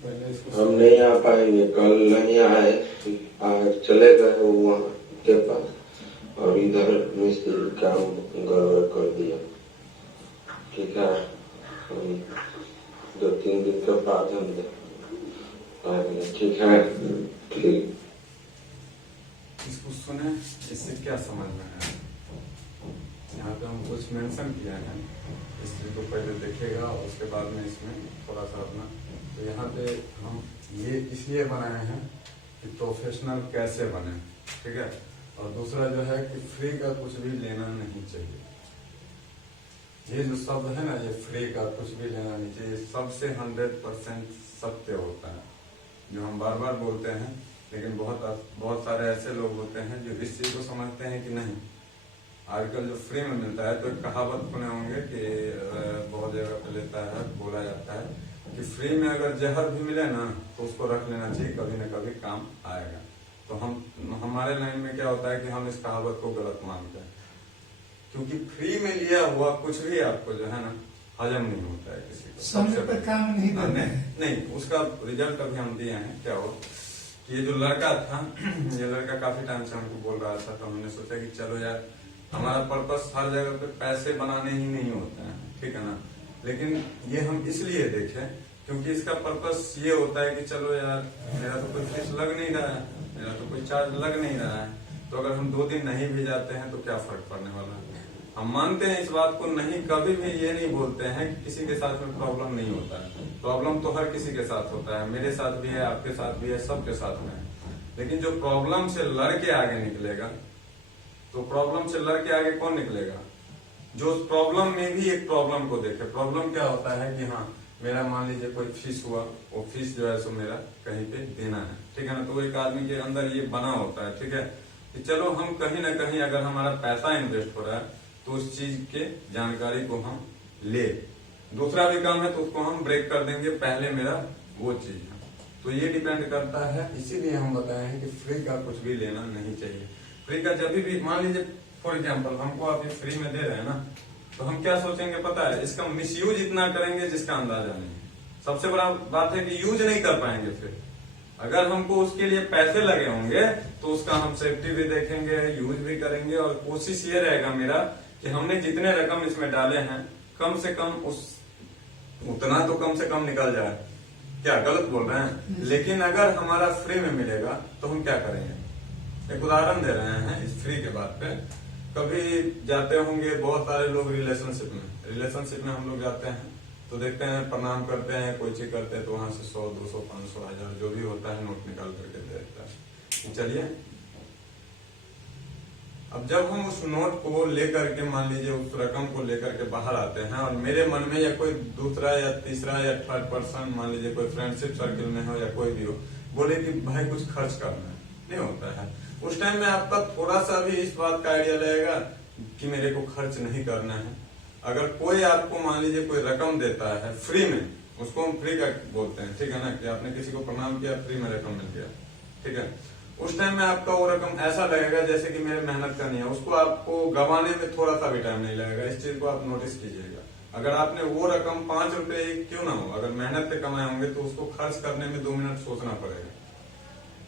पहले इसको हम नहीं आ पाएंगे, कल नहीं आए, आज चले गए वो वहाँ के पास और इधर मिस्त्री काम गड़बड़ कर दिया। ठीक है, हम 2-3 दिन के बाद हम आएंगे। ठीक है, ठीक। इसको सुने, इससे क्या समझ में आया? यहाँ पे हम कुछ मेंशन किया है, हिस्ट्री को पहले देखेगा और उसके बाद में इसमें थोड़ा सा अपना, तो यहाँ पे हम ये इसलिए बनाए हैं कि प्रोफेशनल कैसे बने, ठीक है। और दूसरा जो है कि फ्री का कुछ भी लेना नहीं चाहिए। ये जो शब्द है ना, ये फ्री का कुछ भी लेना नहीं चाहिए, सबसे 100% सत्य होता है, जो हम बार बार बोलते हैं। लेकिन बहुत सारे ऐसे लोग होते हैं जो इस चीज को समझते हैं कि नहीं, आजकल जो फ्री में मिलता है, तो एक कहावत सुने होंगे कि बहुत जगह पे लेता है, बोला जाता है कि फ्री में अगर जहर भी मिले ना तो उसको रख लेना चाहिए, कभी न कभी काम आएगा। तो हमारे लाइन में क्या होता है कि हम इस कहावत को गलत मानते हैं, क्योंकि फ्री में लिया हुआ कुछ भी आपको जो है ना हजम नहीं होता है किसी को, समय पर काम नहीं देते हैं। नहीं, उसका रिजल्ट अभी हम दिए हैं। क्या हो, ये जो लड़का था, ये लड़का काफी टाइम से हमको बोल रहा था, तो हमने सोचा कि चलो यार, हमारा पर्पस हर जगह पे पैसे बनाने ही नहीं होते हैं, ठीक है ना। लेकिन ये हम इसलिए देखें क्योंकि इसका पर्पस ये होता है कि चलो यार, मेरा तो कोई फीस लग नहीं रहा है, मेरा तो कोई चार्ज लग नहीं रहा है, तो अगर हम 2 दिन नहीं भी जाते हैं तो क्या फर्क पड़ने वाला है। हम मानते हैं इस बात को, नहीं कभी भी ये नहीं बोलते हैं कि किसी के साथ में प्रॉब्लम नहीं होता है। प्रॉब्लम तो हर किसी के साथ होता है, मेरे साथ भी है, आपके साथ भी है, सबके साथ में है। लेकिन जो प्रॉब्लम से लड़ के आगे निकलेगा, तो प्रॉब्लम से लड़ के आगे कौन निकलेगा? जो उस प्रॉब्लम में भी एक प्रॉब्लम को देखे। प्रॉब्लम क्या होता है कि हाँ, मेरा मान लीजिए कोई फीस हुआ, वो फीस जो है सो मेरा कहीं पे देना है, ठीक है ना। तो एक आदमी के अंदर ये बना होता है, ठीक है, कि चलो हम कहीं ना कहीं अगर हमारा पैसा इन्वेस्ट हो रहा है तो उस चीज के जानकारी को हम ले, दूसरा भी काम है तो उसको हम ब्रेक कर देंगे, पहले मेरा वो चीज है। तो ये डिपेंड करता है, इसीलिए हम बताए हैं कि फ्री का कुछ भी लेना नहीं चाहिए। फ्री का जब भी, मान लीजिए फॉर एग्जाम्पल हमको आप ये फ्री में दे रहे हैं ना, तो हम क्या सोचेंगे पता है, इसका मिसयूज इतना करेंगे जिसका अंदाजा नहीं है। सबसे बड़ा बात है कि यूज नहीं कर पाएंगे। फिर अगर हमको उसके लिए पैसे लगे होंगे तो उसका हम सेफ्टी भी देखेंगे, यूज भी करेंगे, और कोशिश ये रहेगा मेरा कि हमने जितने रकम इसमें डाले हैं कम से कम उतना तो कम से कम निकल जाए। क्या गलत बोल रहे हैं? लेकिन अगर हमारा फ्री में मिलेगा तो हम क्या करेंगे? एक उदाहरण दे रहे हैं इस फ्री के बात पे। कभी जाते होंगे बहुत सारे लोग रिलेशनशिप में हम लोग जाते हैं तो देखते हैं, प्रणाम करते हैं, कोई चीज करते हैं तो वहां से 100, 200, 500, 1000 जो भी होता है नोट निकाल करके दे देता है। चलिए, अब जब हम उस नोट को लेकर के, मान लीजिए उस रकम को लेकर के बाहर आते हैं, और मेरे मन में या कोई दूसरा या तीसरा या थर्ड पर्सन, मान लीजिए कोई फ्रेंडशिप सर्किल में हो या कोई भी हो, बोले कि भाई कुछ खर्च करना है, नहीं होता है। उस टाइम में आपका थोड़ा सा भी इस बात का आइडिया रहेगा कि मेरे को खर्च नहीं करना है। अगर कोई आपको मान लीजिए कोई रकम देता है फ्री में, उसको हम फ्री का बोलते हैं, ठीक है ना, कि आपने किसी को प्रणाम किया, फ्री में रकम मिल गया, ठीक है। उस टाइम में आपका वो रकम ऐसा लगेगा जैसे कि मेरे मेहनत का नहीं है, उसको आपको गंवाने में थोड़ा सा भी टाइम नहीं लगेगा। इस चीज को आप नोटिस कीजिएगा। अगर आपने वो रकम 5 रुपए क्यों ना हो, अगर मेहनत पे कमाए होंगे तो उसको खर्च करने में 2 मिनट सोचना पड़ेगा,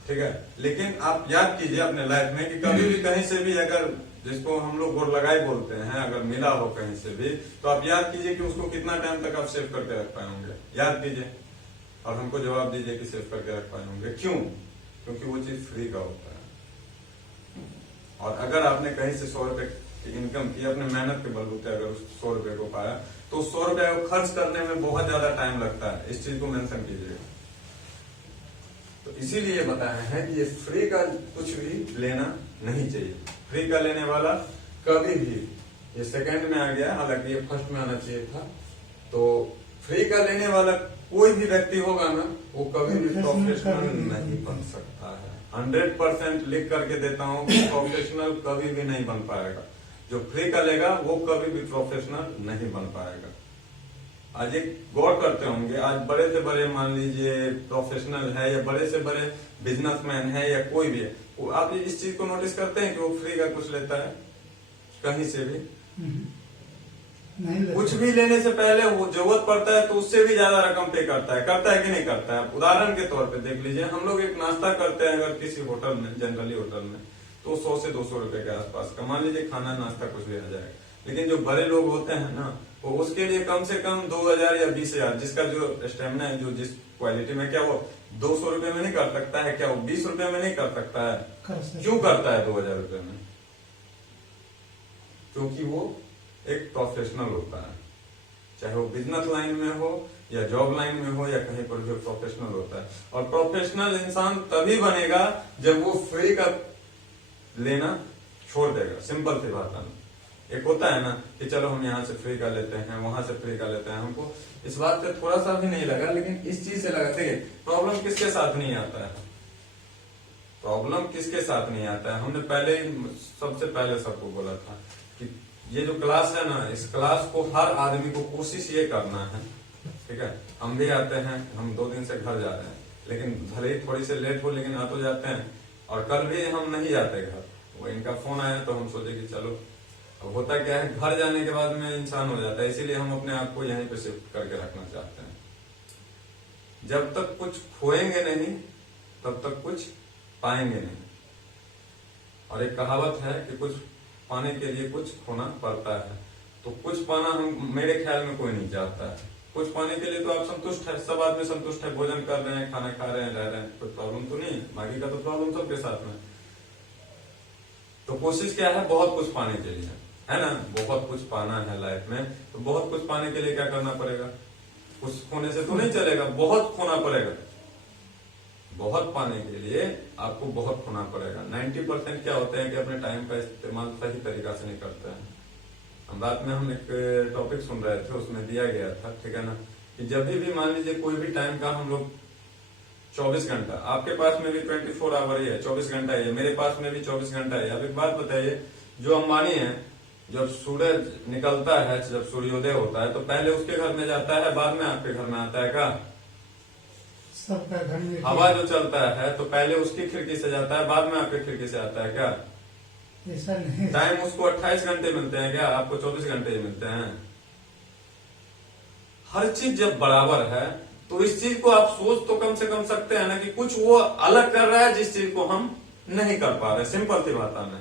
ठीक है। लेकिन आप याद कीजिए अपने लाइफ में कि कभी भी कहीं से भी अगर, जिसको हम लोग गोर लगाई बोलते हैं, अगर मिला हो कहीं से भी, तो आप याद कीजिए कि उसको कितना टाइम तक आप सेव करके रख पाए होंगे। याद कीजिए और हमको जवाब दीजिए कि सेव करके रख पाए होंगे। क्यों? क्योंकि वो चीज फ्री का होता है। और अगर आपने कहीं से 100 रुपए की इनकम की, अपने मेहनत के बलबूते अगर उस 100 रुपए को पाया, तो 100 रुपए को खर्च करने में बहुत ज्यादा टाइम लगता है। इस चीज को मेंशन कीजिएगा। तो इसीलिए बताया है कि ये फ्री का कुछ भी लेना नहीं चाहिए। फ्री का लेने वाला कभी भी, ये सेकंड में आ गया, हालांकि ये फर्स्ट में आना चाहिए था। तो फ्री का लेने वाला कोई भी व्यक्ति होगा ना, वो कभी भी प्रोफेशनल नहीं बन सकता है। 100% लिख करके देता हूँ कि प्रोफेशनल कभी भी नहीं बन पाएगा। जो फ्री का लेगा वो कभी भी प्रोफेशनल नहीं बन पाएगा। आज एक गौर करते होंगे, आज बड़े से बड़े मान लीजिए प्रोफेशनल है या बड़े से बड़े बिजनेसमैन है या कोई भी है, वो आप इस चीज को नोटिस करते हैं कि वो फ्री का कुछ लेता है कहीं से भी? नहीं लेते। कुछ भी लेने से पहले वो जरूरत पड़ता है तो उससे भी ज्यादा रकम पे करता है कि नहीं करता है। उदाहरण के तौर पे देख लीजिए, हम लोग एक नाश्ता करते हैं अगर किसी होटल में, जनरली होटल में, तो 100 से 200 रुपए के आसपास का, मान लीजिए खाना नाश्ता कुछ भी आ जाएगा। लेकिन जो बड़े लोग होते हैं ना, वो उसके लिए कम से कम 2000 या 20,000, जिसका जो स्टेमिना है, जो जिस क्वालिटी में, क्या वो 200 रुपए में नहीं कर सकता है? क्या वो 20 रुपए में नहीं कर सकता है? कर सकते। क्यों करता है 2000 रुपए में? क्योंकि वो एक प्रोफेशनल होता है, चाहे वो बिजनेस लाइन में हो या जॉब लाइन में हो या कहीं पर भी प्रोफेशनल होता है। और प्रोफेशनल इंसान तभी बनेगा जब वो फ्री का लेना छोड़ देगा। सिंपल सी बात है। एक होता है ना कि चलो हम यहाँ से फ्री का लेते हैं, वहां से फ्री का लेते हैं, हमको इस बात से थोड़ा सा भी नहीं लगा, लेकिन इस चीज से लगा। देखिए, प्रॉब्लम किसके साथ नहीं आता है? प्रॉब्लम किसके साथ नहीं आता है? हमने पहले ही सबसे पहले सबको बोला था कि ये जो क्लास है ना, इस क्लास को हर आदमी को कोशिश ये करना है, ठीक है? हम भी आते हैं, हम 2 दिन से घर जा रहे हैं, लेकिन भले ही थोड़ी से लेट हो, लेकिन आ तो जाते हैं। और कल भी हम नहीं जाते घर, वो इनका फोन आया तो हम सोचे कि चलो। अब होता क्या है, घर जाने के बाद में इंसान हो जाता है, इसीलिए हम अपने आप को यहीं पे शिफ्ट करके रखना चाहते हैं। जब तक कुछ खोएंगे नहीं तब तक कुछ पाएंगे नहीं। और एक कहावत है कि कुछ पाने के लिए कुछ खोना पड़ता है। तो कुछ पाना हम, मेरे ख्याल में कोई नहीं चाहता है। कुछ पाने के लिए तो आप संतुष्ट है, सब आदमी संतुष्ट है, भोजन कर रहे हैं, खाना खा रहे हैं, रह रहे हैं, कोई प्रॉब्लम तो नहीं है। बाकी का तो प्रॉब्लम सबके साथ में। तो कोशिश क्या है? बहुत कुछ पाने के लिए, है ना? बहुत कुछ पाना है लाइफ में, तो बहुत कुछ पाने के लिए क्या करना पड़ेगा? कुछ खोने से तो नहीं चलेगा, बहुत खोना पड़ेगा। बहुत पाने के लिए आपको बहुत खोना पड़ेगा। 90% क्या होते हैं कि अपने टाइम का इस्तेमाल सही तरीका से नहीं करते हैं। हम रात में हम एक टॉपिक सुन रहे थे, उसमें दिया गया था, ठीक है ना, कि जब भी मान लीजिए कोई भी टाइम का हम लोग 24 घंटा, आपके पास में भी 24 आवर ही है, 24 घंटा ही है, मेरे पास में भी 24 घंटा है। अब एक बात बताइए, जो अंबानी है, जब सूरज निकलता है, जब सूर्योदय होता है, तो पहले उसके घर में जाता है, बाद में आपके घर में आता है क्या? सबका घर में हवा जो चलता है तो पहले उसकी खिड़की से जाता है, बाद में आपकी खिड़की से आता है क्या? ऐसा नहीं। टाइम उसको 28 घंटे मिलते हैं क्या? आपको 24 घंटे ही मिलते हैं। हर चीज जब बराबर है तो इस चीज को आप सोच तो कम से कम सकते हैं ना कि कुछ वो अलग कर रहा है जिस चीज को हम नहीं कर पा रहे। सिंपल सी बात है,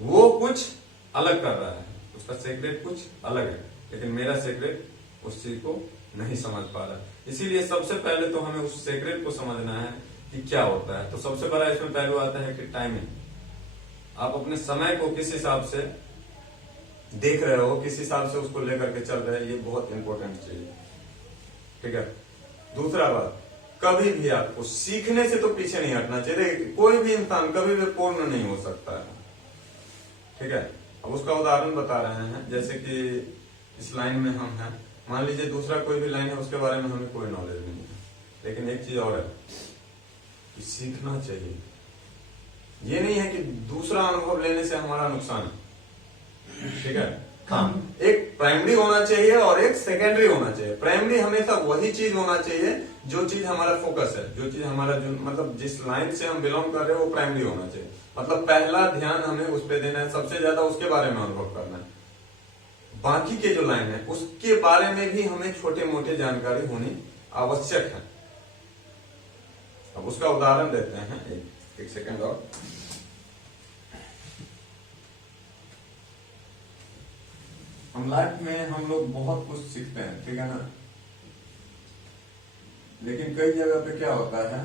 वो कुछ अलग कर रहा है, उसका सीक्रेट कुछ अलग है, लेकिन मेरा सीक्रेट उस चीज को नहीं समझ पा रहा। इसीलिए सबसे पहले तो हमें उस सीक्रेट को समझना है कि क्या होता है। तो सबसे बड़ा इसमें पहलू आता है कि टाइमिंग। आप अपने समय को किस हिसाब से देख रहे हो, किस हिसाब से उसको लेकर के चल रहे हैं, ये बहुत इंपॉर्टेंट चीज है, ठीक है? दूसरा बात, कभी भी आपको सीखने से तो पीछे नहीं हटना चाहिए। कोई भी इंसान कभी भी पूर्ण नहीं हो सकता है, ठीक है? अब उसका उदाहरण बता रहे हैं, जैसे कि इस लाइन में हम हैं, मान लीजिए दूसरा कोई भी लाइन है, उसके बारे में हमें कोई नॉलेज नहीं है, लेकिन एक चीज और है कि सीखना चाहिए। ये नहीं है कि दूसरा अनुभव लेने से हमारा नुकसान है, ठीक है? हाँ, एक प्राइमरी होना चाहिए और एक सेकेंडरी होना चाहिए। प्राइमरी हमेशा वही चीज होना चाहिए जो चीज हमारा फोकस है, जो चीज हमारा, जो मतलब जिस लाइन से हम बिलोंग कर रहे हैं, वो प्राइमरी होना चाहिए। मतलब पहला ध्यान हमें उस पर देना है, सबसे ज्यादा उसके बारे में अनुभव करना है। बाकी के जो लाइन है उसके बारे में भी हमें छोटे मोटे जानकारी होनी आवश्यक है। अब उसका उदाहरण देते हैं, एक सेकंड और। हम लाइफ में हम लोग बहुत कुछ सीखते हैं, ठीक है ना, लेकिन कई जगह पे क्या होता है,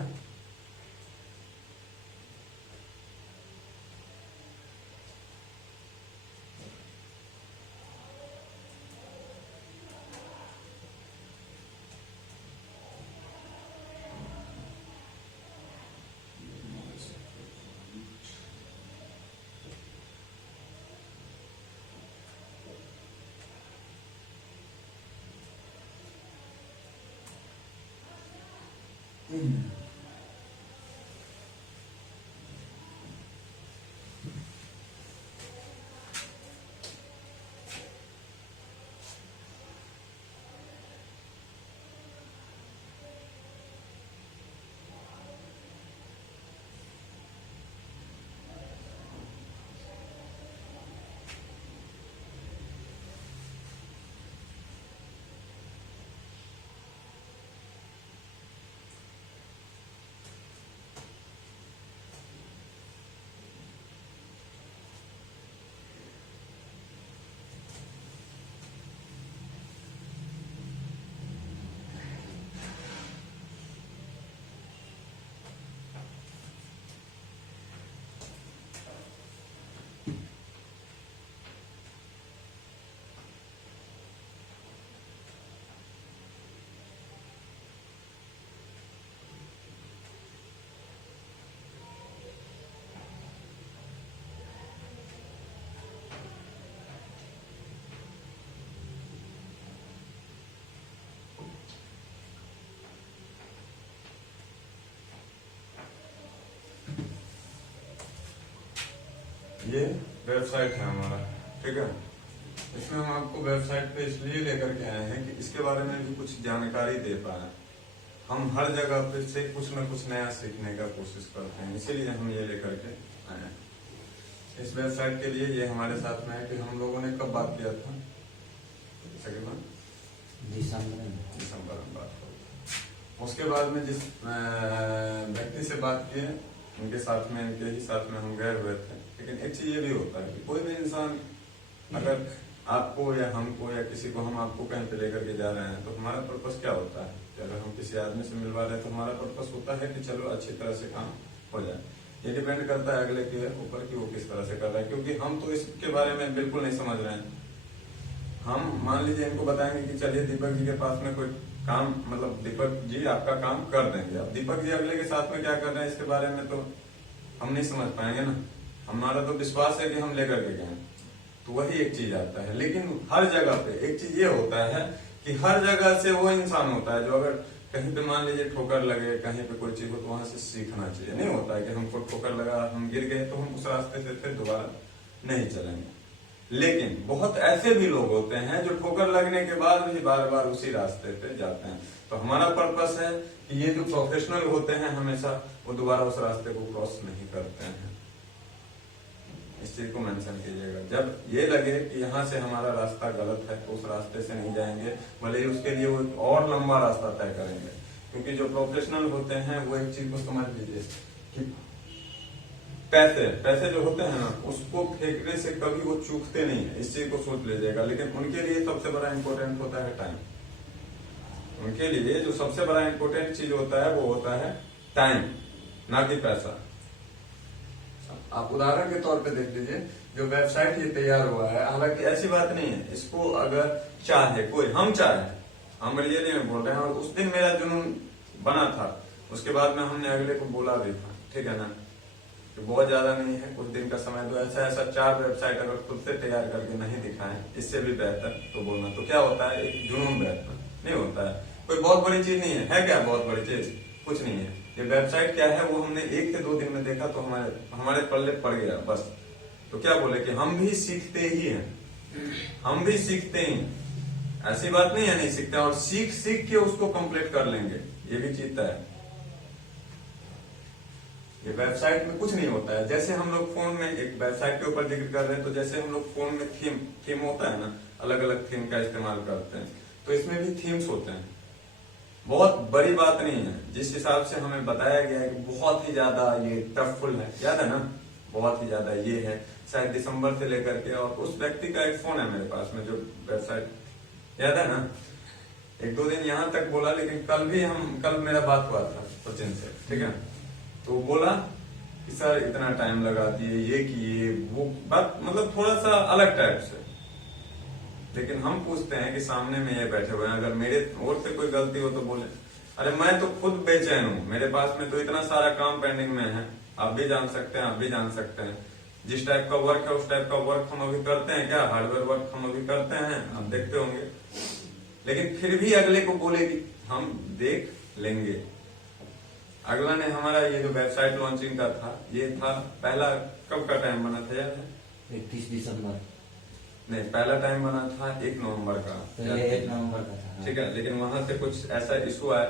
ये वेबसाइट है हमारा, ठीक है। इसमें हम आपको वेबसाइट पे इसलिए लेकर के आए हैं कि इसके बारे में भी कुछ जानकारी दे पाए। हम हर जगह पे से कुछ न कुछ नया सीखने का कोशिश करते हैं, इसीलिए हम ये लेकर के आए हैं। इस वेबसाइट के लिए ये हमारे साथ में है कि हम लोगों ने कब बात किया था, तकरीबन दिसंबर में बात हो। उसके बाद में जिस व्यक्ति से बात किए उनके साथ में, इनके ही साथ में हम गए हुए थे। लेकिन एक चीज ये भी होता है कि कोई भी इंसान अगर आपको या हमको या किसी को हम आपको कहीं पे लेकर के जा रहे हैं तो हमारा पर्पस क्या होता है कि अगर हम किसी आदमी से मिलवा रहे हैं तो हमारा पर्पस होता है कि चलो अच्छी तरह से काम हो जाए। ये डिपेंड करता है अगले के ऊपर कि वो किस तरह से कर रहा है, क्योंकि हम तो इसके बारे में बिल्कुल नहीं समझ रहे हैं। हम मान लीजिए इनको बताएंगे कि चलिए दीपक जी के पास में कोई काम, मतलब दीपक जी आपका काम कर देंगे। अब दीपक जी अगले के साथ में क्या कर रहे हैं इसके बारे में तो हम नहीं समझ पाएंगे ना। हमारा तो विश्वास है कि हम लेकर के गए, तो वही एक चीज आता है। लेकिन हर जगह पे एक चीज ये होता है कि हर जगह से वो इंसान होता है जो अगर कहीं पे मान लीजिए ठोकर लगे, कहीं पे कोई चीज हो तो वहां से सीखना चाहिए। नहीं होता है कि हमको ठोकर लगा, हम गिर गए तो हम उस रास्ते से फिर दोबारा नहीं चलेंगे। लेकिन बहुत ऐसे भी लोग होते हैं जो ठोकर लगने के बाद भी बार बार उसी रास्ते पे जाते हैं। तो हमारा पर्पस है कि ये जो प्रोफेशनल होते हैं हमेशा वो दोबारा उस रास्ते को क्रॉस नहीं करते हैं। इस चीज को मेंशन कीजिएगा। जब ये लगे कि यहाँ से हमारा रास्ता गलत है तो उस रास्ते से नहीं जाएंगे, भले ही उसके लिए वो और लंबा रास्ता तय करेंगे। क्योंकि जो प्रोफेशनल होते हैं वो एक चीज को समझ लीजिए कि पैसे जो होते हैं ना उसको फेंकने से कभी वो चूकते नहीं है, इस चीज को सोच लीजिएगा। लेकिन उनके लिए सबसे बड़ा इंपॉर्टेंट होता है टाइम। उनके लिए जो सबसे बड़ा इंपॉर्टेंट चीज होता है वो होता है टाइम, ना कि पैसा। आप उदाहरण के तौर पे देख लीजिए, जो वेबसाइट ये तैयार हुआ है, हालांकि ऐसी बात नहीं है, इसको अगर चाहे कोई, हम चाहे, हम रियली में बोल रहे हैं। और उस दिन मेरा जुनून बना था, उसके बाद में हमने अगले को बोला भी था, ठीक है ना, तो बहुत ज्यादा नहीं है, कुछ दिन का समय। तो ऐसा 4 वेबसाइट अगर खुद से तैयार करके नहीं दिखाएं, इससे भी बेहतर तो बोलना। तो क्या होता है, एक जुनून बेहतर नहीं होता है। कोई बहुत बड़ी चीज नहीं है क्या बहुत बड़ी चीज? कुछ नहीं है। ये वेबसाइट क्या है वो हमने 1 से 2 दिन में देखा तो हमारे पल्ले पड़ गया बस। तो क्या बोले कि हम भी सीखते ही हैं, हम भी सीखते ही हैं। ऐसी बात नहीं है नहीं सीखते, और सीख के उसको कंप्लीट कर लेंगे, ये भी चीज है। ये वेबसाइट में कुछ नहीं होता है। जैसे हम लोग फोन में एक वेबसाइट के ऊपर जिक्र कर रहे हैं, तो जैसे हम लोग फोन में थीम होता है ना, अलग अलग थीम का इस्तेमाल करते हैं, तो इसमें भी थीम्स होते हैं। बहुत बड़ी बात नहीं है। जिस हिसाब से हमें बताया गया है कि बहुत ही ज्यादा ये टफुल है, याद है ना, बहुत ही ज्यादा ये है, शायद दिसंबर से लेकर के। और उस व्यक्ति का एक फोन है मेरे पास में जो वेबसाइट, याद है ना, 1-2 दिन यहाँ तक बोला। लेकिन कल मेरा बात हुआ था सचिन से, ठीक है, तो बोला कि सर इतना टाइम लगा दिए, ये किए वो बात, मतलब थोड़ा सा अलग टाइप से। लेकिन हम पूछते हैं कि सामने में ये बैठे हुए हैं, अगर मेरे ओर से कोई गलती हो तो बोले। अरे मैं तो खुद बेचैन हूँ, मेरे पास में तो इतना सारा काम पेंडिंग में है। आप भी जान सकते हैं, आप भी जान सकते हैं। जिस टाइप का वर्क है उस टाइप का वर्क हम अभी करते हैं। क्या हार्डवेयर वर्क हम अभी करते हैं, आप देखते होंगे। लेकिन फिर भी अगले को बोले कि हम देख लेंगे। अगला ने हमारा ये जो वेबसाइट लॉन्चिंग का था, ये था पहला, कब का टाइम बना था यार? 31 दिसंबर नहीं, पहला टाइम बना था 1 नवंबर का, पहले 1 नवंबर का था, ठीक है। लेकिन वहां से कुछ ऐसा इशू आया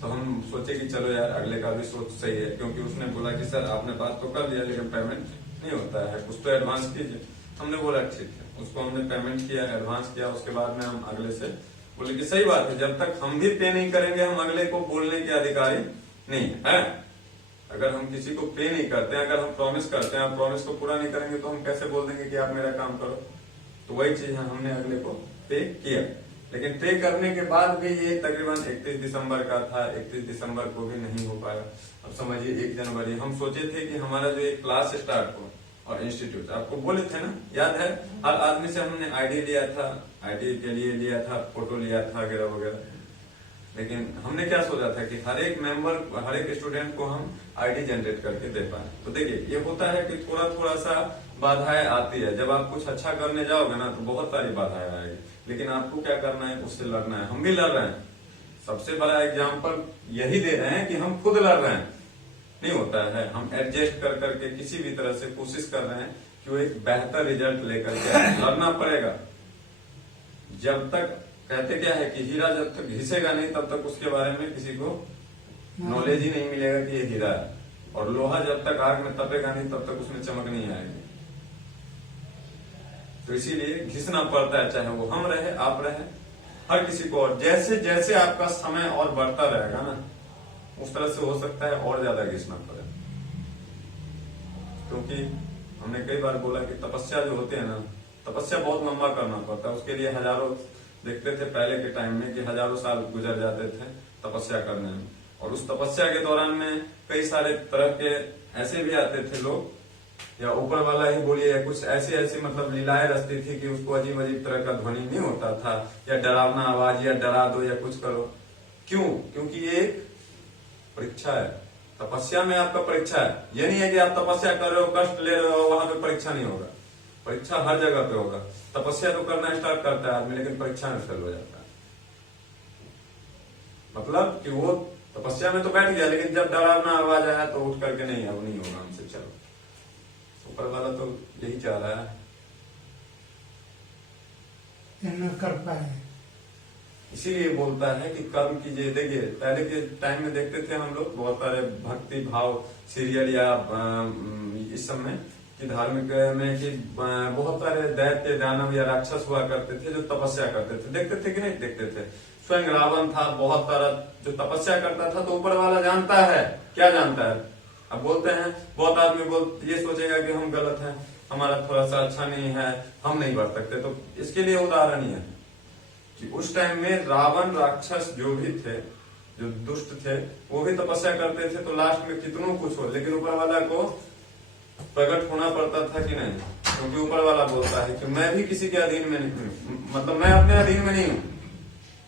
तो हम सोचे कि चलो यार अगले का भी सोच सही है, क्योंकि उसने बोला कि सर आपने बात तो कर लिया लेकिन पेमेंट नहीं होता है, कुछ तो एडवांस कीजिए। हमने बोला ठीक है, उसको हमने पेमेंट किया, एडवांस किया। उसके बाद में हम अगले से बोले कि सही बात है, जब तक हम भी पे नहीं करेंगे हम अगले को बोलने के अधिकारी नहीं है। अगर हम किसी को पे नहीं करते हैं, अगर हम प्रॉमिस करते हैं, प्रॉमिस को पूरा नहीं करेंगे तो हम कैसे बोल देंगे कि आप मेरा काम करो? तो वही चीज है, हमने अगले को पे किया। लेकिन पे करने के बाद भी ये तकरीबन 31 दिसंबर का था, 31 दिसंबर को भी नहीं हो पाया। अब समझिए 1 जनवरी, हम सोचे थे कि हमारा जो एक क्लास स्टार्ट हो और इंस्टीट्यूट, आपको बोले थे ना, याद है, हर आदमी से हमने आईडी लिया था, आईडी के लिए लिया था, फोटो लिया था वगैरह वगैरह। लेकिन हमने क्या सोचा था कि हर एक मेंबर, हर एक स्टूडेंट को हम आईडी जनरेट करके दे पाए। तो देखिए ये होता है कि थोड़ा थोड़ा सा बाधाएं आती है। जब आप कुछ अच्छा करने जाओगे ना तो बहुत सारी बाधाएं आएगी, लेकिन आपको क्या करना है, उससे लड़ना है। हम भी लड़ रहे हैं, सबसे बड़ा एग्जाम्पल यही दे रहे हैं कि हम खुद लड़ रहे हैं। नहीं होता है, हम एडजस्ट कर करके किसी भी तरह से कोशिश कर रहे हैं कि वो एक बेहतर रिजल्ट लेकर के आए। लड़ना पड़ेगा। जब तक कहते क्या है कि हीरा जब तक घिसेगा नहीं तब तक उसके बारे में किसी को नॉलेज ही नहीं मिलेगा कि ये हीरा है। और लोहा जब तक आग में तपेगा नहीं तब तक उसमें चमक नहीं आएगी। तो इसीलिए घिसना पड़ता है, चाहे वो हम रहे आप रहे, हर किसी को। और जैसे जैसे आपका समय और बढ़ता रहेगा ना, उस तरह से हो सकता है और ज्यादा घिसना पड़े। क्योंकि हमने कई बार बोला कि तपस्या जो होती है ना, तपस्या बहुत लंबा करना पड़ता है। उसके लिए हजारों, देखते थे पहले के टाइम में कि हजारों साल गुजर जाते थे तपस्या करने में। और उस तपस्या के दौरान में कई सारे तरह के ऐसे भी आते थे लोग, या ऊपर वाला ही बोलिए, या कुछ ऐसी ऐसी मतलब लीलाएं रचती थी कि उसको अजीब अजीब तरह का ध्वनि नहीं होता था, या डरावना आवाज, या डरा दो, या कुछ करो। क्यों? क्योंकि ये एक परीक्षा है। तपस्या में आपका परीक्षा है। ये नहीं है कि आप तपस्या कर रहे हो, कष्ट ले रहे हो, वहां पे परीक्षा नहीं होगा। परीक्षा हर जगह पे होगा। तपस्या तो करना स्टार्ट करता है आदमी, लेकिन परीक्षा में फेल हो जाता है। मतलब कि वो तपस्या में तो बैठ गया, लेकिन जब डरावना आवाज आया तो उठ करके नहीं, अब नहीं होगा हमसे, चलो। ऊपर वाला तो यही चाह रहा है न कर पाए। इसीलिए बोलता है कि कर्म कीजिए। देखिए पहले के टाइम में देखते थे हम लोग बहुत सारे भक्ति भाव सीरियल या इस समय कि धार्मिक में कि बहुत सारे दैत्य दानव या राक्षस हुआ करते थे जो तपस्या करते थे। देखते थे कि नहीं देखते थे? स्वयं रावण था, बहुत सारा जो तपस्या करता था। तो ऊपर वाला जानता है, क्या जानता है? अब बोलते हैं बहुत आदमी ये सोचेगा कि हम गलत हैं, हमारा थोड़ा सा अच्छा नहीं है, हम नहीं बढ़ सकते। तो इसके लिए उदाहरण ही है कि उस टाइम में रावण राक्षस जो भी थे, जो दुष्ट थे, वो भी तपस्या करते थे। तो लास्ट में कितनों कुछ हो, लेकिन ऊपर वाला को प्रकट होना पड़ता था कि नहीं? क्योंकि ऊपर वाला बोलता है कि मैं भी किसी के अधीन में नहीं हूं, मतलब मैं अपने अधीन में नहीं हूं।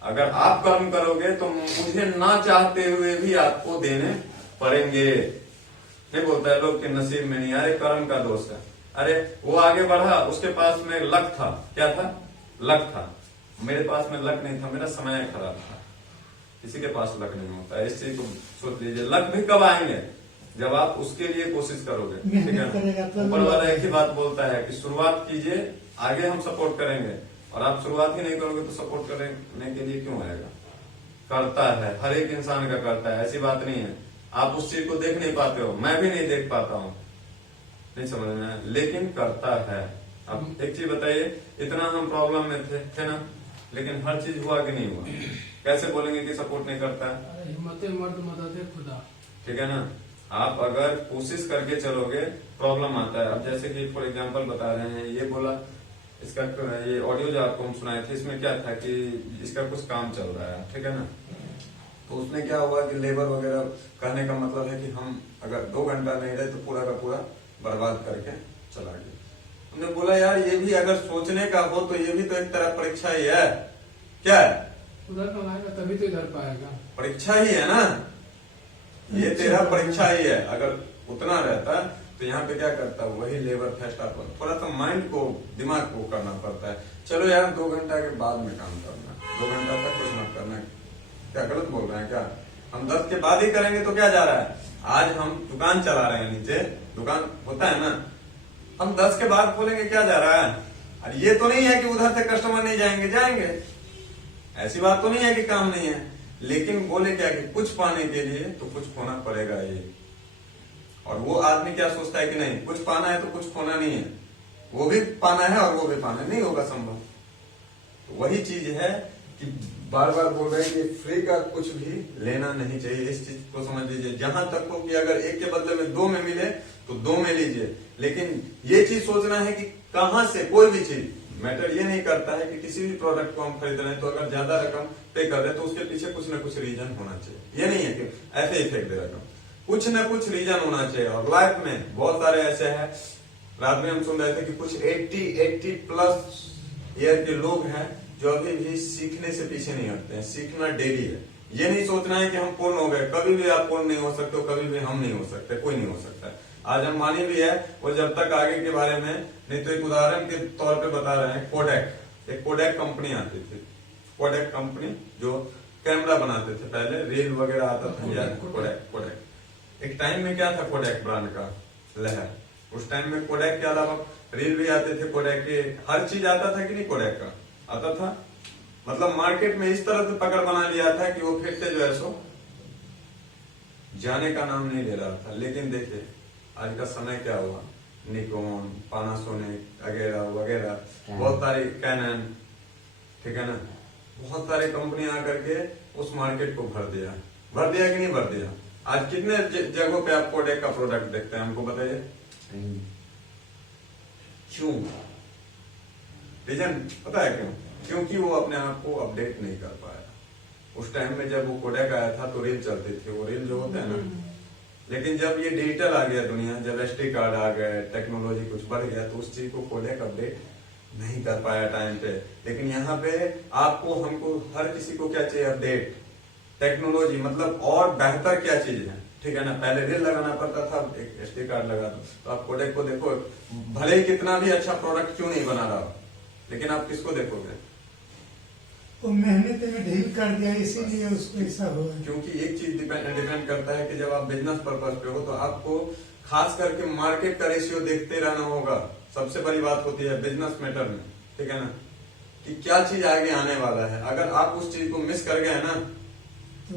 अगर आप कर्म करोगे तो मुझे ना चाहते हुए भी आपको देने पड़ेंगे। नहीं बोलता है लोग कि नसीब में नहीं, अरे कर्म का दोष है। अरे वो आगे बढ़ा, उसके पास में लक था। क्या था? लक था। मेरे पास में लक नहीं था, मेरा समय खराब था। किसी के पास लक नहीं होता है, इस चीज को सोच लीजिए। लक भी कब आएंगे? जब आप उसके लिए कोशिश करोगे, ठीक है। ऊपर वाला एक ही बात बोलता है कि शुरुआत कीजिए, आगे हम सपोर्ट करेंगे। और आप शुरुआत ही नहीं करोगे तो सपोर्ट करने के लिए क्यों आएगा? करता है, हर एक इंसान का करता है, ऐसी बात नहीं है। आप उस चीज को देख नहीं पाते हो, मैं भी नहीं देख पाता हूँ, नहीं समझ में आया, लेकिन करता है। अब एक चीज बताइए, इतना हम प्रॉब्लम में थे ना, लेकिन हर चीज हुआ कि नहीं हुआ? कैसे बोलेंगे कि सपोर्ट नहीं करता है? हिम्मत मर्द मदद खुदा। ठीक है ना। आप अगर कोशिश करके चलोगे, प्रॉब्लम आता है। अब जैसे कि फॉर एग्जांपल बता रहे हैं, ये बोला इसका, ये ऑडियो जो आपको हम सुनाए थे, इसमें क्या था कि इसका कुछ काम चल रहा है, ठीक है ना। तो उसमें क्या हुआ कि लेबर वगैरह, कहने का मतलब है कि हम अगर 2 घंटा नहीं रहे तो पूरा का पूरा बर्बाद करके चला गया। हमने बोला यार ये भी अगर सोचने का हो तो ये भी तो एक तरह परीक्षा ही है। क्या है? उधर कमाएगा तभी तो इधर पाएगा। परीक्षा ही है ना, ये तेरा परीक्षा ही है। अगर उतना रहता तो यहाँ पे क्या करता, वही लेबर फेस्ट आप थोड़ा सा माइंड को, दिमाग को करना पड़ता है। चलो यार 2 घंटा के बाद में काम करना, 2 घंटा तक कुछ मत करना। क्या गलत बोल रहे हैं क्या? हम 10 के बाद ही करेंगे तो क्या जा रहा है? आज हम दुकान चला रहे हैं, नीचे दुकान होता है ना, हम 10 के बाद खोलेंगे, क्या जा रहा है? और ये तो नहीं है कि उधर से कस्टमर नहीं जाएंगे, जाएंगे, ऐसी बात तो नहीं है कि काम नहीं है। लेकिन बोले क्या कि कुछ पाने के लिए तो कुछ खोना पड़ेगा ये। और वो आदमी क्या सोचता है कि नहीं, कुछ पाना है तो कुछ खोना नहीं है, वो भी पाना है और वो भी पाना है, नहीं होगा संभव। तो वही चीज है कि बार बार बोल रहे हैं कि फ्री का कुछ भी लेना नहीं चाहिए। इस चीज को समझ लीजिए। जहां तक हो कि अगर एक के बदले में 2 में मिले तो 2 में लीजिए, लेकिन ये चीज सोचना है कि कहां से, कोई भी चीज मैटर ये नहीं करता है कि किसी भी प्रोडक्ट को हम खरीद रहे हैं तो अगर ज्यादा रकम पे कर रहे हैं तो उसके पीछे कुछ ना कुछ रीजन होना चाहिए। ये नहीं है कि ऐसे ही फेंक दे रकम, कुछ ना कुछ रीजन होना चाहिए। और लाइफ में बहुत सारे ऐसे हैं, रात में हम सुन रहे थे कि कुछ 80 प्लस ईयर के लोग हैं जो अभी भी सीखने से पीछे नहीं हटते हैं। सीखना डेली है। ये नहीं सोचना है कि हम पूर्ण हो गए, कभी भी आप पूर्ण नहीं हो सकते हो, कभी भी हम नहीं हो सकते, कोई नहीं हो सकता। आज अंबानी भी है, वो जब तक आगे के बारे में नहीं, तो एक उदाहरण के तौर पे बता रहे हैं, कोडेक, एक कोडेक कंपनी आती थी, कोडेक कंपनी जो कैमरा बनाते थे, पहले रील वगैरह आता था यार, कोडेक। एक टाइम में क्या था कोडेक ब्रांड का लहर, उस टाइम में कोडेक के अलावा रील भी आते थे कोडैक के, हर चीज आता था कि नहीं, कोडैक का आता था। मतलब मार्केट में इस तरह से पकड़ बना लिया था कि वो फिर से जो है सो जाने का नाम नहीं ले रहा था। लेकिन देखिए आज का समय क्या हुआ, निकॉन, पानासोनिक वगैरह वगैरह, बहुत सारी कैनन, ठीक है ना, बहुत सारी कंपनियां आकर के उस मार्केट को भर दिया कि नहीं भर दिया। आज कितने जगहों पे आप कोडेक का प्रोडक्ट देखते हैं, हमको बताइए क्यों? रीजन पता है क्यों? क्योंकि वो अपने आप को अपडेट नहीं कर पाया। उस टाइम में जब वो कोडेक आया था तो रील चलती थी, वो रील जो होते हैं ना, लेकिन जब ये डिजिटल आ गया दुनिया, जब SD कार्ड आ गए, टेक्नोलॉजी कुछ बढ़ गया, तो उस चीज को कोडेक अपडेट नहीं कर पाया टाइम पे। लेकिन यहाँ पे आपको, हमको, हर किसी को क्या चाहिए, अपडेट टेक्नोलॉजी, मतलब और बेहतर क्या चीज है, ठीक है ना। पहले रील लगाना पड़ता था, एक SD कार्ड लगा दो, तो आप कोडेक को देखो, भले ही कितना भी अच्छा प्रोडक्ट क्यों नहीं बना रहा, लेकिन आप किसको देखोगे? वो मेहनत में ढील कर दिया, इसीलिए उसको ऐसा हुआ। क्योंकि एक चीज डिपेंड करता है कि जब आप बिजनेस पर्पज पे हो तो आपको खास करके मार्केट का रेशियो देखते रहना होगा। सबसे बड़ी बात होती है बिजनेस मैटर में, ठीक है ना, कि क्या चीज आगे आने वाला है। अगर आप उस चीज को मिस कर गए ना तो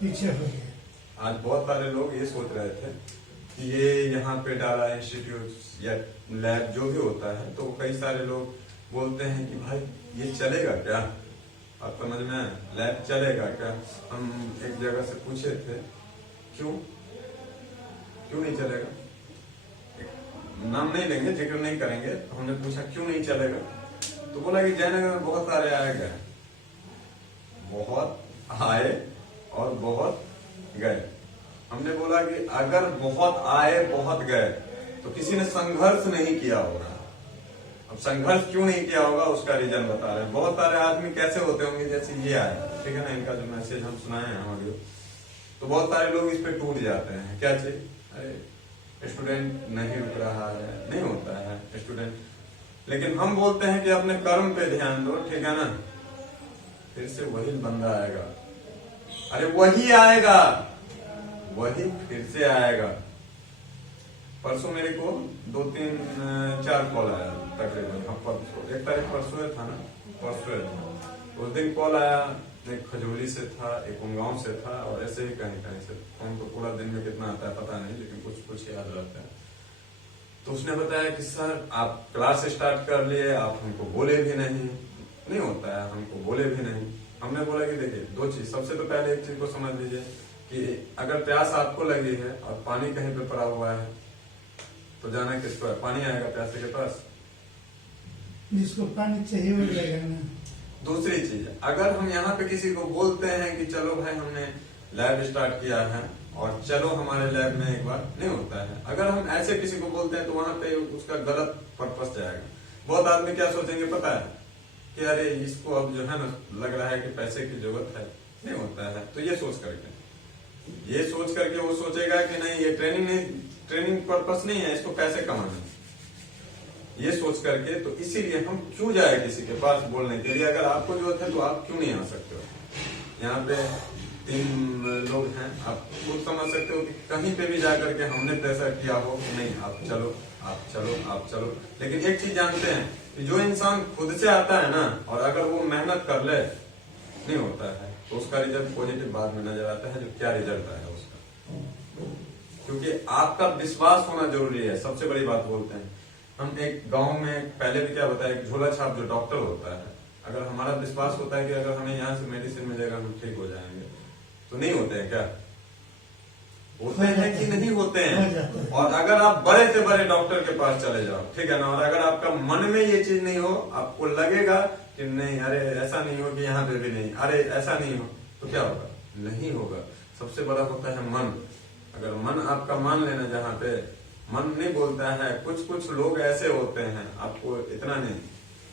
पीछे हो गया। आज बहुत सारे लोग ये सोच रहे थे कि ये यहाँ पे डाला इंस्टीट्यूट या लैब जो भी होता है, तो कई सारे लोग बोलते हैं कि भाई ये चलेगा क्या, आप समझ में, लैब चलेगा क्या। हम एक जगह से पूछे थे क्यों नहीं चलेगा, नाम नहीं लेंगे, जिक्र नहीं करेंगे, तो हमने पूछा क्यों नहीं चलेगा, तो बोला कि जयनगर में बहुत सारे आए गए, बहुत आए और बहुत गए। हमने बोला कि अगर बहुत आए बहुत गए तो किसी ने संघर्ष नहीं किया होगा। अब संघर्ष क्यों नहीं किया होगा उसका रीजन बता रहे हैं। बहुत सारे आदमी कैसे होते होंगे, जैसे ये आए, ठीक है ना, इनका जो मैसेज हम सुनाए हैं ऑडियो, तो बहुत सारे लोग इस पे टूट जाते हैं। क्या चाहिए, अरे स्टूडेंट नहीं रुक रहा है, नहीं होता है स्टूडेंट, लेकिन हम बोलते हैं कि अपने कर्म पे ध्यान दो, ठीक है ना, फिर से वही बंदा आएगा, अरे वही आएगा, वही फिर से आएगा। परसों मेरे को 2-3-4 कॉल आया तकरीबन, परसों एक तारीख परसों था ना, परसों था, उस दिन कॉल आया, एक खजूरी से था, एक उमगांव से था, और ऐसे ही कहीं कहीं से। फोन तो पूरा दिन में कितना आता है पता नहीं, लेकिन कुछ कुछ याद रहता है। तो उसने बताया कि सर आप क्लास स्टार्ट कर लिए, आप हमको बोले भी नहीं होता है, हमको बोले भी नहीं। हमने बोला कि देखिए दो चीज, सबसे तो पहले एक चीज को समझ लीजिए कि अगर प्यास आपको लगी है और पानी कहीं पे पड़ा हुआ है तो जाना किसको है, पानी आएगा प्यासे के पास, जिसको पानी चाहिए वो जाएगा ना। दूसरी चीज, अगर हम यहाँ पे किसी को बोलते हैं कि चलो भाई हमने लैब स्टार्ट किया है और चलो हमारे लैब में एक बार, नहीं होता है। अगर हम ऐसे किसी को बोलते हैं तो वहां पे उसका गलत पर्पस जाएगा। बहुत आदमी क्या सोचेंगे पता है कि अरे इसको अब जो है ना लग रहा है कि पैसे की जरूरत है, नहीं होता है। तो ये सोच करके वो सोचेगा कि नहीं ये ट्रेनिंग पर्पस नहीं है, इसको पैसे कमाना, ये सोच करके। तो इसीलिए हम क्यों जाए किसी के पास बोलने के लिए, अगर आपको जरूरत है तो आप क्यों नहीं आ सकते हो। यहाँ पे 3 लोग हैं, आप खुद समझ सकते हो कि कहीं पे भी जाकर के हमने प्रेशर किया हो कि नहीं आप चलो आप चलो आप चलो। लेकिन एक चीज जानते हैं कि जो इंसान खुद से आता है ना, और अगर वो मेहनत कर ले, नहीं होता है, तो उसका रिजल्ट पॉजिटिव बाद में नजर आता है, जो क्या रिजल्ट आया उसका। क्योंकि आपका विश्वास होना जरूरी है, सबसे बड़ी बात बोलते हैं हम। एक गांव में पहले भी क्या बताया, एक झोला छाप जो डॉक्टर होता है, अगर हमारा विश्वास होता है कि अगर हमें यहाँ से मेडिसिन मिलेगा हम ठीक हो जाएंगे, तो नहीं होते हैं क्या, होते हैं कि नहीं होते हैं। और अगर आप बड़े से बड़े डॉक्टर के पास चले जाओ, ठीक है ना, और अगर आपका मन में ये चीज नहीं हो, आपको लगेगा कि नहीं अरे ऐसा नहीं हो, कि यहाँ पे भी नहीं, अरे ऐसा नहीं हो, तो क्या होगा, नहीं होगा। सबसे बड़ा होता है मन। अगर मन आपका मान लेना, जहाँ पे मन नहीं बोलता है, कुछ लोग ऐसे होते हैं, आपको इतना नहीं,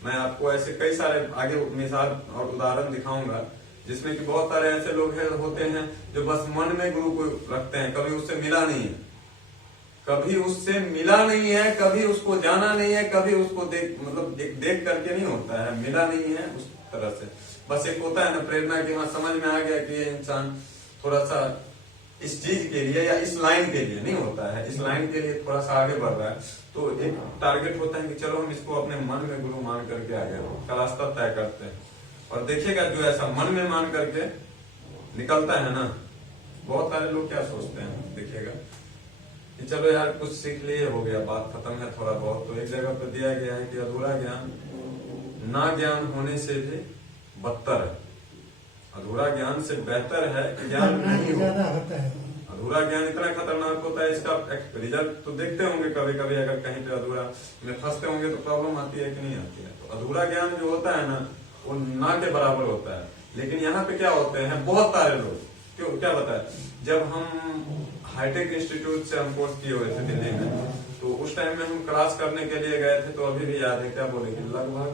मैं आपको ऐसे कई सारे आगे मिसाल और उदाहरण दिखाऊंगा, जिसमें कि बहुत सारे ऐसे लोग होते हैं जो बस मन में गुरु को रखते हैं, कभी उससे मिला नहीं है, कभी उसको जाना नहीं है, कभी उसको देख करके नहीं होता है, मिला नहीं है उस तरह से। बस एक होता है ना प्रेरणा की, हाँ समझ में आ गया कि ये इंसान थोड़ा सा इस चीज के लिए या इस लाइन के लिए नहीं होता है, इस लाइन के लिए थोड़ा सा आगे बढ़ रहा है तो एक टारगेट होता है कि चलो हम इसको अपने मन में गुरु मान करके आगे का रास्ता तय करते हैं। और देखिएगा जो ऐसा मन में मान करके निकलता है ना, बहुत सारे लोग क्या सोचते हैं, देखिएगा कि चलो यार कुछ सीख लिए, हो गया, बात खत्म है थोड़ा बहुत। तो एक जगह पर दिया गया है कि अधूरा ज्ञान ना ज्ञान होने से भी बदतर है, अधूरा ज्ञान से बेहतर है कि ज्ञान नहीं हो। ज्यादा होता है। अधूरा ज्ञान इतना खतरनाक होता है, इसका रिजल्ट तो देखते होंगे कभी कभी, अगर कहीं पे अधूरा में फंसते होंगे तो प्रॉब्लम आती है कि नहीं आती है। तो अधूरा ज्ञान जो होता है ना वो ना के बराबर होता है। लेकिन यहाँ पे क्या होते हैं बहुत सारे लोग, क्यों क्या बताए, जब हम हाईटेक इंस्टीट्यूट से हम कोर्स किए हुए थे दिल्ली में, तो उस टाइम में हम क्लास करने के लिए गए थे। तो अभी भी याद है, क्या बोले कि लगभग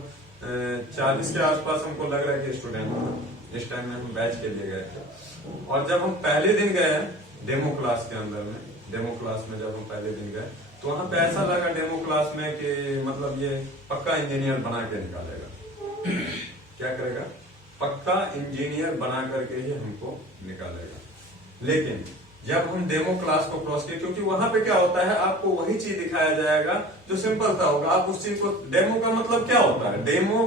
40 के आसपास हमको लग रहा है कि स्टूडेंट थे इस टाइम में हम बैच के लिए गए थे। और जब हम पहले दिन गए डेमो क्लास के अंदर में, डेमो क्लास में जब हम पहले दिन गए तो वहां पे ऐसा लगा डेमो क्लास में कि मतलब ये पक्का इंजीनियर बना के निकालेगा। क्या करेगा, पक्का इंजीनियर बना करके ही हमको निकालेगा। लेकिन जब हम डेमो क्लास को क्रॉस किए, क्योंकि वहां पे क्या होता है आपको वही चीज दिखाया जाएगा जो सिंपल सा होगा। आप उस चीज को, डेमो का मतलब क्या होता है, डेमो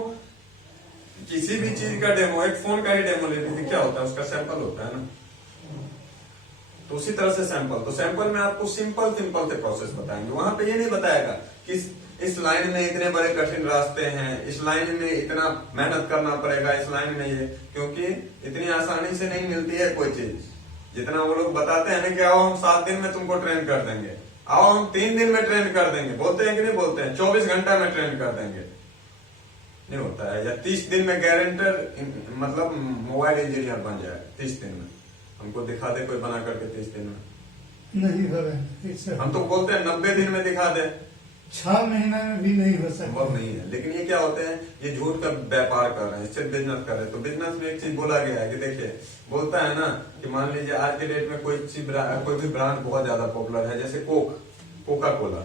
किसी भी चीज का डेमो, एक फोन का ही डेमो ले लीजिए, क्या होता है उसका सैंपल होता है ना। तो उसी तरह से सैंपल, तो सैंपल में आपको सिंपल सिंपल से प्रोसेस बताएंगे। वहां पे ये नहीं बताएगा कि इस लाइन में इतने बड़े कठिन रास्ते हैं, इस लाइन में इतना मेहनत करना पड़ेगा, इस लाइन में ये, क्योंकि इतनी आसानी से नहीं मिलती है कोई चीज। जितना वो लोग बताते हैं ना कि आओ हम 7 दिन में तुमको ट्रेन कर देंगे, आओ हम 3 दिन में ट्रेन कर देंगे, बोलते हैं कि नहीं बोलते हैं, 24 घंटा में ट्रेन कर देंगे, नहीं होता है। या 30 दिन में गारंटर मतलब मोबाइल इंजीनियर बन जाए 30 दिन में, हमको दिखा दे कोई बना करके 30 दिन में, नहीं हो रहा है। हम तो बोलते हैं 90 दिन में दिखा दे, 6 महीना में भी नहीं हो सकता, संभव नहीं है। लेकिन ये क्या होते हैं, ये झूठ का व्यापार कर रहे हैं, इससे बिजनेस कर रहे हैं। तो बिजनेस में एक चीज बोला गया है कि देखिए, बोलता है ना कि मान लीजिए आज के डेट में कोई भी ब्रांड बहुत ज्यादा पॉपुलर है, जैसे कोका कोला,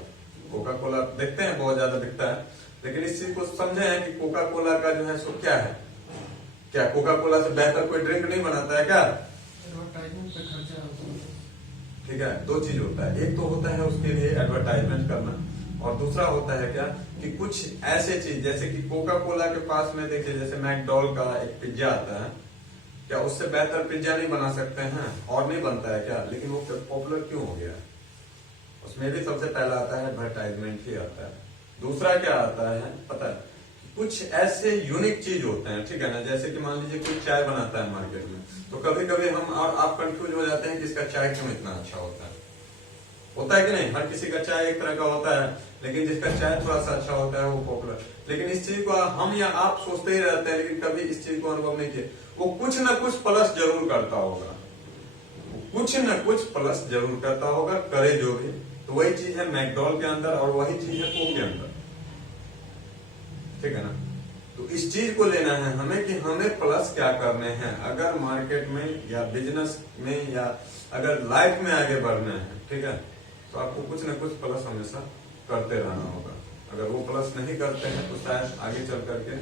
कोका कोला देखते हैं बहुत ज्यादा बिकता है। लेकिन इस चीज को समझे हैं कि कोका कोला का जो है सो क्या है, क्या कोका कोला से बेहतर कोई ड्रिंक नहीं बनाता है क्या? एडवर्टाइजमेंट पे खर्चा होता है। ठीक है, 2 चीज होता है, एक तो होता है उसके लिए एडवर्टाइजमेंट करना, और दूसरा होता है क्या कि कुछ ऐसे चीज जैसे कि कोका कोला के पास में देखिए, जैसे मैकडॉल का एक पिज्जा आता है, क्या उससे बेहतर पिज्जा नहीं बना सकते हैं? और नहीं बनता है क्या? लेकिन वो पॉपुलर क्यों हो गया? उसमें भी सबसे पहला आता है एडवर्टाइजमेंट ही आता है। दूसरा क्या आता है पता है, कुछ ऐसे यूनिक चीज होते हैं, ठीक है ना। जैसे कि मान लीजिए कोई चाय बनाता है मार्केट में, तो कभी कभी हम और आप कंफ्यूज हो जाते हैं कि इसका चाय क्यों इतना अच्छा होता है कि नहीं? हर किसी का चाय एक तरह का होता है, लेकिन जिसका चाय थोड़ा सा अच्छा होता है वो पॉपुलर। लेकिन इस चीज को हम या आप सोचते ही रहते हैं, लेकिन कभी इस चीज को अनुभव नहीं किए। वो कुछ न कुछ प्लस जरूर करता होगा, कुछ न कुछ प्लस जरूर करता होगा, करे जो भी। तो वही चीज है मैकडॉल के अंदर और वही चीज है कोक के अंदर, ठीक है ना। तो इस चीज को लेना है हमें कि हमें प्लस क्या करने हैं अगर मार्केट में या बिजनेस में या अगर लाइफ में आगे बढ़ना है, ठीक है। तो आपको कुछ न कुछ प्लस हमेशा करते रहना होगा। अगर वो प्लस नहीं करते हैं तो शायद आगे चल करके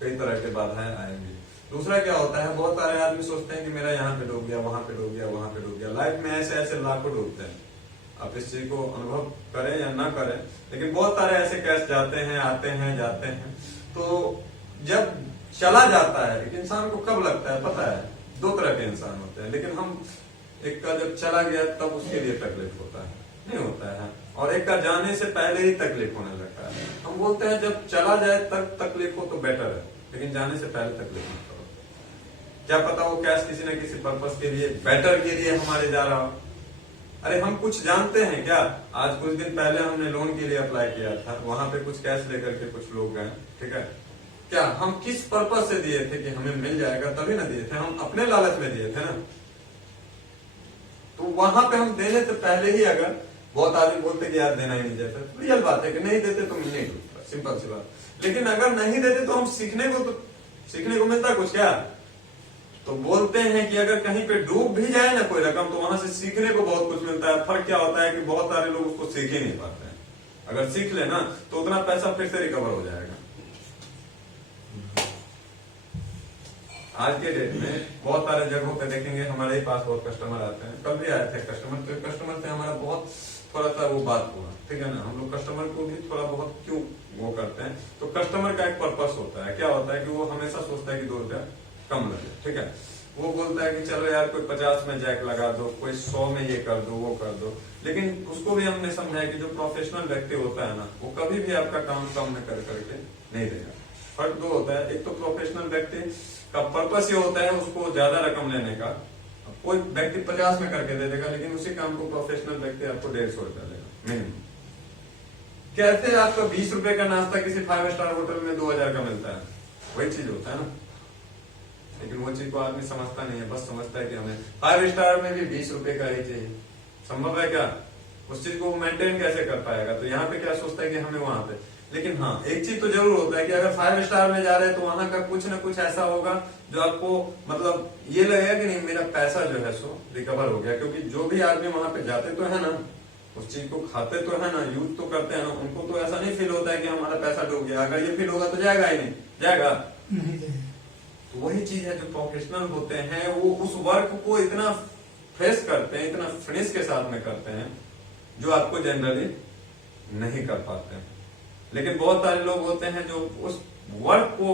कई तरह के बाधाएं आएंगी। दूसरा क्या होता है, बहुत सारे आदमी सोचते हैं कि मेरा यहाँ पे डूब गया, वहां पे डूब गया, वहां पे डूब गया। लाइफ में ऐसे ऐसे लाखों डूबते हैं, आप इस चीज को अनुभव करें या ना करें, लेकिन बहुत सारे ऐसे कैश जाते हैं, आते हैं, जाते हैं। तो जब चला जाता है एक इंसान को कब लगता है पता है, 2 तरह के इंसान होते हैं। लेकिन हम एक का जब चला गया तब उसके लिए तकलीफ होता है, नहीं होता है, और एक का जाने से पहले ही तकलीफ होने लगता है। हम बोलते हैं जब चला जाए तब तकलीफ हो तो बेटर है, लेकिन जाने से पहले तकलीफ मत करो। क्या पता वो कैश किसी न किसी पर्पस के लिए, बेटर के लिए हमारे जा रहा हो। अरे हम कुछ जानते हैं क्या? आज कुछ दिन पहले हमने लोन के लिए अप्लाई किया था, वहां पे कुछ कैश लेकर के कुछ लोग गए, ठीक है। क्या हम किस पर्पस से दिए थे कि हमें मिल जाएगा तभी ना दिए थे, हम अपने लालच में दिए थे ना। तो वहां पे हम देने से पहले ही, अगर बहुत आदमी बोलते कि यार देना ही नहीं देता, तो रियल बात है कि नहीं देते तो मिलने ही डूबता, सिंपल सी बात। लेकिन अगर नहीं देते तो हम सीखने को मिलता कुछ क्या? तो बोलते हैं कि अगर कहीं पे डूब भी जाए ना कोई रकम तो वहां से सीखने को बहुत कुछ मिलता है। फर्क क्या होता है कि बहुत सारे लोग उसको सीख ही नहीं पाते हैं। अगर सीख लेना तो उतना पैसा फिर से रिकवर हो जाएगा। आज के डेट में बहुत सारे जगहों पे देखेंगे हमारे ही पास बहुत कस्टमर आते हैं। कल भी आए थे कस्टमर, तो कस्टमर से हमारा बहुत थोड़ा सा वो बात हुआ, ठीक है ना। हम लोग कस्टमर को भी थोड़ा बहुत क्यों वो करते हैं, तो कस्टमर का एक पर्पस होता है। क्या होता है कि वो हमेशा सोचता है कि 2 रुपया कम लगे, ठीक है। वो बोलता है कि चलो यार कोई 50 में जैक लगा दो, कोई 100 में ये कर दो, वो कर दो। लेकिन उसको भी हमने समझाया कि जो प्रोफेशनल व्यक्ति होता है ना, वो कभी भी आपका काम कम में कर करके नहीं देगा। फर्क 2 होता है। एक तो प्रोफेशनल व्यक्ति का पर्पस ये होता है उसको ज्यादा रकम लेने का। कोई व्यक्ति 50 में करके दे देगा, लेकिन उसी काम को प्रोफेशनल व्यक्ति आपको 150 रुपया देगा मिनिमम। कैसे आपका 20 रुपए का नाश्ता किसी 5 स्टार होटल में 2000 का मिलता है, वही चीज होता है ना। लेकिन वो चीज को आदमी समझता नहीं है, बस समझता है कि हमें 5 स्टार में भी 20 रुपए का ही चाहिए। संभव है क्या? उस चीज को मेंटेन कैसे कर पाएगा? तो यहाँ पे क्या सोचता है कि हमें वहां पे। लेकिन हाँ, एक चीज तो जरूर होता है कि अगर 5 स्टार में जा रहे हैं तो वहां का कुछ ना कुछ ऐसा होगा जो आपको मतलब ये लगेगा कि नहीं मेरा पैसा जो है सो रिकवर हो गया। क्योंकि जो भी आदमी वहां पे जाते तो है ना, उस चीज को खाते तो है ना, यूज तो करते हैं ना, उनको तो ऐसा नहीं फील होता है कि हमारा पैसा डूब गया। अगर ये फील होगा तो जाएगा ही नहीं, जाएगा नहीं जाएगा। तो वही चीज है, जो प्रोफेशनल होते हैं वो उस वर्क को इतना फ्रेश करते हैं, इतना फिनिश के साथ में करते हैं, जो आपको जनरली नहीं कर पाते हैं। लेकिन बहुत सारे लोग होते हैं जो उस वर्क को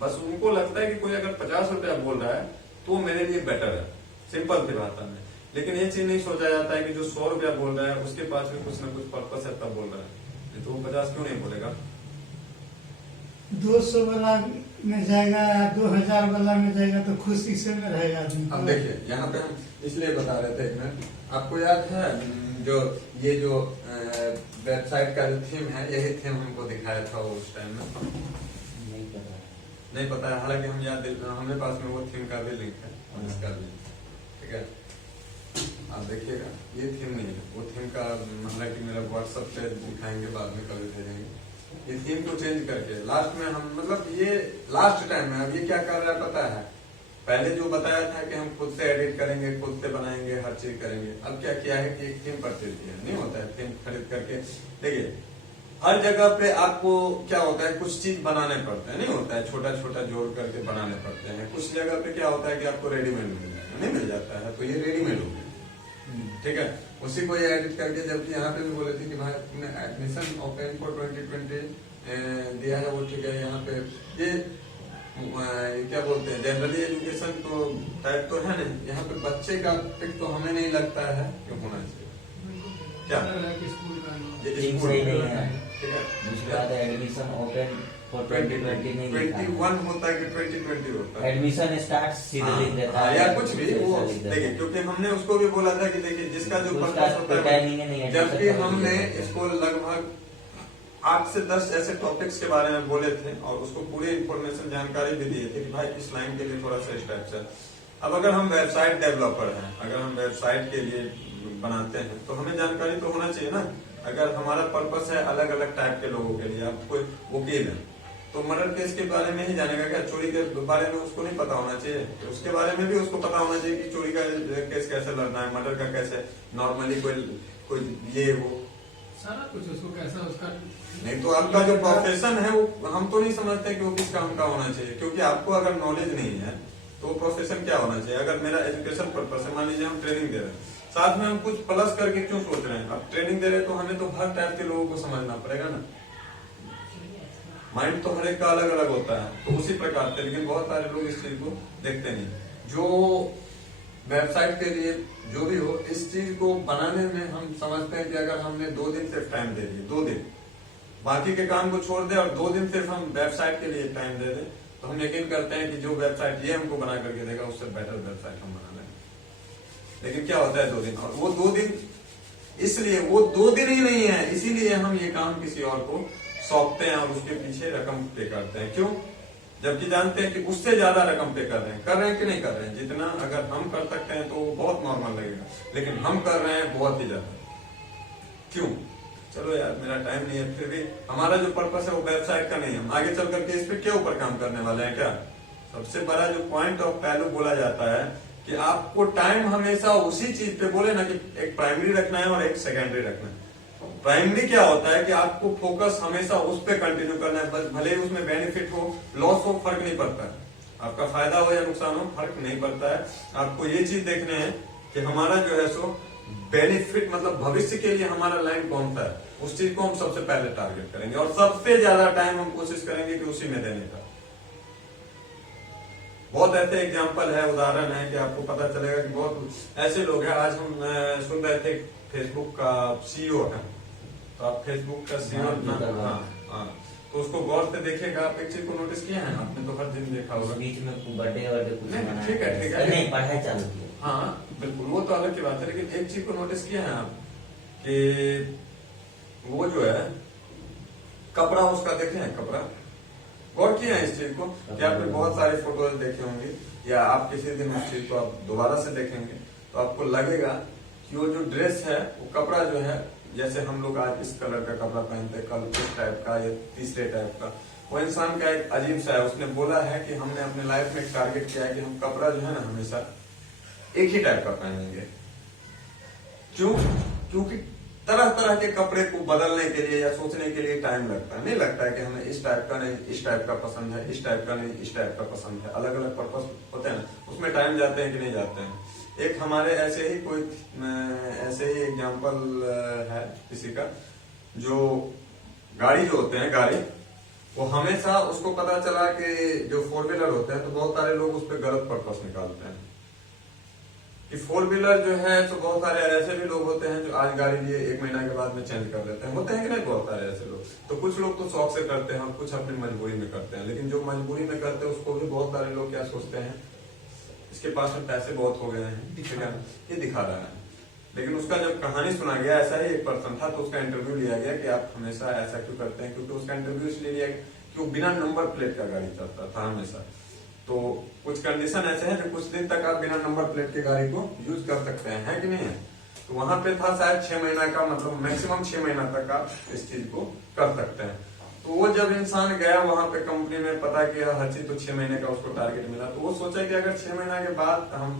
बस उनको लगता है कि कोई अगर 50 रुपया बोल रहा है तो मेरे लिए बेटर है, सिंपल सी बात है। लेकिन ये चीज नहीं सोचा जाता है कि जो 100 रुपया बोल रहा है उसके पास भी कुछ ना कुछ पर्पस है तब बोल रहा है, नहीं तो वो 50 क्यों नहीं बोलेगा। 200 वाला में जाएगा या 2000 वाला में जाएगा तो खुशी से में रहेगा आदमी। अब देखिए यहाँ पे हम इसलिए बता रहे थे, एक मिनट, आपको याद है जो ये जो वेबसाइट का जो थीम है, यही थीम हमको दिखाया था उस टाइम में। नहीं पता है, हालांकि हम याद हमारे पास में वो थीम का भी लिंक है और इसका भी, ठीक है। आप देखिएगा ये थीम नहीं है, वो थीम का हालांकि मेरा व्हाट्सएप पे दिखाएंगे, बाद में कभी भेजेंगे। ये थीम को चेंज करके लास्ट में हम मतलब ये लास्ट टाइम में अब ये क्या कर रहा है पता है, पहले जो बताया था कि हम खुद से एडिट करेंगे, खुद से बनाएंगे, हर चीज करेंगे। अब क्या किया है कि एक थीम परचेज किया, नहीं होता है थीम खरीद करके। देखिए हर जगह पे आपको क्या होता है, कुछ चीज बनाने पड़ते हैं, नहीं होता है, छोटा छोटा जोड़ करके बनाने पड़ते हैं। कुछ जगह पे क्या होता है कि आपको रेडीमेड मिल जाएगा, नहीं मिल जाता है, तो ये रेडीमेड हो गया, ठीक है। उसी को ये एडिट करके, जबकि यहाँ पे भी बोले थे कि भाई तुमने एडमिशन ओपन फॉर 2020 दिया है, वो ठीक है। यहाँ पे ये क्या बोलते हैं, जनरली एजुकेशन तो टाइप तो है नहीं, यहाँ पे बच्चे का पिक तो हमें नहीं लगता है कि होना चाहिए। क्या स्कूल का ये ठीक स्कूल सही का नहीं है। ठीक है। दूसरी बात है एडमिशन ओपन फॉर 2020 नहीं लिखा है। 21 होता है कि 2020 होता है, एडमिशन स्टार्ट सीधे लिख देता है या कुछ भी वो देखिए। क्योंकि हमने उसको भी बोला था कि देखिए जिसका जो पर्पस होता है, जबकि हमने इसको लगभग 8 से 10 ऐसे टॉपिक्स के बारे में बोले थे और उसको पूरी इंफॉर्मेशन जानकारी भी दी थी कि भाई इस लाइन के लिए थोड़ा सा इस टाइप से। अब अगर हम वेबसाइट डेवलपर हैं, अगर हम वेबसाइट के लिए बनाते हैं तो हमें जानकारी तो होना चाहिए ना। अगर हमारा पर्पस है अलग अलग टाइप के लोगों के लिए, आप कोई वकील है तो मर्डर केस के बारे में ही जानेगा क्या, चोरी के बारे में उसको नहीं पता होना चाहिए? तो उसके बारे में भी उसको पता होना चाहिए कि चोरी का केस कैसे लड़ना है, मर्डर का कैसे नॉर्मली कोई ये वो सारा कुछ उसको कैसा उसका। नहीं तो आपका जो प्रोफेशन है वो हम तो नहीं समझते कि वो किस काम का होना चाहिए। क्योंकि आपको अगर नॉलेज नहीं है तो प्रोफेशन क्या होना चाहिए। अगर मेरा एजुकेशन पर्पस है, मान लीजिए हम ट्रेनिंग दे रहे हैं, साथ में हम कुछ प्लस करके क्यों सोच रहे हैं। अब ट्रेनिंग दे रहे हैं तो हमें तो हर टाइप के लोगों को समझना पड़ेगा ना। माइंड तो हर एक का अलग अलग होता है, तो उसी प्रकार से। लेकिन बहुत सारे लोग इस चीज को देखते नहीं। जो वेबसाइट के लिए जो भी हो, इस चीज को बनाने में हम समझते हैं कि अगर हमने 2 दिन सिर्फ टाइम दे दिए, 2 दिन बाकी के काम को छोड़ दे और 2 दिन सिर्फ हम वेबसाइट के लिए टाइम दे दें, तो हम यकीन करते हैं कि जो वेबसाइट ये हमको बना करके देगा उससे बेटर वेबसाइट हम बना लेंगे। लेकिन क्या होता है 2 दिन, और वो 2 दिन इसलिए वो 2 दिन ही नहीं है, इसीलिए हम ये काम किसी और को सौंपते हैं और उसके पीछे रकम पे करते हैं। क्यों? जबकि जानते हैं कि उससे ज्यादा रकम पे कर रहे हैं कि नहीं कर रहे हैं। जितना अगर हम कर सकते हैं तो वो बहुत नॉर्मल लगेगा, लेकिन हम कर रहे हैं बहुत ही ज्यादा। क्यों? चलो यार मेरा टाइम नहीं है, फिर भी हमारा जो पर्पस है वो वेबसाइट का नहीं है। हम आगे चल करके इस पे क्या ऊपर काम करने वाले हैं। क्या सबसे बड़ा जो पॉइंट ऑफ वैल्यू बोला जाता है कि आपको टाइम हमेशा उसी चीज पे बोले ना कि एक प्राइमरी रखना है और एक सेकेंडरी रखना है। प्राइमरी क्या होता है कि आपको फोकस हमेशा उस पे कंटिन्यू करना है, भले ही उसमें बेनिफिट हो लॉस हो फर्क नहीं पड़ता है। आपका फायदा हो या नुकसान हो फर्क नहीं पड़ता है। आपको ये चीज देखने है कि हमारा जो है सो बेनिफिट मतलब भविष्य के लिए हमारा लाइन कौन सा है, उस चीज को हम सबसे पहले टारगेट करेंगे और सबसे ज्यादा टाइम हम कोशिश करेंगे कि उसी में देने का। बहुत ऐसे एग्जाम्पल है, उदाहरण है कि आपको पता चलेगा कि बहुत ऐसे लोग हैं। आज हम सुन रहे थे फेसबुक का सीईओ है, तो आप फेसबुक का सीईओ हाँ, तो उसको गौर से देखेगा। आप एक चीज को नोटिस किया है, आपने तो हर दिन देखा होगा बीच में बर्थडे कुछ नहीं, ठीक है नहीं, पढ़ाई चालू की। हाँ बिल्कुल, वो तो अलग की बात है, लेकिन एक चीज को नोटिस किया है आप कि वो जो है कपड़ा उसका देखे हैं, कपड़ा गौर किया है इस चीज को कि आपने बहुत सारे फोटोज देखे होंगे या आप किसी दिन उस चीज को आप दोबारा से देखेंगे तो आपको लगेगा कि वो जो ड्रेस है वो कपड़ा जो है, जैसे हम लोग आज इस कलर का कपड़ा पहनते हैं, कल इस टाइप का या तीसरे टाइप का, वो इंसान का एक अजीब सा है। उसने बोला है कि हमने अपने लाइफ में टारगेट किया है कि हम कपड़ा जो है ना हमेशा एक ही टाइप का पहनेंगे। क्यों? क्योंकि तरह तरह के कपड़े को बदलने के लिए या सोचने के लिए टाइम लगता है। नहीं लगता है कि हमें इस टाइप का नहीं इस टाइप का पसंद है, इस टाइप का नहीं इस टाइप का पसंद है। अलग अलग पर्पस होते हैं ना, उसमें टाइम जाते हैं कि नहीं जाते हैं। एक हमारे ऐसे ही कोई ऐसे ही एग्जाम्पल है किसी का, जो गाड़ी जो होते हैं गाड़ी, वो हमेशा उसको पता चला कि जो 4 व्हीलर होते हैं तो बहुत सारे लोग उस पर गलत पर्पस निकालते हैं कि 4 व्हीलर जो है, तो बहुत सारे ऐसे भी लोग होते हैं जो आज गाड़ी लिए 1 महीना के बाद में चेंज कर लेते हैं, होते हैं कि नहीं बहुत सारे ऐसे लोग। तो कुछ लोग तो शौक से करते हैं और कुछ अपनी मजबूरी में करते हैं, लेकिन जो मजबूरी में करते हैं उसको भी बहुत सारे लोग क्या सोचते हैं, इसके पास में पैसे बहुत हो गए हैं, ठीक है, ये दिखा रहा है। लेकिन उसका जब कहानी सुना गया, ऐसा ही एक पर्सन था, तो उसका इंटरव्यू लिया गया कि आप हमेशा ऐसा क्यों करते हैं, क्योंकि उसका इंटरव्यू इसलिए लिया कि वो बिना नंबर प्लेट का गाड़ी चलता था हमेशा। तो कुछ कंडीशन ऐसे हैं जो कुछ दिन तक आप बिना नंबर प्लेट की गाड़ी को यूज कर सकते हैं, है कि नहीं है। तो वहां पे था शायद 6 महीना का, मतलब मैक्सिमम 6 महीना तक आप इस चीज को कर सकते हैं। तो वो जब इंसान गया वहां पे कंपनी में, पता किया हर चीज, तो 6 महीने का उसको टारगेट मिला। तो वो सोचा कि अगर 6 महीना के बाद हम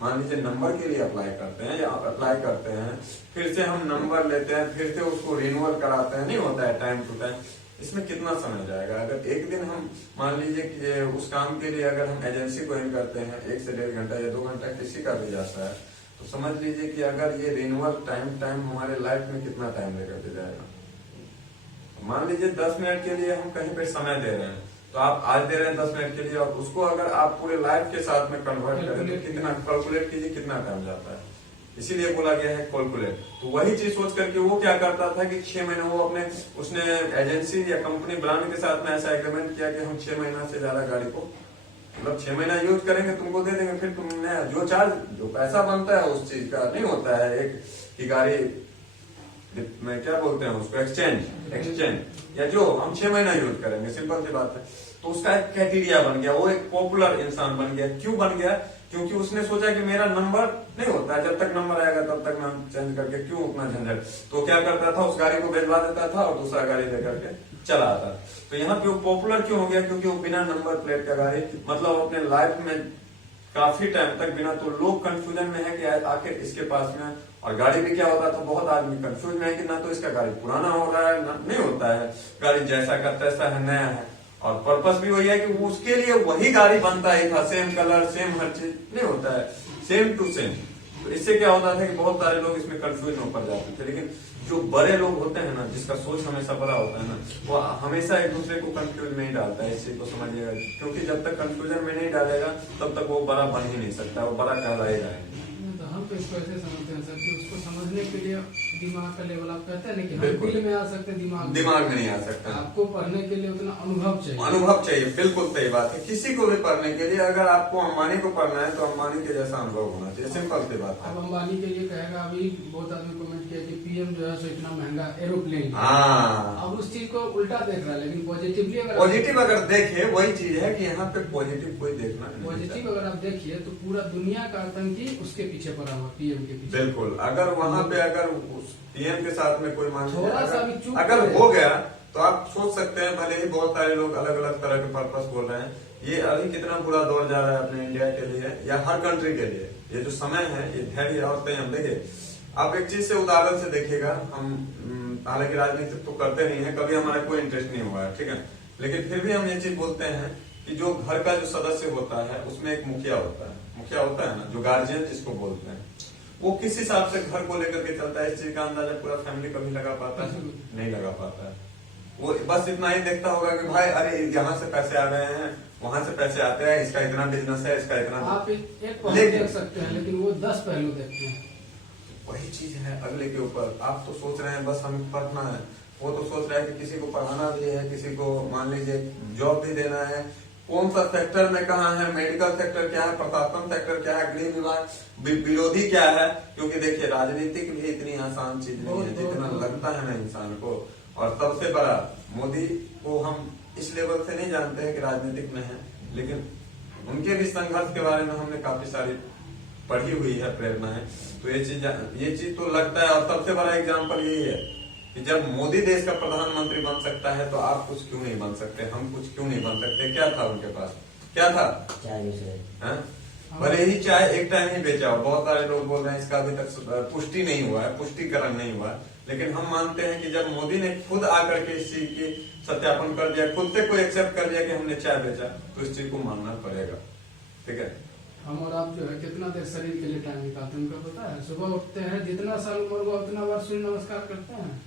मान लीजिए नंबर के लिए अप्लाई करते हैं या अप्लाई करते हैं, फिर से हम नंबर लेते हैं, फिर से उसको रिन्यूअल कराते हैं, नहीं होता है टाइम टू टाइम, इसमें कितना समय जाएगा। अगर एक दिन हम मान लीजिए कि उस काम के लिए अगर हम एजेंसी को इन करते हैं 1 से 1.5 घंटा या 2 घंटा किसी का भी जाता है, तो समझ लीजिए कि अगर ये रिन्यूअल टाइम हमारे लाइफ में कितना टाइम लेकर के जाएगा। मान लीजिए 10 मिनट के लिए हम कहीं पे समय दे रहे हैं, तो आप आज दे रहे हैं 10 मिनट के लिए, और उसको अगर आप पूरे लाइफ के साथ में कन्वर्ट करें तो कितना, कैलकुलेट कीजिए कितना टाइम जाता है। इसीलिए बोला गया है कैलकुलेट। तो वही चीज सोच करके वो क्या करता था कि 6 महीने वो अपने उसने एजेंसी या कंपनी ब्रांड के साथ में ऐसा एग्रीमेंट किया कि हम 6 महीना से ज्यादा गाड़ी को, मतलब 6 महीना यूज करेंगे, तुमको दे देंगे, फिर तुमने जो चार्ज जो पैसा बनता है उस चीज का नहीं होता है एक की गाड़ी में क्या बोलते हैं उसको, एक्सचेंज या जो हम 6 महीना यूज करेंगे, सिंपल सी बात है। तो उसका एक क्राइटेरिया बन गया, वो एक पॉपुलर इंसान बन गया। क्यों बन गया? क्योंकि उसने सोचा कि मेरा नंबर नहीं होता है, जब तक नंबर आएगा तब तक मैं चेंज करके क्यों उतना झंझट। तो क्या करता था, उस गाड़ी को भिजवा देता था और दूसरा गाड़ी लेकर के चला आता। तो यहाँ पे वो पॉपुलर क्यों हो गया? क्योंकि वो बिना नंबर प्लेट का गाड़ी, मतलब अपने लाइफ में काफी टाइम तक बिना, तो लोग कंफ्यूजन में है कि आखिर इसके पास में, और गाड़ी भी क्या होता था, बहुत आदमी कंफ्यूज में है कि ना तो इसका गाड़ी पुराना हो रहा है ना नहीं होता है, गाड़ी जैसा का तैसा है, नया है। और पर्पस भी वही है कि वो उसके लिए वही गाड़ी बनता ही था, सेम कलर सेम हर चीज नहीं होता है, सेम टू सेम। तो इससे क्या होता था कि बहुत सारे लोग इसमें कंफ्यूज में पड़ जाते थे। लेकिन जो बड़े लोग होते हैं ना, जिसका सोच हमेशा बड़ा होता है ना, वो हमेशा एक दूसरे को कंफ्यूज में ही डालता है। इस चीज को समझिएगा, क्योंकि जब तक कंफ्यूजन में नहीं डालेगा तब तक वो बड़ा बन ही नहीं सकता, वो बड़ा कहलाएगा। तो हम तो इसको ऐसे समझते हैं सर कि उसको समझने के लिए दिमाग का लेवल आप कहते हैं, लेकिन हम बिल्कुल। दिल में आ सकते हैं, दिमाग में नहीं आ सकता। आपको पढ़ने के लिए उतना अनुभव चाहिए। अनुभव चाहिए, बिल्कुल सही बात है। किसी को भी पढ़ने के लिए, अगर आपको अंबानी को पढ़ना है तो अंबानी के जैसा अनुभव होना चाहिए, सिंपल सी बात है। अब अंबानी के लिए कहेगा, अभी बहुत आदमी कमेंट किया कि पीएम जो है सो इतना महंगा एरोप्लेन, हाँ, अब उस चीज को उल्टा देख रहा है। लेकिन पॉजिटिवली पॉजिटिव अगर देखे, वही चीज है कि यहाँ पे पॉजिटिव कोई देखना नहीं पॉजिटिव अगर आप देखिए तो पूरा दुनिया का आतंकी उसके पीछे पड़ा हुआ, पीएम के पीछे। बिल्कुल। अगर वहाँ पे अगर पीएम के साथ में कोई मान थोड़ा सा भी चूक अगर करे। हो गया तो आप सोच सकते हैं, भले ही बहुत सारे लोग अलग अलग तरह के पर्पस बोल रहे हैं, ये अभी कितना बुरा दौर जा रहा है अपने इंडिया के लिए या हर कंट्री के लिए। ये जो समय है, ये धैर्य और संयम। देखिए, आप एक चीज से उदाहरण से देखिएगा, हम हालांकि राजनीति तो करते नहीं है, कभी हमारा कोई इंटरेस्ट नहीं हुआ है, ठीक है, लेकिन फिर भी हम ये चीज बोलते हैं कि जो घर का जो सदस्य होता है उसमें एक मुखिया होता है ना, जो गार्जियन जिसको बोलते हैं, वो किस हिसाब से घर को लेकर के चलता है, इस चीज का अंदाजा पूरा फैमिली कभी लगा पाता है? नहीं लगा पाता है। वो बस इतना ही देखता होगा कि भाई अरे यहाँ से पैसे आ रहे हैं, वहां से पैसे आते हैं, इसका इतना बिजनेस है, इसका इतना। आप एक पहलू देख सकते हैं, लेकिन वो 10 पहलू देखते हैं। वही चीज है अगले के ऊपर। आप तो सोच रहे हैं बस हमें पढ़ना है, वो तो सोच रहा है कि किसी को पढ़ाना भी है, किसी को मान लीजिए जॉब भी देना है, कौन सा सेक्टर में कहाँ है, मेडिकल सेक्टर क्या है, प्रशासन सेक्टर क्या है, गृह विभाग, विरोधी क्या है। क्योंकि देखिए राजनीतिक भी इतनी आसान चीज नहीं है जितना लगता है ना इंसान को। और सबसे बड़ा, मोदी को हम इस लेवल से नहीं जानते हैं कि राजनीतिक में है, लेकिन उनके भी संघर्ष के बारे में हमने काफी सारी पढ़ी हुई है प्रेरणाएं। तो ये चीज तो लगता है। और सबसे बड़ा एग्जाम्पल यही है कि जब मोदी देश का प्रधानमंत्री बन सकता है तो आप कुछ क्यों नहीं बन सकते, हम कुछ क्यों नहीं बन सकते। क्या था उनके पास, क्या था? चाय। भले ही चाय एक टाइम ही बेचा हो, बहुत सारे लोग बोल रहे हैं इसका अभी तक पुष्टि नहीं हुआ है, पुष्टिकरण नहीं हुआ है, लेकिन हम मानते हैं कि जब मोदी ने खुद आकर के इस चीज की सत्यापन कर दिया, खुद से कोई एक्सेप्ट कर दिया कि हमने चाय बेचा, तो इस चीज को मानना पड़ेगा। ठीक है, हम और आप जो है कितना देर शरीर के लिए टाइम निकालते हैं उनको पता है? सुबह उठते हैं, जितना साल उम्र हुआ उतना बार सूर्य नमस्कार करते हैं।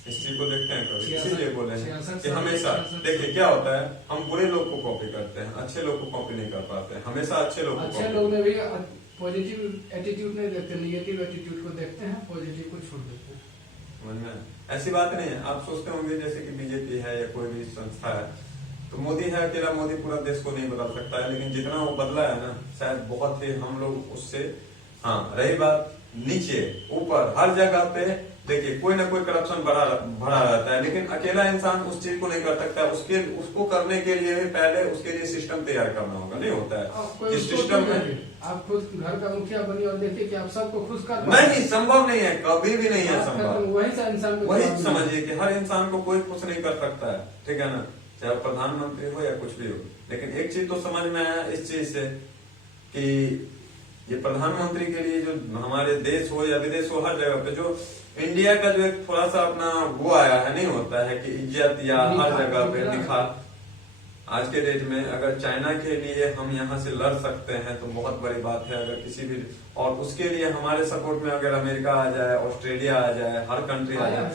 इस चीज को देखते हैं कभी, 66 इसीलिए बोले हैं 66 कि हमेशा देखिए क्या होता है, हम बुरे लोग को कॉपी करते हैं, अच्छे लोग को कॉपी नहीं कर पाते हैं, हमेशा अच्छे लोग को अच्छे copy लोग में भी पॉजिटिव एटीट्यूड नहीं देखते, निगेटिव एटीट्यूड को देखते हैं, पॉजिटिव को छोड़ देते हैं। समझ में आया? ऐसी बात नहीं है। आप सोचते होंगे जैसे कि बीजेपी है या कोई भी संस्था है तो मोदी है अकेला, मोदी पूरा देश को नहीं बदल सकता है, लेकिन जितना वो बदला है ना शायद बहुत ही हम लोग उससे। हाँ, रही बात नीचे ऊपर हर जगह पे देखिए कोई ना कोई करप्शन भरा रहता है, लेकिन अकेला इंसान उस चीज को नहीं कर सकता। उसको करने के लिए भी पहले उसके लिए सिस्टम तैयार करना होगा, नहीं होता है इस सिस्टम में। आप खुद घर का मुखिया बनिए और देखिए कि आप सबको खुश कर नहीं, संभव नहीं है, कभी भी नहीं है संभव। वही से इंसान वही समझिए कि हर इंसान को कोई खुश नहीं कर सकता है, ठीक है ना, चाहे प्रधानमंत्री हो या कुछ भी हो। लेकिन एक चीज तो समझ में आया इस चीज से कि ये प्रधानमंत्री के लिए जो हमारे देश हो या विदेश हो, हर जगह पे जो इंडिया का जो एक थोड़ा सा अपना वो आया है, नहीं होता है कि इज्जत या हर जगह पे निखार। आज के डेट में अगर चाइना के लिए हम यहाँ से लड़ सकते हैं तो बहुत बड़ी बात है। अगर किसी भी, और उसके लिए हमारे सपोर्ट में अगर अमेरिका आ जाए, ऑस्ट्रेलिया आ जाए, हर कंट्री आ जाए,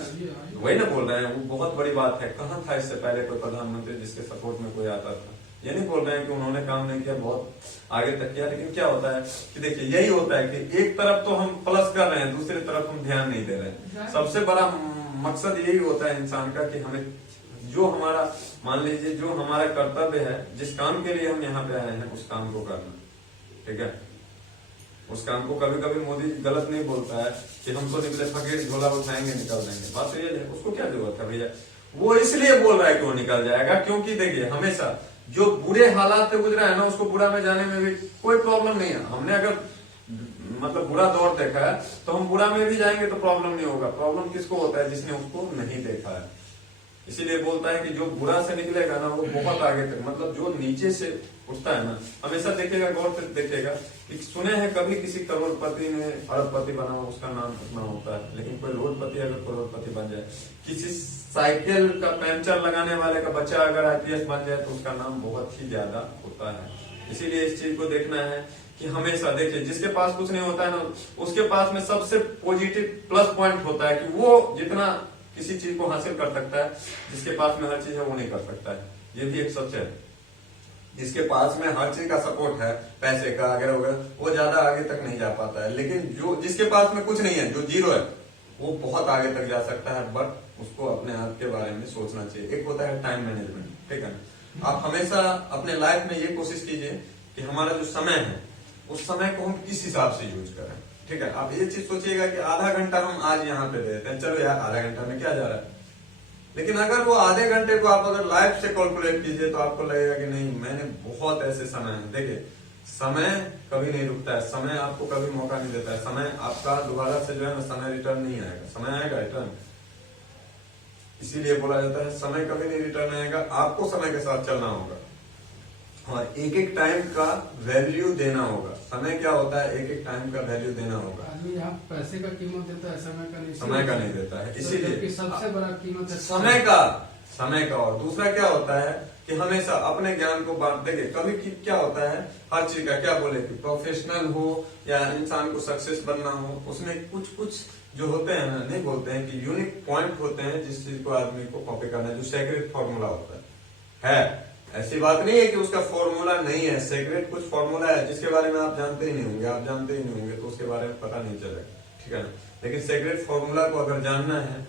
वही ना बोल रहे हैं, वो बहुत बड़ी बात है। कहाँ था इससे पहले कोई प्रधानमंत्री जिसके सपोर्ट में कोई आता था? ये नहीं बोल रहे हैं कि उन्होंने काम नहीं किया, बहुत आगे तक किया, लेकिन क्या होता है कि देखिए यही होता है कि एक तरफ तो हम प्लस कर रहे हैं, दूसरी तरफ हम ध्यान नहीं दे रहे हैं। सबसे बड़ा मकसद यही होता है इंसान का कि हमें जो हमारा, मान लीजिए जो हमारा कर्तव्य है, जिस काम के लिए हम यहाँ पे आए हैं उस काम को करना, ठीक है। उस काम को कभी कभी मोदी गलत नहीं बोलता है कि हम तो निकले फकीर झोला उठाएंगे निकल देंगे, बात तो ये है, उसको क्या जरूरत है भैया। वो इसलिए बोल रहा है कि वो निकल जाएगा क्योंकि देखिए हमेशा जो बुरे हालात से गुजरा है ना, उसको बुरा में जाने में भी कोई प्रॉब्लम नहीं है। हमने अगर मतलब बुरा दौर देखा है तो हम बुरा में भी जाएंगे तो प्रॉब्लम नहीं होगा। प्रॉब्लम किसको होता है? जिसने उसको नहीं देखा है। इसीलिए बोलता है कि जो बुरा से निकलेगा ना वो बहुत आगे तक, मतलब जो नीचे से उठता है ना, हमेशा देखेगा, गौर से देखेगा कि सुने हैं कभी किसी करोड़पति ने अरबपति बना, उसका नाम कितना होता है, लेकिन कोई रोडपति अगर करोड़पति बन जाए, किसी साइकिल का पंचर लगाने वाले का बच्चा अगर आईपीएस बन जाए तो उसका नाम बहुत ही ज्यादा होता है। इसीलिए इस चीज को देखना है कि हमेशा देखिए जिसके पास कुछ नहीं होता है ना, उसके पास में सबसे पॉजिटिव प्लस पॉइंट होता है कि वो जितना किसी चीज को हासिल कर सकता है, जिसके पास में हर चीज है वो नहीं कर सकता है। ये भी एक सच है। जिसके पास में हर चीज का सपोर्ट है, पैसे का वगैरह वगैरह, वो ज्यादा आगे तक नहीं जा पाता है। लेकिन जो जिसके पास में कुछ नहीं है, जो जीरो है, वो बहुत आगे तक जा सकता है। बट उसको अपने आप के बारे में सोचना चाहिए। एक होता है टाइम मैनेजमेंट, ठीक है ना। आप हमेशा अपने लाइफ में ये कोशिश कीजिए कि हमारा जो समय है उस समय को हम किस हिसाब से यूज करें, ठीक है। आप ये चीज सोचिएगा कि आधा घंटा हम आज यहाँ पे देते हैं, चलो यार आधा घंटा में क्या जा रहा है, लेकिन अगर वो आधे घंटे को आप अगर लाइफ से कैलकुलेट कीजिए तो आपको लगेगा कि नहीं, मैंने बहुत ऐसे समय है। देखिए समय कभी नहीं रुकता है, समय आपको कभी मौका नहीं देता है। समय आपका दोबारा से जो है ना, समय रिटर्न नहीं आएगा, समय आएगा रिटर्न। इसीलिए बोला जाता है समय कभी नहीं रिटर्न आएगा, आपको समय के साथ चलना होगा और एक एक टाइम का वैल्यू देना होगा। समय क्या होता है, एक एक टाइम का वैल्यू देना होगा। आदमी यहाँ पैसे का कीमत देता है, समय का नहीं, समय का नहीं देता है। इसीलिए सबसे बड़ा कीमत है समय का। समय का। और दूसरा क्या होता है कि हमेशा अपने ज्ञान को बांटने के, कभी क्या होता है हर चीज का क्या बोले कि प्रोफेशनल हो या इंसान को सक्सेस बनना हो, उसमें कुछ कुछ जो होते हैं ना, नहीं बोलते हैं कि यूनिक पॉइंट होते हैं जिस चीज को आदमी को कॉपी करना है, जो सेक्रेट फॉर्मूला होता है। ऐसी बात नहीं है कि उसका फॉर्मूला नहीं है, सेक्रेट कुछ फॉर्मूला है जिसके बारे में आप जानते ही नहीं होंगे, आप जानते ही नहीं होंगे तो उसके बारे में पता नहीं चलेगा, ठीक है ना। लेकिन सेक्रेट फॉर्मूला को अगर जानना है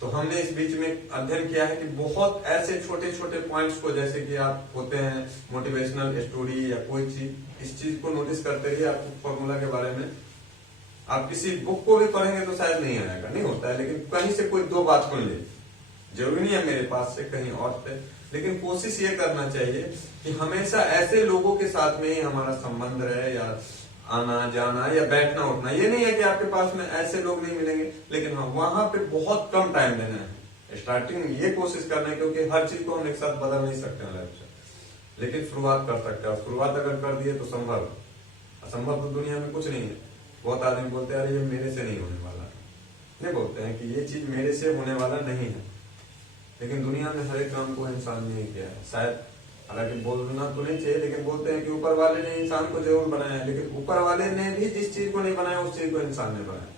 तो हमने इस बीच में अध्ययन किया है कि बहुत ऐसे छोटे छोटे पॉइंट्स को, जैसे कि आप होते हैं मोटिवेशनल स्टोरी या कोई चीज, इस चीज को नोटिस करते रहिए, आपको फॉर्मूला के बारे में, आप किसी बुक को भी पढ़ेंगे तो शायद नहीं आएगा, नहीं होता है, लेकिन कहीं से कोई दो बात सुन लीजिए, जरूरी नहीं है मेरे पास से, कहीं और से, लेकिन कोशिश ये करना चाहिए कि हमेशा ऐसे लोगों के साथ में ही हमारा संबंध रहे, या आना जाना या बैठना उठना। ये नहीं है कि आपके पास में ऐसे लोग नहीं मिलेंगे, लेकिन हाँ वहां पे बहुत कम टाइम देना है। स्टार्टिंग ये कोशिश करना है, क्योंकि हर चीज को हम एक साथ बदल नहीं सकते हैं लाइफ से, लेकिन शुरुआत कर सकते हैं। और शुरुआत अगर कर दिए तो संभव, असंभव तो दुनिया में कुछ नहीं है। बहुत आदमी बोलते हैं अरे ये मेरे से नहीं होने वाला, नहीं बोलते हैं कि ये चीज मेरे से होने वाला नहीं है, लेकिन दुनिया में हर एक काम को इंसान ने किया है। शायद हालांकि बोलना तो नहीं चाहिए, लेकिन बोलते हैं कि ऊपर वाले ने इंसान को जरूर बनाया है, लेकिन ऊपर वाले ने भी जिस चीज को नहीं बनाया उस चीज को इंसान ने बनाया।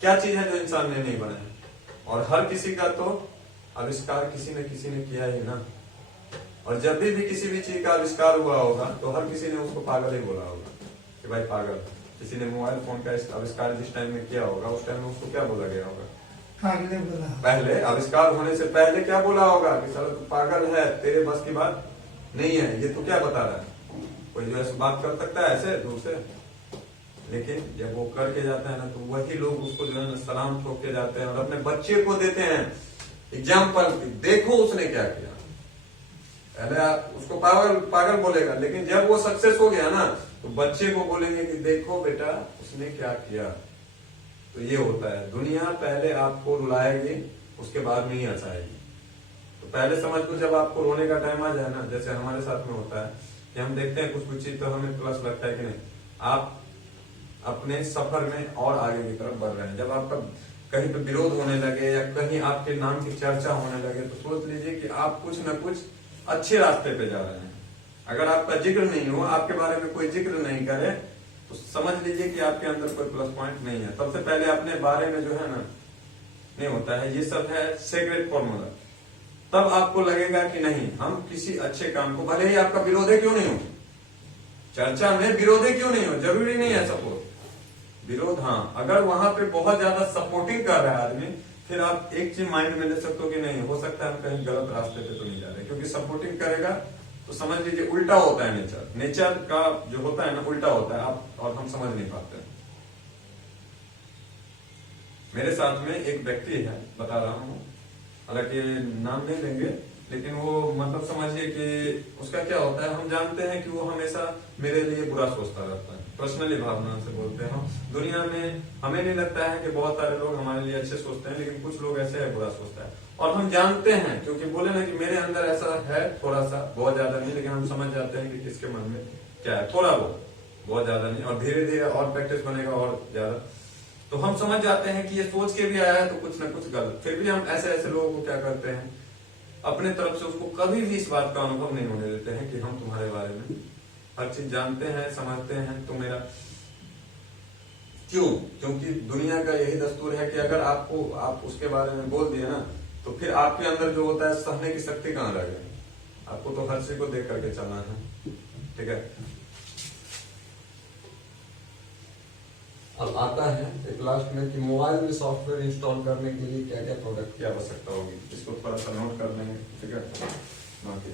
क्या चीज है जो इंसान ने नहीं बनाया? और हर किसी का तो आविष्कार किसी न किसी ने किया ही ना। और जब भी किसी भी चीज का आविष्कार हुआ होगा तो हर किसी ने उसको पागल ही बोला होगा कि भाई पागल। किसी ने मोबाइल फोन का आविष्कार जिस टाइम में किया होगा उस टाइम में उसको क्या बोला गया होगा? पागल बोला। पहले आविष्कार होने से पहले क्या बोला होगा कि साला तू पागल है, तेरे बस की बात नहीं है, ये तो क्या बता रहा है। कोई जो ऐसे बात कर सकता है ऐसे दूर से, लेकिन जब वो करके जाता है ना तो वही लोग उसको जो है ना सलाम ठोक के जाते हैं और अपने बच्चे को देते हैं एग्जाम्पल, देखो उसने क्या किया। पहले आप उसको पागल पागल बोलेगा, लेकिन जब वो सक्सेस हो गया ना तो बच्चे को बोलेंगे कि देखो बेटा उसने क्या किया। तो ये होता है, दुनिया पहले आपको रुलाएगी उसके बाद में ही हंसाएगी। तो पहले समझ को जब आपको रोने का टाइम आ जाए ना, जैसे हमारे साथ में होता है कि हम देखते हैं कुछ कुछ चीज तो हमें प्लस लगता है कि नहीं, आप अपने सफर में और आगे की तरफ बढ़ रहे हैं। जब आपका कहीं पे विरोध होने लगे या कहीं आपके नाम की चर्चा होने लगे तो सोच लीजिए कि आप कुछ न कुछ अच्छे रास्ते पे जा रहे हैं। अगर आपका जिक्र नहीं हो, आपके बारे में कोई जिक्र नहीं करे तो समझ लीजिए कि आपके अंदर कोई प्लस पॉइंट नहीं है। सबसे पहले अपने बारे में जो है ना नहीं होता है, ये सब है सीक्रेट फॉर्मूला। तब आपको लगेगा कि नहीं, हम किसी अच्छे काम को, भले ही आपका विरोधी क्यों नहीं हो, चर्चा में विरोधी क्यों नहीं हो, जरूरी नहीं है सपोर्ट विरोध, हाँ अगर वहां पे बहुत ज्यादा सपोर्टिंग कर रहा है आदमी, फिर आप एक चीज माइंड में ले सकते हो कि नहीं हो सकता है हम कहीं गलत रास्ते पे तो नहीं जा रहे, क्योंकि सपोर्टिंग करेगा तो समझ लीजिए उल्टा होता है नेचर। नेचर का जो होता है ना उल्टा होता है, आप और हम समझ नहीं पाते। मेरे साथ में एक व्यक्ति है, बता रहा हूँ, हालांकि नाम नहीं लेंगे, लेकिन वो मतलब समझिए कि उसका क्या होता है, हम जानते हैं कि वो हमेशा मेरे लिए बुरा सोचता रहता है। पर्सनली भावना से बोलते हैं हम, दुनिया में हमें नहीं लगता है कि बहुत सारे लोग हमारे लिए अच्छे सोचते हैं, लेकिन कुछ लोग ऐसे है बुरा सोचता है। और हम जानते हैं, क्योंकि बोले ना कि मेरे अंदर ऐसा है थोड़ा सा, बहुत ज्यादा नहीं, लेकिन हम समझ जाते हैं कि किसके मन में क्या है, थोड़ा बहुत ज्यादा नहीं, और धीरे धीरे और प्रैक्टिस बनेगा और ज्यादा, तो हम समझ जाते हैं कि ये सोच के भी आया है तो कुछ ना कुछ गलत। फिर भी हम ऐसे ऐसे लोगों को क्या करते हैं, अपने तरफ से उसको कभी भी इस बात का अनुभव नहीं होने देते हैं कि हम तुम्हारे बारे में हर चीज जानते हैं, समझते हैं। तो मेरा क्यों, क्योंकि दुनिया का यही दस्तूर है कि अगर आपको आप उसके बारे में बोल दिए ना तो फिर आपके अंदर जो होता है सहने की शक्ति कहाँ रह गई। आपको तो हर चीज को देख करके चलना है, ठीक है। अब आता है एक लास्ट में कि मोबाइल में सॉफ्टवेयर इंस्टॉल करने के लिए क्या क्या प्रोडक्ट की आवश्यकता होगी, इसको थोड़ा सा नोट कर लेंगे, ठीक है। बाकी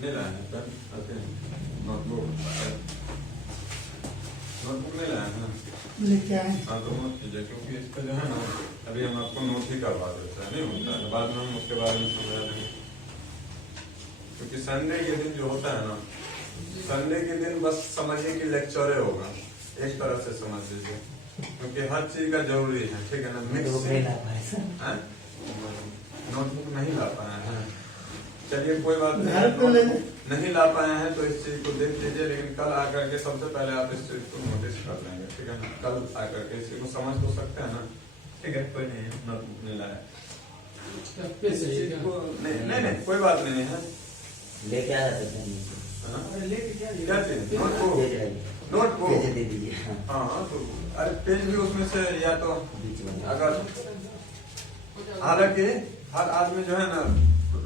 ले लाए हैं पेन, नोटबुक नहीं लाए हैं, लेके आए। हाँ तो मत कीजिए, क्योंकि इसका जो है ना अभी हम आपको नोट ही करवा देते हैं, नहीं होता है, बाद में हम उसके बारे में समझा देंगे। क्योंकि संडे के दिन जो होता है ना, संडे के दिन बस समझिए कि लेक्चर होगा, एक तरह से समझ लीजिए, क्योंकि हर चीज का जरूरी है, ठीक है ना। मिक्स नोटबुक नहीं ला पाए हैं, चलिए कोई बात घर तो ले नहीं, नहीं ला पाए हैं तो इस चीज को देख लीजिए, लेकिन कल आकर के सबसे पहले आप इस चीज को नोटिस कर लेंगे, ठीक है ना। कल आकर के इस चीज को समझ तो सकते हैं ना, ठीक है, कोई नहीं है, नोटबुक नहीं लाया पे इस चाहिए चीज क्या? को, नहीं कोई बात नहीं है। लेके आ जाते हैं हाँ? अरे लेके क्या क्या चीज? दे नोटबुक, जाइए, नोटबुक, पेज दे दीजिए। हाँ तो अरे पेज भी उसमें से, या तो बीच में अगर हालांकि हर आदमी जो है ना,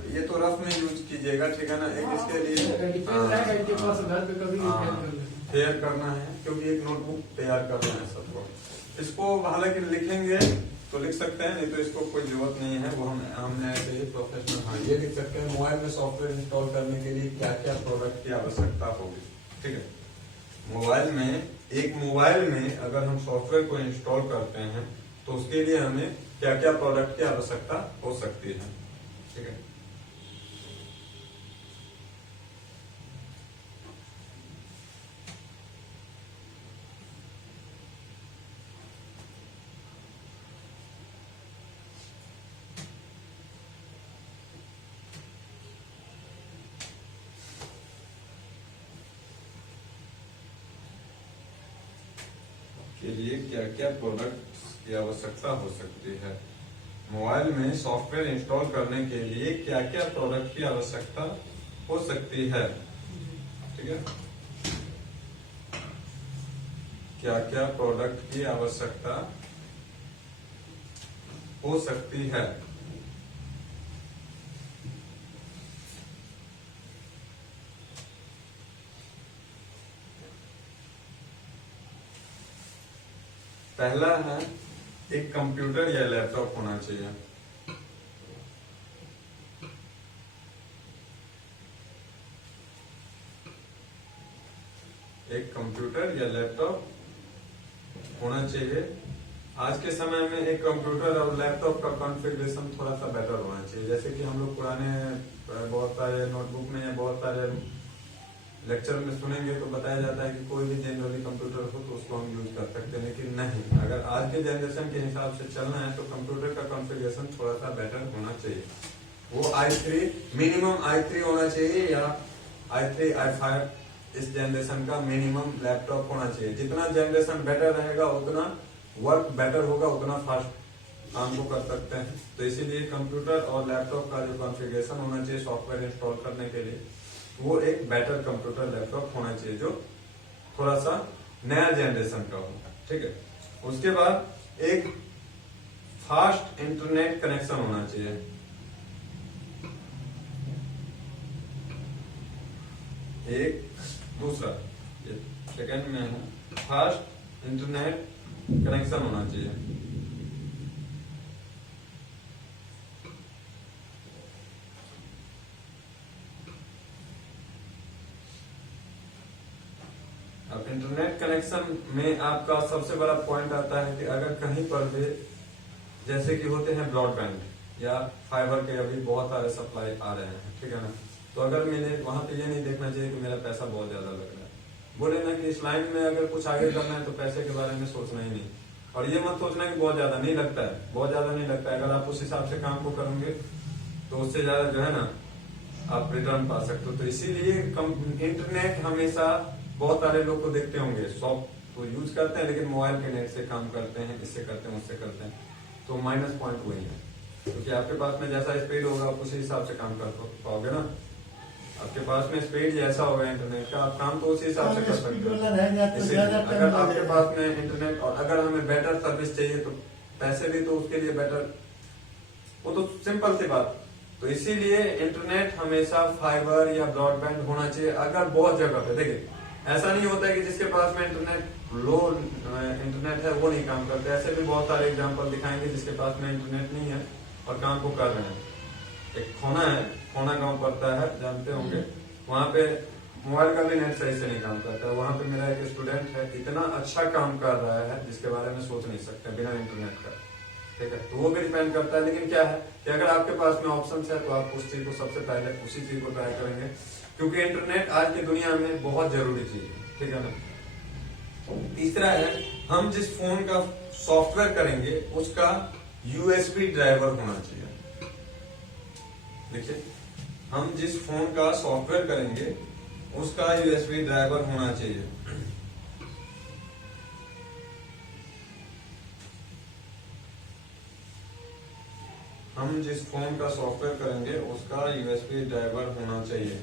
ये तो रफ में यूज कीजिएगा, ठीक है ना। एक इसके लिए डिपेंड रहेगा इनके पास घर पे कभी भी फेयर कर लेते हैं। तैयार करना है, क्योंकि एक नोटबुक तैयार करना है सबको। इसको हालांकि लिखेंगे तो लिख सकते हैं, नहीं तो इसको कोई जरूरत नहीं है, वो हमने ऐसे ही प्रोफेशनल। हाँ ये लिख सकते हैं, मोबाइल में सॉफ्टवेयर इंस्टॉल करने के लिए क्या क्या प्रोडक्ट की आवश्यकता होगी, ठीक है। मोबाइल में अगर हम सॉफ्टवेयर को इंस्टॉल करते हैं तो उसके लिए हमें क्या क्या प्रोडक्ट की आवश्यकता हो सकती है, ठीक है। के लिए क्या क्या प्रोडक्ट की आवश्यकता हो सकती है। मोबाइल में सॉफ्टवेयर इंस्टॉल करने के लिए क्या क्या प्रोडक्ट की आवश्यकता हो सकती है, ठीक है। क्या क्या प्रोडक्ट की आवश्यकता हो सकती है। पहला है, एक कंप्यूटर या लैपटॉप होना चाहिए। एक कंप्यूटर या लैपटॉप होना चाहिए। आज के समय में एक कंप्यूटर और लैपटॉप का कॉन्फ़िगरेशन थोड़ा सा बेटर होना चाहिए। जैसे कि हम लोग पुराने बहुत सारे नोटबुक में या बहुत सारे लेक्चर में सुनेंगे तो बताया जाता है कि कोई भी जनरली कंप्यूटर हो तो उसको हम यूज कर सकते हैं, लेकिन नहीं, अगर आज के जनरेशन के हिसाब से चलना है तो कंप्यूटर का कॉन्फ़िगरेशन थोड़ा सा बेटर होना चाहिए। वो i3 मिनिमम i3 होना चाहिए या i3 i5 इस जनरेशन का मिनिमम लैपटॉप होना चाहिए। जितना जनरेशन बेटर रहेगा उतना वर्क बेटर होगा, उतना फास्ट काम को कर सकते हैं। तो इसीलिए कंप्यूटर और लैपटॉप का जो कॉन्फ़िगरेशन होना चाहिए सॉफ्टवेयर इंस्टॉल करने के लिए, वो एक बेटर कंप्यूटर लैपटॉप होना चाहिए जो थोड़ा सा नया जनरेशन का हो, ठीक है। उसके बाद एक फास्ट इंटरनेट कनेक्शन होना चाहिए। एक दूसरा सेकंड में है, फास्ट इंटरनेट कनेक्शन होना चाहिए। अब इंटरनेट कनेक्शन में आपका सबसे बड़ा पॉइंट आता है कि अगर कहीं पर भी जैसे कि होते हैं ब्रॉडबैंड या फाइबर के अभी बहुत सारे सप्लाई आ रहे हैं, ठीक है ना। तो अगर मैंने वहां पे ये नहीं देखना चाहिए कि मेरा पैसा बहुत ज्यादा लग रहा है। बोले ना कि इस लाइन में अगर कुछ आगे करना है तो पैसे के बारे में सोचना ही नहीं, और ये मत सोचना कि बहुत ज्यादा नहीं लगता है, बहुत ज्यादा नहीं लगता है। अगर आप उस हिसाब से काम को करोगे तो उससे ज्यादा जो है ना आप रिटर्न पा सकते हो। तो इसीलिए इंटरनेट हमेशा, बहुत सारे लोग को देखते होंगे सॉफ्ट तो यूज करते हैं लेकिन मोबाइल के नेट से काम करते हैं, इससे करते हैं उससे करते हैं, तो माइनस पॉइंट वही है। क्योंकि आपके पास में जैसा स्पीड होगा आप उसी हिसाब से काम कर पाओगे ना। आपके पास में स्पीड जैसा होगा इंटरनेट का, आप काम तो उसी हिसाब से कर सकते हो। अगर आपके पास में इंटरनेट, और अगर हमें बेटर सर्विस चाहिए तो पैसे भी तो उसके लिए बेटर, वो तो सिंपल सी बात। तो इसीलिए इंटरनेट हमेशा फाइबर या ब्रॉडबैंड होना चाहिए। अगर बहुत जगह पे देखिए ऐसा नहीं होता है कि जिसके पास में लो इंटरनेट है वो नहीं काम करते, ऐसे भी बहुत सारे एग्जांपल दिखाएंगे जिसके पास में इंटरनेट नहीं है और काम को कर रहे हैं। एक खोना है, खोना गांव पड़ता है, जानते होंगे, वहां पे मोबाइल का भी नेट सही से नहीं काम करता है। वहां पे मेरा एक स्टूडेंट है, इतना अच्छा काम कर रहा है जिसके बारे में सोच नहीं सकते बिना इंटरनेट का, ठीक है। तो वो भी डिपेंड करता है, लेकिन क्या है कि अगर आपके पास में ऑप्शन है तो आप उस चीज को सबसे पहले उसी चीज को ट्राई करेंगे, क्योंकि इंटरनेट आज की दुनिया में बहुत जरूरी चीज है, ठीक है ना। तीसरा है, हम जिस फोन का सॉफ्टवेयर करेंगे उसका USB ड्राइवर होना चाहिए। देखिए हम जिस फोन का सॉफ्टवेयर करेंगे उसका यूएसबी ड्राइवर होना चाहिए। हम जिस फोन का सॉफ्टवेयर करेंगे उसका यूएसबी ड्राइवर होना चाहिए।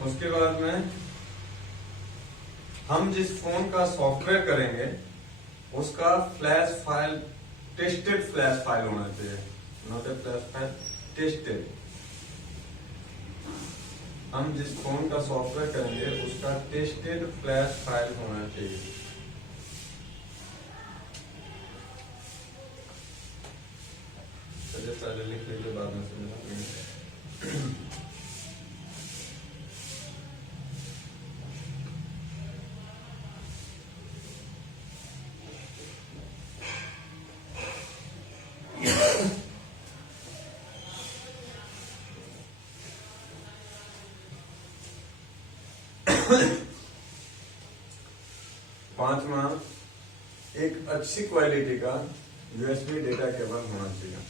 उसके बाद में हम जिस फोन का सॉफ्टवेयर करेंगे उसका flash file tested flash file होना चाहिए, not a flash file, tested. हम जिस फोन का सॉफ्टवेयर करेंगे उसका टेस्टेड फ्लैश फाइल होना चाहिए। चलिए पहले लिख लीजिए, बाद में समझा। 5वां, एक अच्छी क्वालिटी का यूएसबी डेटा केबल होना चाहिए।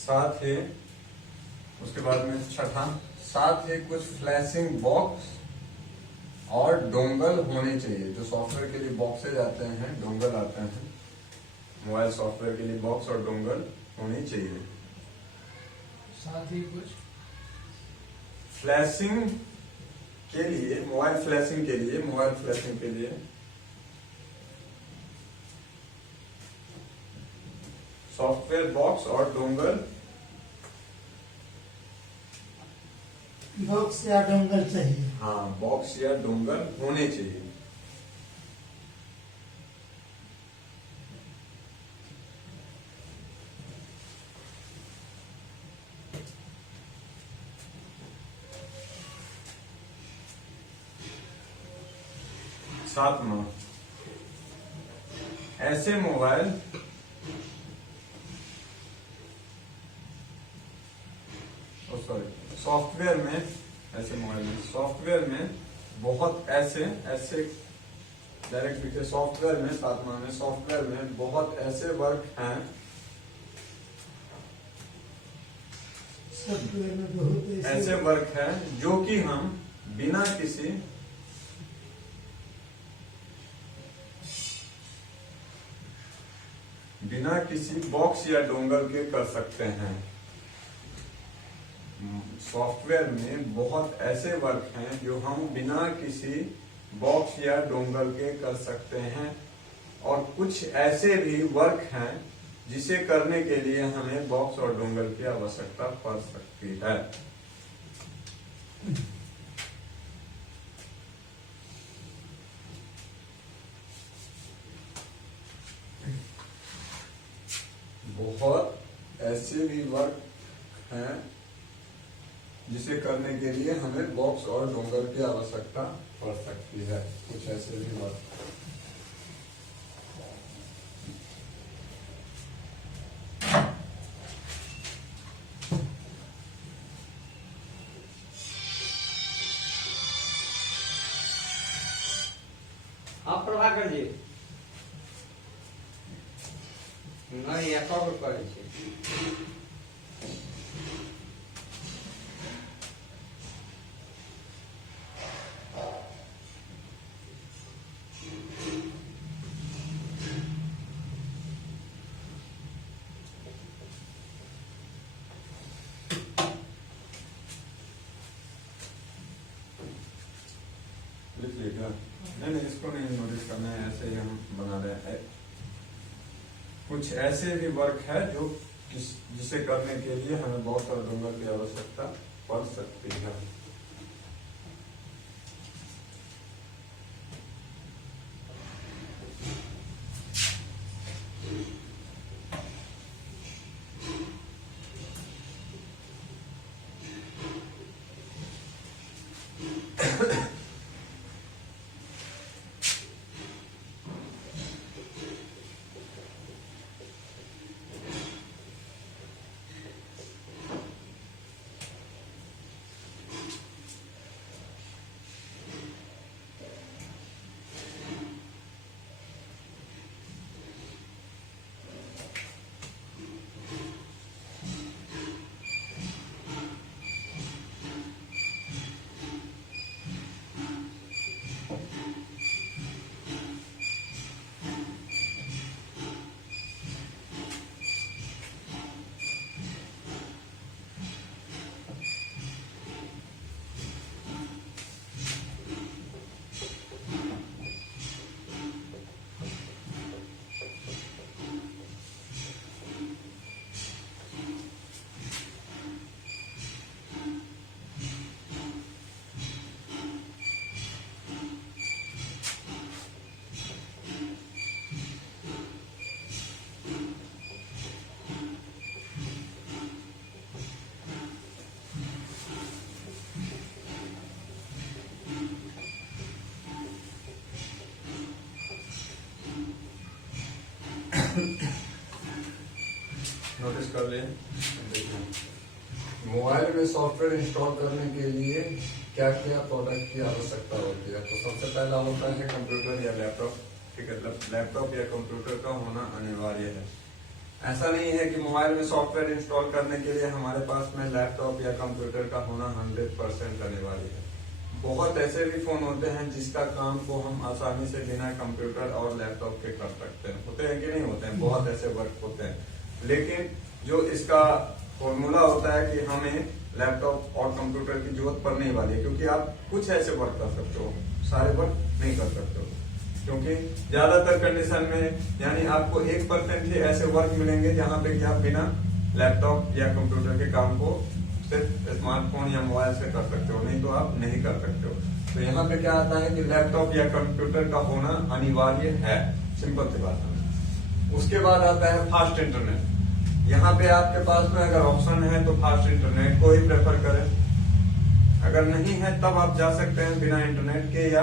साथ ही उसके बाद में छठा, साथ ही कुछ फ्लैशिंग बॉक्स और डोंगल होने चाहिए। जो सॉफ्टवेयर के लिए बॉक्सेज आते हैं, डोंगल आते हैं, मोबाइल सॉफ्टवेयर के लिए बॉक्स और डोंगल होनी चाहिए। साथ ही कुछ फ्लैशिंग के लिए, मोबाइल फ्लैशिंग के लिए, मोबाइल फ्लैशिंग के लिए सॉफ्टवेयर बॉक्स और डोंगल, बॉक्स या डोंगल चाहिए। हाँ, बॉक्स या डोंगल होने चाहिए। सातवां, ऐसे मोबाइल सॉफ्टवेयर में, ऐसे मोबाइल में, सॉफ्टवेयर में बहुत ऐसे डायरेक्ट लिखे, सॉफ्टवेयर में, सातवां में, सॉफ्टवेयर में बहुत ऐसे वर्क हैं, सॉफ्टवेयर में बहुत ऐसे वर्क हैं जो कि हम बिना किसी बॉक्स या डोंगल के कर सकते हैं। सॉफ्टवेयर में बहुत ऐसे वर्क हैं जो हम बिना किसी बॉक्स या डोंगल के कर सकते हैं, और कुछ ऐसे भी वर्क हैं जिसे करने के लिए हमें बॉक्स और डोंगल की आवश्यकता पड़ सकती है। बहुत ऐसे भी वर्क हैं जिसे करने के लिए हमें बॉक्स और डोंगल की आवश्यकता पड़ सकती है। कुछ ऐसे भी वर्क। हाँ प्रभाकर जी, नहीं एकाउंट करे छी। लिख लीजिएगा। नहीं नहीं, इसको नहीं नोटिस करना है, ऐसे ही हम बना रहे हैं। कुछ ऐसे भी वर्क है जो जिसे करने के लिए हमें बहुत सारे डोंगर की आवश्यकता पड़ सकती है। नोटिस कर लें। मोबाइल में सॉफ्टवेयर इंस्टॉल करने के लिए क्या क्या प्रोडक्ट की आवश्यकता होती है? तो सबसे पहला होता है कंप्यूटर या लैपटॉप। ठीक है, लैपटॉप या कंप्यूटर का होना अनिवार्य है। ऐसा नहीं है कि मोबाइल में सॉफ्टवेयर इंस्टॉल करने के लिए हमारे पास में लैपटॉप या कंप्यूटर का होना 100% अनिवार्य है। बहुत ऐसे भी फोन होते हैं जिसका काम को हम आसानी से बिना कंप्यूटर और लैपटॉप के कर सकते हैं। होते हैं कि नहीं होते हैं? बहुत ऐसे वर्क होते हैं, लेकिन जो इसका फॉर्मूला होता है कि हमें लैपटॉप और कंप्यूटर की जरूरत पड़ने वाली है, क्योंकि आप कुछ ऐसे वर्क कर सकते हो, सारे वर्क नहीं कर सकते हो। क्योंकि ज्यादातर कंडीशन में यानी आपको 1% ही ऐसे वर्क मिलेंगे जहां पे कि आप बिना लैपटॉप या कंप्यूटर के काम को सिर्फ स्मार्टफोन या मोबाइल से कर सकते हो, नहीं तो आप नहीं कर सकते हो। तो यहाँ पे क्या आता है कि लैपटॉप या कंप्यूटर का होना अनिवार्य है, सिंपल सी बात है। उसके बाद आता है फास्ट इंटरनेट। यहाँ पे आपके पास में अगर ऑप्शन है तो फास्ट इंटरनेट को ही प्रेफर करें। अगर नहीं है तब आप जा सकते हैं बिना इंटरनेट के या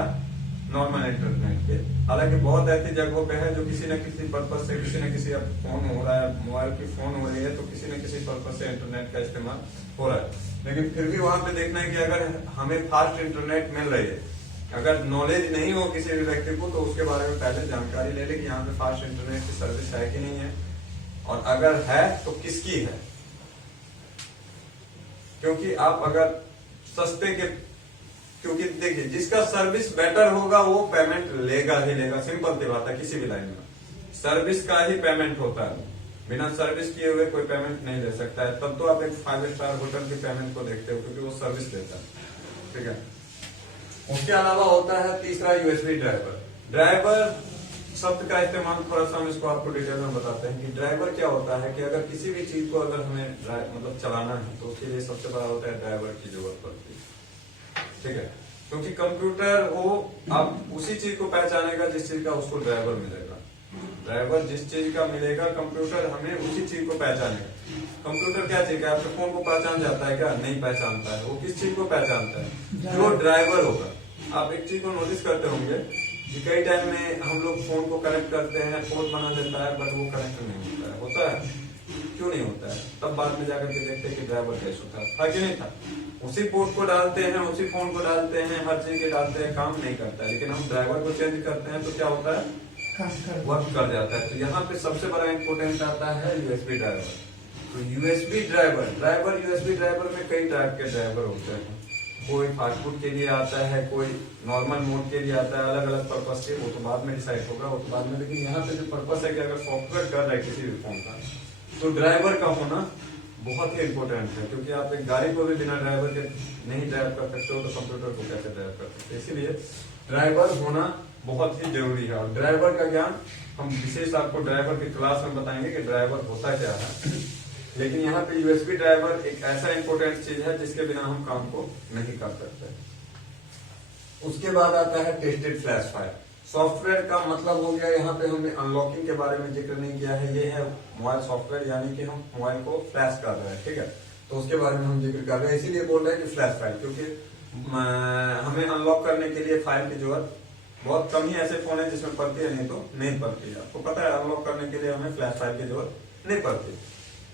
नॉर्मल इंटरनेट के। हालांकि बहुत ऐसी जगहों पे है जो किसी न किसी पर्पज से, किसी न किसी अब फोन हो रहा है, मोबाइल की फोन हो रही है, तो किसी न किसी पर्पज से इंटरनेट का इस्तेमाल हो रहा है। लेकिन फिर भी वहां पे देखना है कि अगर हमें फास्ट इंटरनेट मिल रही है, अगर नॉलेज नहीं हो किसी भी व्यक्ति को, तो उसके बारे में पहले जानकारी ले ले कि यहाँ पे फास्ट इंटरनेट की सर्विस है कि नहीं है, और अगर है तो किसकी है। क्योंकि आप अगर सस्ते के, क्योंकि देखिए जिसका सर्विस बेटर होगा वो पेमेंट लेगा ही लेगा, सिंपल सी बात है। किसी भी लाइन में सर्विस का ही पेमेंट होता है, बिना सर्विस किए हुए कोई पेमेंट नहीं ले सकता है। तब तो आप एक 5 स्टार होटल की पेमेंट को देखते हो, क्योंकि वो सर्विस देता है। ठीक है, उसके अलावा होता है तीसरा यूएसबी ड्राइवर। ड्राइवर शब्द का इस्तेमाल थोड़ा सा हम इसको आपको डिटेल में बताते हैं कि ड्राइवर क्या होता है। कि अगर किसी भी चीज को अगर हमें मतलब चलाना है तो उसके लिए सबसे बड़ा होता है ड्राइवर की जरूरत पड़ती है। ठीक है, क्योंकि कंप्यूटर वो आप उसी चीज को पहचानेगा जिस चीज का उसको ड्राइवर मिलेगा। ड्राइवर जिस चीज का मिलेगा, कंप्यूटर हमें उसी चीज को पहचानेगा। कंप्यूटर क्या चीज है? आपके फोन को पहचान जाता है क्या? नहीं पहचानता है। वो किस चीज को पहचानता है? जो ड्राइवर होगा। आप एक चीज को नोटिस करते होंगे कि कई टाइम में हम लोग फोन को कनेक्ट करते हैं, पोर्ट बना देता है, बट वो कनेक्ट नहीं होता है। होता है? क्यों नहीं होता है? तब बाद में जाकर के देखते हैं कि ड्राइवर कैसे था कि नहीं था। उसी पोर्ट को डालते हैं, उसी फोन को डालते हैं, हर चीज के डालते हैं, काम नहीं करता है। लेकिन हम ड्राइवर को चेंज करते हैं तो क्या होता है? वर्क कर जाता है। तो यहाँ पे सबसे बड़ा इंपोर्टेंट आता है यूएसबी ड्राइवर। तो यूएसबी ड्राइवर यूएसबी ड्राइवर में कई टाइप के ड्राइवर होते हैं। कोई फास्ट फूड के लिए आता है, कोई नॉर्मल मोड के लिए आता है, अलग अलग पर्पज से। वो तो बाद में डिसाइड होगा, वो तो बाद में। लेकिन यहाँ पे जो पर्पज है कि अगर सॉफ्टवेयर कर रहा है किसी भी फोन का, तो ड्राइवर का होना बहुत ही इंपॉर्टेंट है। क्योंकि आप एक गाड़ी को भी बिना ड्राइवर के नहीं ड्राइव कर सकते हो, तो कंप्यूटर को कैसे ड्राइव कर सकते हो। इसीलिए ड्राइवर होना बहुत ही जरूरी है। और ड्राइवर का ज्ञान हम विशेष आपको ड्राइवर की क्लास में बताएंगे कि ड्राइवर होता क्या है। लेकिन यहाँ पे यूएसबी ड्राइवर एक ऐसा इंपॉर्टेंट चीज है जिसके बिना हम काम को नहीं कर सकते। उसके बाद आता है टेस्टेड फ्लैश फाइल। सॉफ्टवेयर का मतलब हो गया, यहाँ पे हमने अनलॉकिंग के बारे में जिक्र नहीं किया है। ये है मोबाइल सॉफ्टवेयर, यानी कि हम मोबाइल को फ्लैश कर रहे हैं, ठीक है। तो उसके बारे में हम जिक्र कर रहे हैं, इसीलिए बोल रहे हैं कि फ्लैश फाइल, क्योंकि हमें अनलॉक करने के लिए फाइल की जरूरत बहुत कम ही ऐसे फोन है जिसमें पड़ती है, नहीं तो नहीं पड़ती है। आपको पता है अनलॉक करने के लिए हमें फ्लैश फाइल की जरूरत नहीं पड़ती।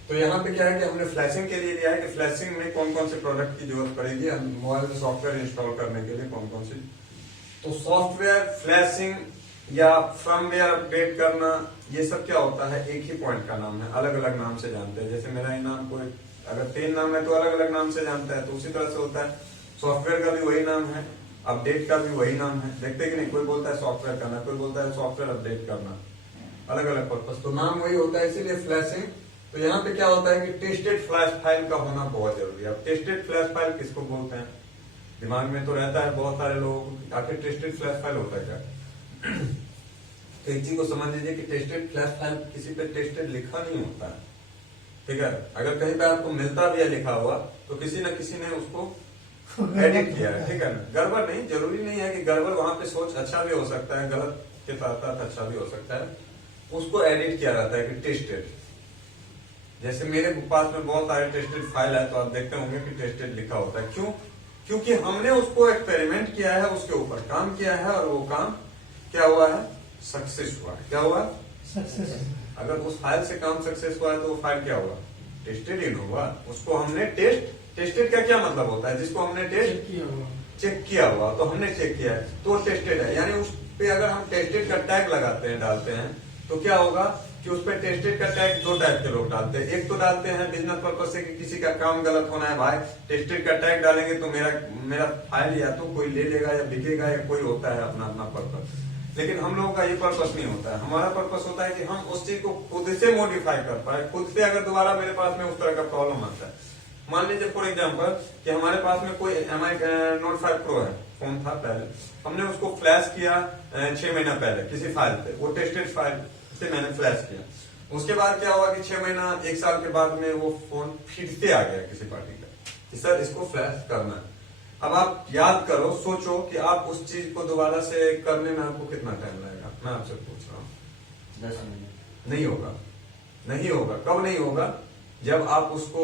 तो यहाँ पे क्या है कि हमने फ्लैशिंग के लिए लिया है कि फ्लैशिंग में कौन कौन से प्रोडक्ट की जरूरत पड़ेगी, मोबाइल में सॉफ्टवेयर इंस्टॉल करने के लिए कौन कौन सी। तो सॉफ्टवेयर फ्लैशिंग या फर्मवेयर अपडेट करना, ये सब क्या होता है, एक ही पॉइंट का नाम है, अलग अलग नाम से जानते हैं। जैसे मेरा ही नाम, कोई अगर 3 नाम है तो अलग अलग नाम से जानता है, तो उसी तरह से होता है। सॉफ्टवेयर का भी वही नाम है, अपडेट का भी वही नाम है। देखते कि नहीं, कोई बोलता है सॉफ्टवेयर करना, कोई बोलता है सॉफ्टवेयर अपडेट करना, अलग अलग पर्पज, तो नाम वही होता है, इसीलिए फ्लैशिंग। तो यहाँ पे क्या होता है कि टेस्टेड फ्लैश फाइल का होना बहुत जरूरी है। अब टेस्टेड फ्लैश फाइल किसको बोलते हैं, दिमाग में तो रहता है बहुत सारे लोगों को, आखिर टेस्टेड फ्लैश फाइल होता है क्या। तो एक चीज को समझ लीजिए कि टेस्टेड फ्लैश फाइल किसी पे टेस्टेड लिखा नहीं होता है, ठीक है। अगर कहीं पे आपको मिलता भी है लिखा हुआ, तो किसी न किसी ने उसको एडिट किया है, ठीक है ना। गड़बड़ नहीं, जरूरी नहीं है कि गड़बड़, वहां पे सोच अच्छा भी हो सकता है, गलत के साथ साथ अच्छा भी हो सकता है। उसको एडिट किया जाता है कि टेस्टेड। जैसे मेरे पास में बहुत सारे टेस्टेड फाइल है, तो आप देखते होंगे कि टेस्टेड लिखा होता है। क्यों? क्योंकि हमने उसको एक्सपेरिमेंट किया है, उसके ऊपर काम किया है, और वो काम क्या हुआ है, सक्सेस हुआ है। क्या हुआ? सक्सेस। अगर उस फाइल से काम सक्सेस हुआ है तो वो फाइल क्या हुआ, टेस्टेड इन हुआ। उसको हमने टेस्टेड का क्या मतलब होता है, जिसको हमने चेक किया हुआ, तो हमने चेक किया है तो टेस्टेड है। यानी उस पे अगर हम टेस्टेड का टैग लगाते हैं, डालते हैं, तो क्या होगा कि उस पर टेस्टेड का टैग 2 टाइप के लोग डालते हैं। एक तो डालते हैं बिजनेस पर्पज से कि किसी का काम गलत होना है, भाई टेस्टेड का टैग डालेंगे तो मेरा फाइल या तो कोई ले लेगा या बिकेगा, या कोई होता है अपना अपना पर्पज। लेकिन हम लोगों का ये पर्पस नहीं होता है। हमारा पर्पस होता है कि हम उस चीज को खुद से मॉडिफाई कर पाए, खुद से। अगर दोबारा मेरे पास में उस तरह का प्रॉब्लम आता है, मान लीजिए फॉर एग्जांपल कि हमारे पास में कोई MI Note 5 Pro है, फोन था पहले, हमने उसको फ्लैश किया 6 महीना पहले किसी फाइल पे, वो टेस्टेड फाइल से मैंने फ्लैश किया। उसके बाद क्या हुआ कि 6 महीना 1 साल के बाद में वो फोन फिर से आ गया किसी पार्टी का कि सर इसको फ्लैश करना है। अब आप याद करो, सोचो कि आप उस चीज को दोबारा से करने में आपको कितना टाइम लगेगा। मैं आपसे पूछ रहा हूँ। 10 मिनट। नहीं होगा, नहीं होगा। कब नहीं होगा? जब आप उसको,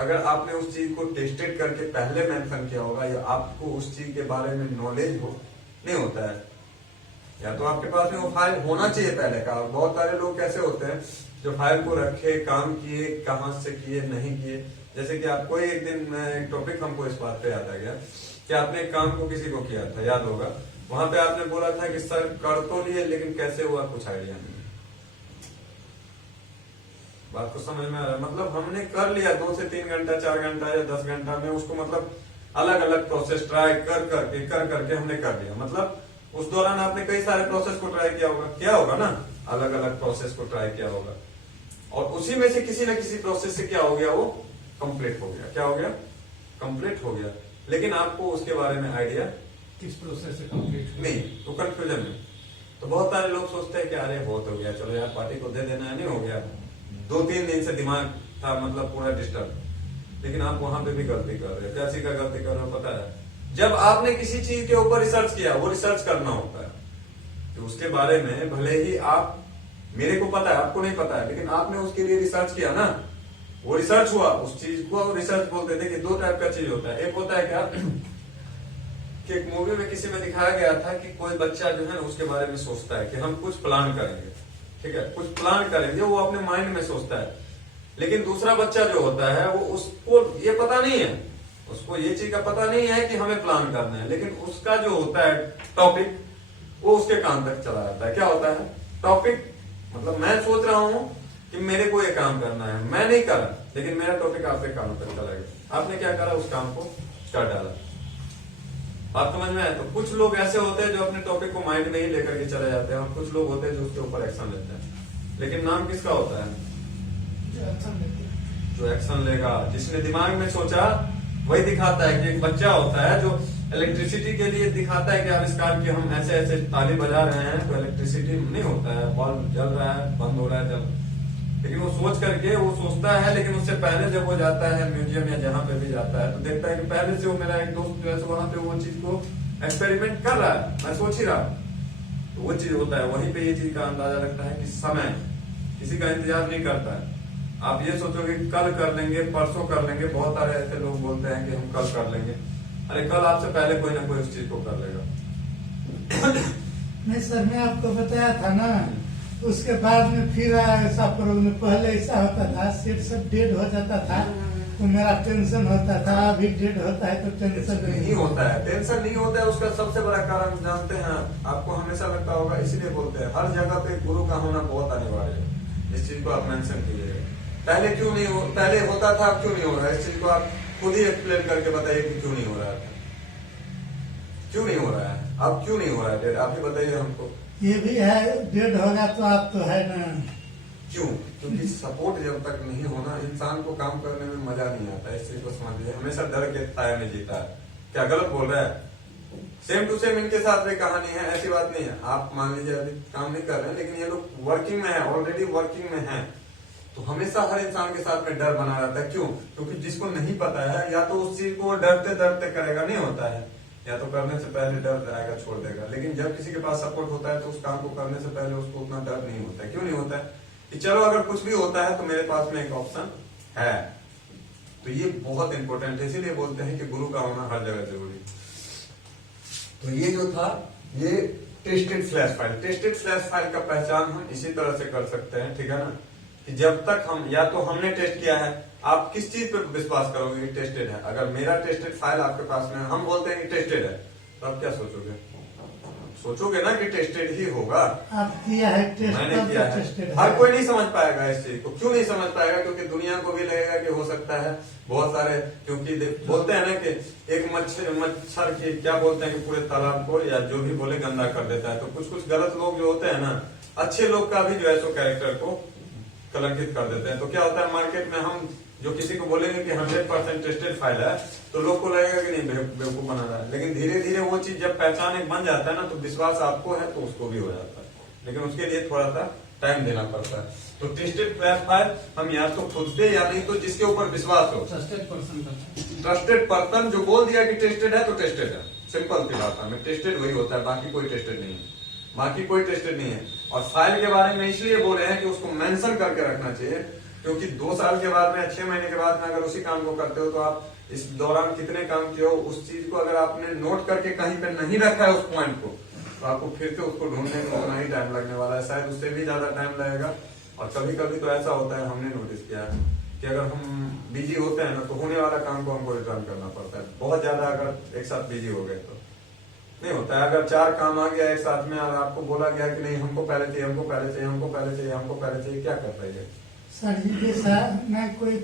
अगर आपने उस चीज को टेस्टेड करके पहले मेंशन किया होगा, या आपको उस चीज के बारे में नॉलेज हो। नहीं होता है, या तो आपके पास में वो फाइल होना चाहिए पहले का। बहुत सारे लोग कैसे होते हैं जो फाइल को रखे, काम किए, कहां से किए, नहीं किए। जैसे कि आपको एक दिन एक टॉपिक हमको इस बात पे याद आ गया कि आपने एक काम को किसी को किया था, याद होगा, वहां पे आपने बोला था कि सर कर तो लिए लेकिन कैसे हुआ कुछ आइडिया नहीं। बात को समझ में आ रहा है? मतलब हमने कर लिया 2 से 3 घंटा, 4 घंटा या 10 घंटा में उसको, मतलब अलग अलग प्रोसेस ट्राई कर करके हमने कर लिया। मतलब उस दौरान आपने कई सारे प्रोसेस को ट्राई किया होगा ना, अलग अलग प्रोसेस को ट्राई किया होगा, और उसी में से किसी न किसी प्रोसेस से क्या हो गया, वो कंप्लीट हो गया। क्या हो गया? कंप्लीट हो गया। लेकिन आपको उसके बारे में आइडिया किस प्रोसेस से कंप्लीट नहीं, तो कंफ्यूजन में। तो बहुत सारे लोग सोचते हैं कि अरे बहुत हो गया, चलो यार पार्टी को दे देना है, नहीं हो गया। 2-3 दिन से दिमाग था मतलब पूरा डिस्टर्ब। लेकिन आप वहां पे भी गलती कर रहे हो। क्या चीज का गलती कर रहे हो पता है? जब आपने किसी चीज के ऊपर रिसर्च किया, वो रिसर्च करना होता है कि उसके बारे में, भले ही आप, मेरे को पता है आपको नहीं पता है, लेकिन आपने उसके लिए रिसर्च किया ना, वो रिसर्च हुआ। उस चीज को रिसर्च बोलते थे कि 2 टाइप का चीज होता है। एक होता है क्या कि एक मूवी में किसी में दिखाया गया था कि कोई बच्चा जो है ना उसके बारे में सोचता है कि हम कुछ प्लान करेंगे, ठीक है, कुछ प्लान करेंगे, वो अपने माइंड में सोचता है। लेकिन दूसरा बच्चा जो होता है वो, उसको ये पता नहीं है, उसको ये चीज का पता नहीं है कि हमें प्लान करना है, लेकिन उसका जो होता है टॉपिक, वो उसके कान तक चला जाता है। क्या होता है टॉपिक? मतलब मैं सोच रहा हूं कि मेरे को ये काम करना है, मैं नहीं कर रहा, लेकिन मेरा टॉपिक आपके कानों तक चला गया। आपने क्या करा, उस काम को कर डाला। बात समझ में आया? तो कुछ लोग ऐसे होते हैं जो अपने टॉपिक को माइंड में ही लेकर के चले जाते हैं, और कुछ लोग होते हैं जो उसके ऊपर एक्शन लेते हैं। लेकिन नाम किसका होता है? जो एक्शन लेगा, जिसने दिमाग में सोचा। वही दिखाता है कि एक बच्चा होता है जो इलेक्ट्रिसिटी के लिए दिखाता है कि आविष्कार कि हम ऐसे ऐसे ताली बजा रहे हैं तो इलेक्ट्रिसिटी नहीं होता है, बल्ब जल रहा है, बंद हो रहा है जब, लेकिन वो सोच करके वो सोचता है, लेकिन उससे पहले जब वो जाता है म्यूजियम या जहाँ पे भी जाता है तो देखता है कि पहले से वो मेरा एक दोस्त जो है वहां पे वो चीज को एक्सपेरिमेंट कर रहा है, मैं सोच ही रहा, तो वो चीज होता है। वहीं पे ये चीज का अंदाजा लगता है कि समय किसी का इंतजार नहीं करता है। आप ये सोचोगे कल कर लेंगे, परसों कर लेंगे, बहुत सारे ऐसे लोग बोलते हैं कि हम कल कर लेंगे, अरे कल आपसे पहले कोई ना कोई उस चीज को कर लेगा। नहीं सर, मैं आपको बताया था ना, उसके बाद में फिर ऐसा प्रॉब्लम, पहले ऐसा होता था सेट सब डेड हो जाता था तो मेरा टेंशन होता था, अभी डेड होता है तो टेंशन नहीं होता है, टेंशन नहीं होता है। उसका सबसे बड़ा कारण जानते हैं, आपको हमेशा लगता होगा, इसीलिए बोलते हैं हर जगह पे गुरु का होना बहुत अनिवार्य है। इस चीज को आप मेंशन कीजिएगा। पहले क्यों नहीं हो, पहले होता था, अब क्यों नहीं हो रहा है? इस चीज को आप खुद ही एक्सप्लेन करके बताइए कि क्यों नहीं हो रहा है, क्यों नहीं हो रहा है, अब क्यों नहीं हो रहा है डेड, आप ही बताइए हमको। ये भी है, डेड होगा तो आप तो है ना। क्यों? क्योंकि सपोर्ट जब तक नहीं होना, इंसान को काम करने में मजा नहीं आता। इस चीज को समझिए, हमेशा डर के साया में जीता है। क्या गलत बोल रहा है? सेम टू सेम इनके साथ भी कहानी है, ऐसी बात नहीं है। आप मान लीजिए अभी काम नहीं कर रहे हैं, लेकिन ये लोग वर्किंग में है, ऑलरेडी वर्किंग में है, तो हमेशा हर इंसान के साथ में डर बना रहता है। क्यों? क्योंकि जिसको नहीं पता है, या तो उस चीज को डरते डरते करेगा, नहीं होता है, या तो करने से पहले डर जाएगा, छोड़ देगा। लेकिन जब किसी के पास सपोर्ट होता है तो उस काम को करने से पहले उसको उतना डर नहीं होता है। क्यों नहीं होता है? कि चलो अगर कुछ भी होता है तो मेरे पास में एक ऑप्शन है। तो ये बहुत इंपॉर्टेंट है, इसीलिए बोलते हैं कि गुरु का होना हर जगह जरूरी। तो ये जो था, ये tested flash file, tested flash file का पहचान हम इसी तरह से कर सकते हैं, ठीक है ना, कि जब तक हम, या तो हमने टेस्ट किया है, आप किस चीज पे विश्वास करोगे कि टेस्टेड है? अगर मेरा टेस्टेड फाइल आपके पास में, हम बोलते हैं कि टेस्टेड है, तो आप क्या सोचोगे? सोचोगे ना कि टेस्टेड ही होगा। आप किया है टेस्ट, मैंने तब किया तो है। टेस्टेड हर कोई नहीं समझ पाएगा इस चीज को। क्यों नहीं समझ पाएगा? क्योंकि दुनिया को भी लगेगा कि हो सकता है बहुत सारे, क्योंकि बोलते हैं ना कि एक मच्छर की क्या बोलते हैं कि पूरे तालाब को या जो भी बोले गंदा कर देता है। तो कुछ कुछ गलत लोग जो होते हैं ना, अच्छे लोग का भी जो है सो कैरेक्टर को कलंकित कर देते हैं। तो क्या होता है, मार्केट में हम जो किसी को बोलेंगे कि 100% टेस्टेड फाइल है, तो लोग को लगेगा कि नहीं बेवकूफ बना रहा है। लेकिन धीरे धीरे वो चीज जब पहचान एक बन जाता है ना, तो विश्वास आपको है तो उसको भी हो जाता है। लेकिन उसके लिए थोड़ा सा टाइम देना पड़ता है। तो टेस्टेड फ्लैश फाइल हम या तो खुद से, या नहीं तो जिसके ऊपर विश्वास हो, ट्रस्टेड पर्सन का, ट्रस्टेड पर्सन जो बोल दिया कि टेस्टेड है तो टेस्टेड है। सिंपल सी बात है, टेस्टेड वही होता है, बाकी कोई टेस्टेड नहीं है, बाकी कोई टेस्टेड नहीं है। और फाइल के बारे में इसलिए बोल रहे हैं कि उसको मेंशन करके रखना चाहिए, क्योंकि 2 साल के बाद में, 6 महीने के बाद में अगर उसी काम को करते हो तो आप इस दौरान कितने काम किए हो, उस चीज को अगर आपने नोट करके कहीं पे नहीं रखा है उस पॉइंट को, तो आपको फिर से उसको ढूंढने में उतना ही टाइम लगने वाला है, शायद उससे भी ज्यादा टाइम लगेगा। और कभी कभी तो ऐसा होता है, हमने नोटिस किया है कि अगर हम बिजी होते हैं ना, तो होने वाला काम को हमको रिटर्न करना पड़ता है। बहुत ज्यादा अगर एक साथ बिजी हो गए तो नहीं होता है। अगर 4 काम आ गया एक साथ में और आपको बोला गया कि नहीं हमको पहले चाहिए, हमको पहले चाहिए, हमको पहले चाहिए, हमको पहले चाहिए, क्या कर रही है? सर जी जैसा मैं कोई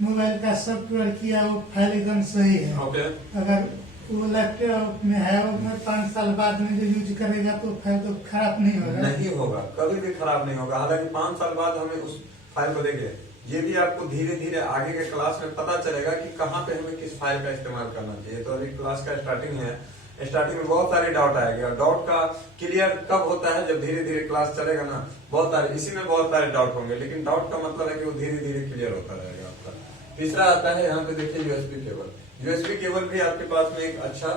मोबाइल का सॉफ्टवेयर किया, वो फाइल एकदम सही है। ओके, अगर वो लैपटॉप में है, वो मैं 5 साल बाद में जो यूज करेगा तो फाइल तो खराब नहीं होगा। नहीं होगा, कभी भी खराब नहीं होगा। हालांकि 5 साल बाद हमें उस फाइल को देखिए, ये भी आपको धीरे धीरे आगे के क्लास में पता चलेगा कि कहाँ पे हमें किस फाइल का इस्तेमाल करना चाहिए। तो अभी क्लास का स्टार्टिंग है, स्टार्टिंग में बहुत सारे डाउट आएंगे, और डाउट का क्लियर कब होता है, जब धीरे धीरे क्लास चलेगा ना, बहुत सारे, इसी में बहुत सारे डाउट होंगे, लेकिन डाउट का मतलब है कि वो धीरे धीरे क्लियर होता रहेगा आपका। तीसरा आता है, यहाँ पे देखिए यूएसबी केबल। यूएसबी केबल भी आपके पास में एक अच्छा,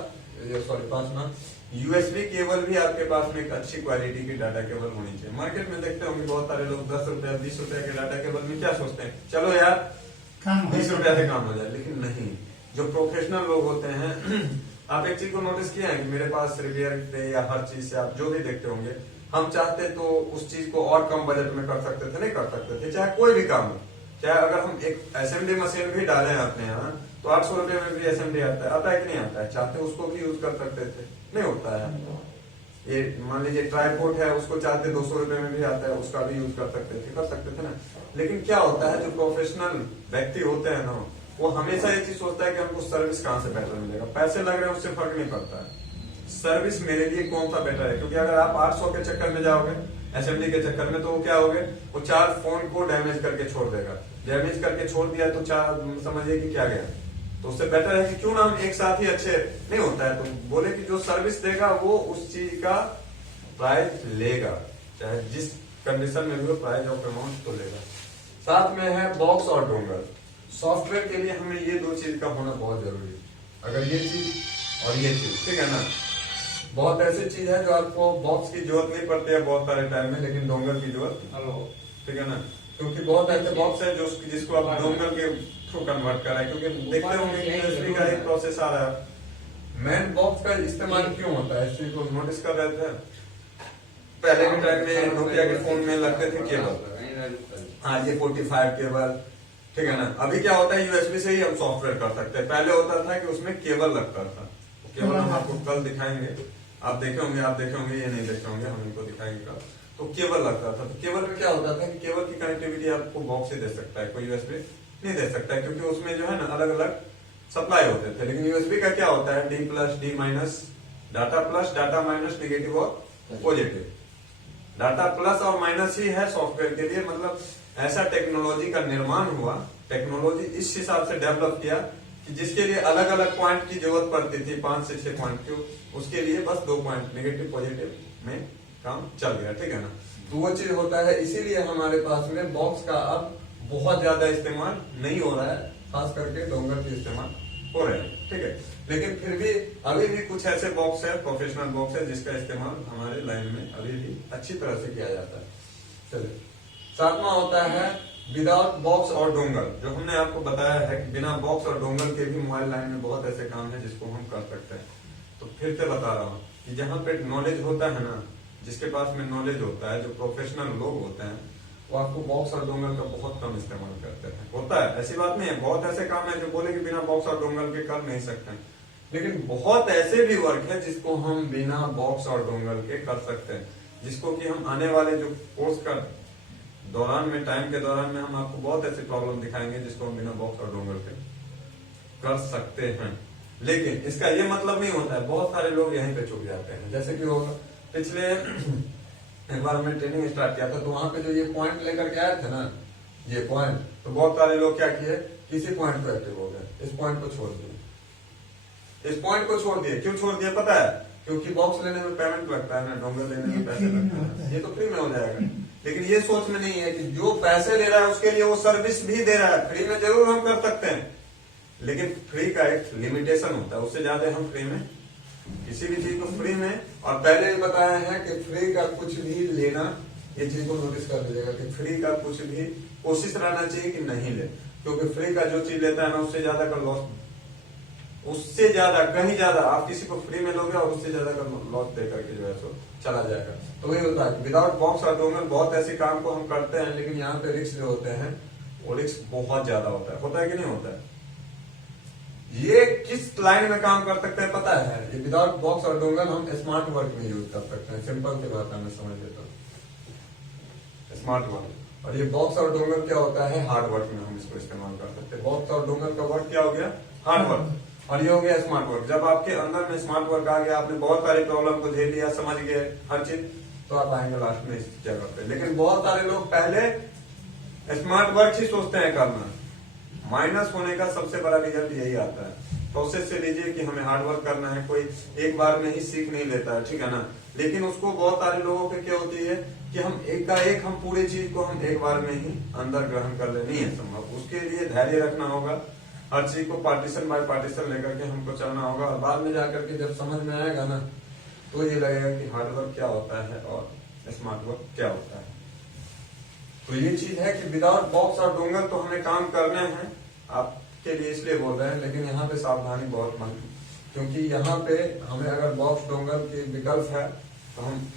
सॉरी 5 यूएसबी केबल भी आपके पास में एक अच्छी क्वालिटी की डाटा केबल होनी चाहिए। मार्केट में देखते होंगे बहुत सारे लोग 10 रुपया 20 रुपया के डाटा केबल में क्या सोचते हैं, चलो यार 20 रुपया से काम हो जाए। लेकिन नहीं, जो प्रोफेशनल लोग होते हैं, आप एक चीज को नोटिस किया है कि मेरे पास रिपेयर पे या हर चीज से आप जो भी देखते होंगे, हम चाहते तो उस चीज को और कम बजट में कर सकते थे, नहीं कर सकते थे, चाहे कोई भी काम हो। चाहे अगर हम एक असेंबली मशीन भी डालें अपने यहाँ, तो 800 रुपये में भी असेंबली आता है कि नहीं आता है? चाहते उसको भी यूज कर सकते थे, नहीं होता है। ये मान लीजिए ट्राईपोर्ट है, उसको चाहते 200 रुपये में भी आता है, उसका भी यूज कर सकते थे ना। लेकिन क्या होता है, जो प्रोफेशनल व्यक्ति होते हैं ना, वो हमेशा ये चीज सोचता है कि हमको सर्विस कहाँ से बेटर मिलेगा। पैसे लग रहे हैं उससे फर्क नहीं पड़ता है, सर्विस मेरे लिए कौन सा बेटर है। क्योंकि अगर आप 800 के चक्कर में जाओगे असेंबली के चक्कर में, तो वो क्या होगे, वो 4 फोन को डैमेज करके छोड़ देगा। डैमेज करके छोड़ दिया तो 4 समझिए कि क्या गया, तो उससे बेटर है कि क्यों ना हम एक साथ ही अच्छे नहीं होता है, तो बोले कि जो सर्विस देगा वो उस चीज का प्राइस लेगा, चाहे जिस कंडीशन में भी वो प्राइस ऑफ अमाउंट तो लेगा। साथ में है बॉक्स और डोंगल। सॉफ्टवेयर के लिए हमें ये दो चीज का होना बहुत जरूरी है। अगर ये चीज और ये चीज, ठीक है ना, बहुत ऐसी चीज है जो आपको बॉक्स की जरूरत नहीं पड़ती है बहुत सारे टाइम में, लेकिन डोंगल की जरूरत, ठीक है ना, क्योंकि बहुत ऐसे बॉक्स है जो जिसको आप डोंगल के थ्रू कन्वर्ट करा है, क्योंकि देखते होंगे कि यूएसबी का एक प्रोसेस आ रहा है। मेन बॉक्स का इस्तेमाल क्यों होता है, इस चीज को नोटिस कर रहे थे? पहले के टाइम में नोकिया के फोन में लगते थे केबल, हाँ ये 45 केबल, ठीक है ना। अभी क्या होता है, यूएसबी से ही हम सॉफ्टवेयर कर सकते हैं। पहले होता था कि उसमें केबल लगता था, केबल हम आपको कल दिखाएंगे, आप देखे होंगे, ये नहीं देखे होंगे, हम इनको दिखाएंगे कल। तो केबल लगता था, तो केबल में क्या होता था कि केबल की कनेक्टिविटी आपको बॉक्स ही दे सकता है, कोई यूएसबी नहीं दे सकता है, क्योंकि उसमें जो है ना अलग अलग सप्लाई होते थे। लेकिन यूएसबी का क्या होता है, D plus D minus, data minus, negative और पॉजिटिव। डाटा प्लस और माइनस ही है सॉफ्टवेयर के लिए, मतलब ऐसा टेक्नोलॉजी का निर्माण हुआ, टेक्नोलॉजी इस हिसाब से डेवलप किया कि जिसके लिए अलग अलग पॉइंट की जरूरत पड़ती थी, 5 से 6 पॉइंट की, उसके लिए बस 2 पॉइंट नेगेटिव पॉजिटिव में काम चल गया, ठीक है ना। तो वो चीज होता है, इसीलिए हमारे पास में बॉक्स का अब बहुत ज्यादा इस्तेमाल नहीं हो रहा है, खास करके डोंगल के इस्तेमाल हो रहे हैं, ठीक है। लेकिन फिर भी अभी भी कुछ ऐसे बॉक्स है, प्रोफेशनल बॉक्स है, जिसका इस्तेमाल हमारे लाइन में अभी भी अच्छी तरह से किया जाता है। चलिए, सातवां होता है विदाउट बॉक्स और डोंगल। जो हमने आपको बताया है कि बिना बॉक्स और डोंगल के भी मोबाइल लाइन में बहुत ऐसे काम है जिसको हम कर सकते हैं। तो फिर से बता रहा हूँ कि जहाँ पे नॉलेज होता है ना, जिसके पास में नॉलेज होता है, जो प्रोफेशनल लोग होते हैं, वो आपको बॉक्स और डोंगल का बहुत कम इस्तेमाल करते हैं। होता है, ऐसी बात नहीं है, बहुत ऐसे काम है जो बोले कि बिना बॉक्स और डोंगल के कर नहीं सकते, लेकिन बहुत ऐसे भी वर्क है जिसको हम बिना बॉक्स और डोंगल के कर सकते हैं, जिसको कि हम आने वाले जो कोर्स का दौरान में, टाइम के दौरान में हम आपको बहुत ऐसी प्रॉब्लम दिखाएंगे जिसको हम बिना बॉक्स और डोंगल के कर सकते हैं। लेकिन इसका ये मतलब नहीं होता है, बहुत सारे लोग यहीं पे चुक जाते हैं। जैसे कि होगा, पिछले एक बार हमने ट्रेनिंग स्टार्ट किया था, तो वहां पे जो ये पॉइंट लेकर के आए थे ना, ये पॉइंट, तो बहुत सारे लोग क्या किए, किसी पॉइंट को एक्टिव हो गए, इस पॉइंट को छोड़ दिए, इस पॉइंट को छोड़ दिए। क्यों छोड़ दिए पता है? क्योंकि बॉक्स लेने में पेमेंट लगता है ना, डोंगल लेने में पैसे लगते हैं, ये तो फ्री में हो जाएगा। लेकिन ये सोच में नहीं है कि जो पैसे ले रहा है उसके लिए वो सर्विस भी दे रहा है। फ्री में जरूर हम कर सकते हैं, लेकिन फ्री का एक लिमिटेशन होता है, उससे ज्यादा हम फ्री में किसी भी चीज को फ्री में, और पहले भी बताया है कि फ्री का कुछ भी लेना, ये चीज को नोटिस कर लीजिएगा कि फ्री का कुछ भी कोशिश रहना चाहिए कि नहीं ले, क्योंकि फ्री का जो चीज लेता है ना, उससे ज्यादा का लॉस, उससे ज्यादा कहीं ज्यादा आप किसी को फ्री में लोगे और उससे ज्यादा का लॉस दे करके जो है सो चला जाएगा। तो वही होता है, विदाउट बॉक्स और डोंगल बहुत ऐसे काम को हम करते हैं, लेकिन यहाँ पे रिस्क जो होते हैं वो रिस्क बहुत ज्यादा होता है कि नहीं होता है? ये किस लाइन में काम कर सकते हैं पता है? ये विदाउट बॉक्स और डोंगल हम स्मार्ट वर्क में यूज कर सकते हैं। सिंपल सी बात है, मैं समझ लेता हूँ, स्मार्ट वर्क। और ये बॉक्स और डोंगल क्या होता है, हार्ड वर्क में हम इसको इस्तेमाल कर सकते हैं। बॉक्स और डोंगल का वर्क क्या हो गया, हार्ड वर्क, और ये हो गया स्मार्ट वर्क। जब आपके अंदर में स्मार्ट वर्क आ गया, आपने बहुत सारी प्रॉब्लम को झेल लिया, समझ गए हर चीज, तो आप आएंगे लास्ट में इस जगह पे। लेकिन बहुत सारे लोग पहले स्मार्ट वर्क ही सोचते हैं करना, माइनस होने का सबसे बड़ा रिजल्ट यही आता है। प्रोसेस से लीजिए कि हमें हार्ड वर्क करना है, कोई एक बार में ही सीख नहीं लेता है, ठीक है ना। लेकिन उसको बहुत सारे लोगों की क्या होती है कि हम एक का एक हम पूरी चीज को हम एक बार में ही अंदर ग्रहण कर ले, नहीं है संभव। उसके लिए धैर्य रखना होगा, हर चीज को पार्टीशन बाय पार्टीशन लेकर के हमको चलना होगा, और बाद में जाकर के जब समझ में आएगा ना, तो ये लगेगा कि हार्ड वर्क क्या होता है और स्मार्ट वर्क क्या होता है। तो ये चीज है कि विदाउट बॉक्स और डोंगल तो हमें काम करने हैं, आपके लिए इसलिए बोल रहे हैं, लेकिन यहाँ पे सावधानी बहुत मन, क्योंकि यहाँ पे हमें अगर बॉक्स डोंगल के विकल्प है तो हम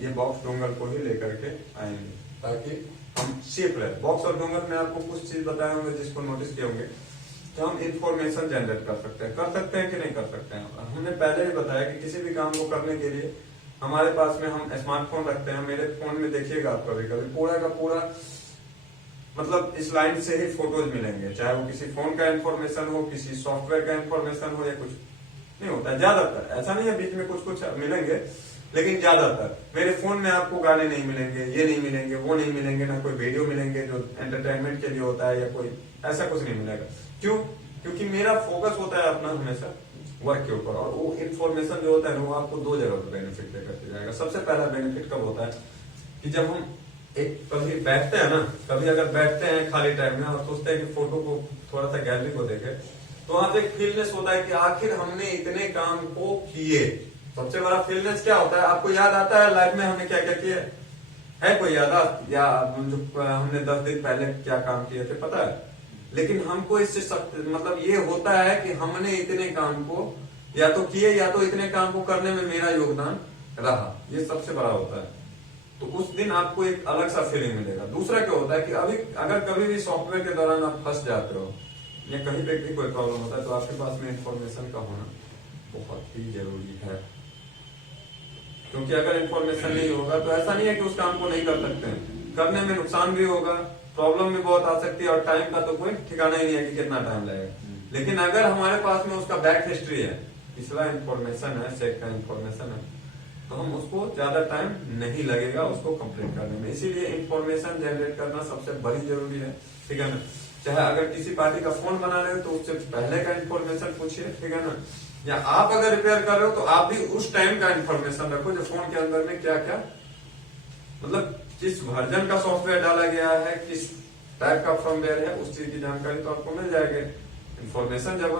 ये बॉक्स डोंगल को ही लेकर के आएंगे, ताकि हम सेफ रहे। बॉक्स और डोंगल में आपको कुछ चीज बताए होंगे जिसको नोटिस किए होंगे, तो हम इंफॉर्मेशन जनरेट कर सकते हैं कि नहीं कर सकते हैं। हमने पहले भी बताया कि किसी भी काम को करने के लिए हमारे पास में हम स्मार्टफोन रखते हैं। मेरे फोन में देखिएगा आप कभी कभी पूरा का पूरा मतलब इस लाइन से ही फोटोज मिलेंगे, चाहे वो किसी फोन का इंफॉर्मेशन हो, किसी सॉफ्टवेयर का इंफॉर्मेशन हो, या कुछ नहीं होता है ज्यादातर, ऐसा नहीं है, बीच में कुछ कुछ मिलेंगे, लेकिन ज्यादातर मेरे फोन में आपको गाने नहीं मिलेंगे, ये नहीं मिलेंगे, वो नहीं मिलेंगे, ना कोई वीडियो मिलेंगे जो एंटरटेनमेंट के लिए होता है, या कोई ऐसा कुछ नहीं मिलेगा। क्यों? क्योंकि मेरा फोकस होता है अपना हमेशा वर्क के ऊपर, और वो इन्फॉर्मेशन जो होता है ना वो आपको दो जगह पे बेनिफिट दे करके जाएगा। सबसे पहला बेनिफिट कब होता है कि जब हम एक कभी बैठते हैं ना, कभी अगर बैठते हैं खाली टाइम में और सोचते हैं कि फोटो को थोड़ा सा गैलरी को देखे, तो वहां पे एक फीलनेस होता है कि आखिर हमने इतने काम को किए। सबसे बड़ा फीलनेस क्या होता है, आपको याद आता है लाइफ में हमने क्या क्या किया है? कोई याद या जो हमने 10 दिन पहले क्या काम किए थे पता है? लेकिन हमको इससे मतलब ये होता है कि हमने इतने काम को या तो किए या तो इतने काम को करने में मेरा योगदान रहा, ये सबसे बड़ा होता है। तो उस दिन आपको एक अलग सा फीलिंग मिलेगा। दूसरा क्या होता है कि अभी अगर कभी भी सॉफ्टवेयर के दौरान आप फंस जाते हो या कहीं पे भी कोई प्रॉब्लम होता है, तो आपके पास में इंफॉर्मेशन का होना बहुत ही जरूरी है। क्योंकि अगर इंफॉर्मेशन नहीं होगा तो ऐसा नहीं है कि उस काम को नहीं कर सकते हैं, करने में नुकसान भी होगा, प्रॉब्लम भी बहुत आ सकती है, और टाइम का तो कोई ठिकाना ही नहीं है कि कितना टाइम लगेगा। लेकिन अगर हमारे पास में उसका बैक हिस्ट्री है, पिछला इंफॉर्मेशन है, सेट का इंफॉर्मेशन है, तो हम उसको ज्यादा टाइम नहीं लगेगा उसको कंप्लीट करने में। इसीलिए इंफॉर्मेशन जनरेट करना सबसे बड़ी जरूरी है, ठीक है ना। चाहे अगर किसी पार्टी का फोन बना रहे हो तो उससे पहले का इंफॉर्मेशन पूछिए, ठीक है ना। या आप अगर रिपेयर कर रहे हो तो आप भी उस टाइम का इंफॉर्मेशन रखो जो फोन के अंदर में क्या क्या, मतलब किस वर्जन का सॉफ्टवेयर डाला गया है, किस टाइप का फर्मवेयर है, उस चीज की जानकारी तो आपको मिल जाएगी। इन्फॉर्मेशन जब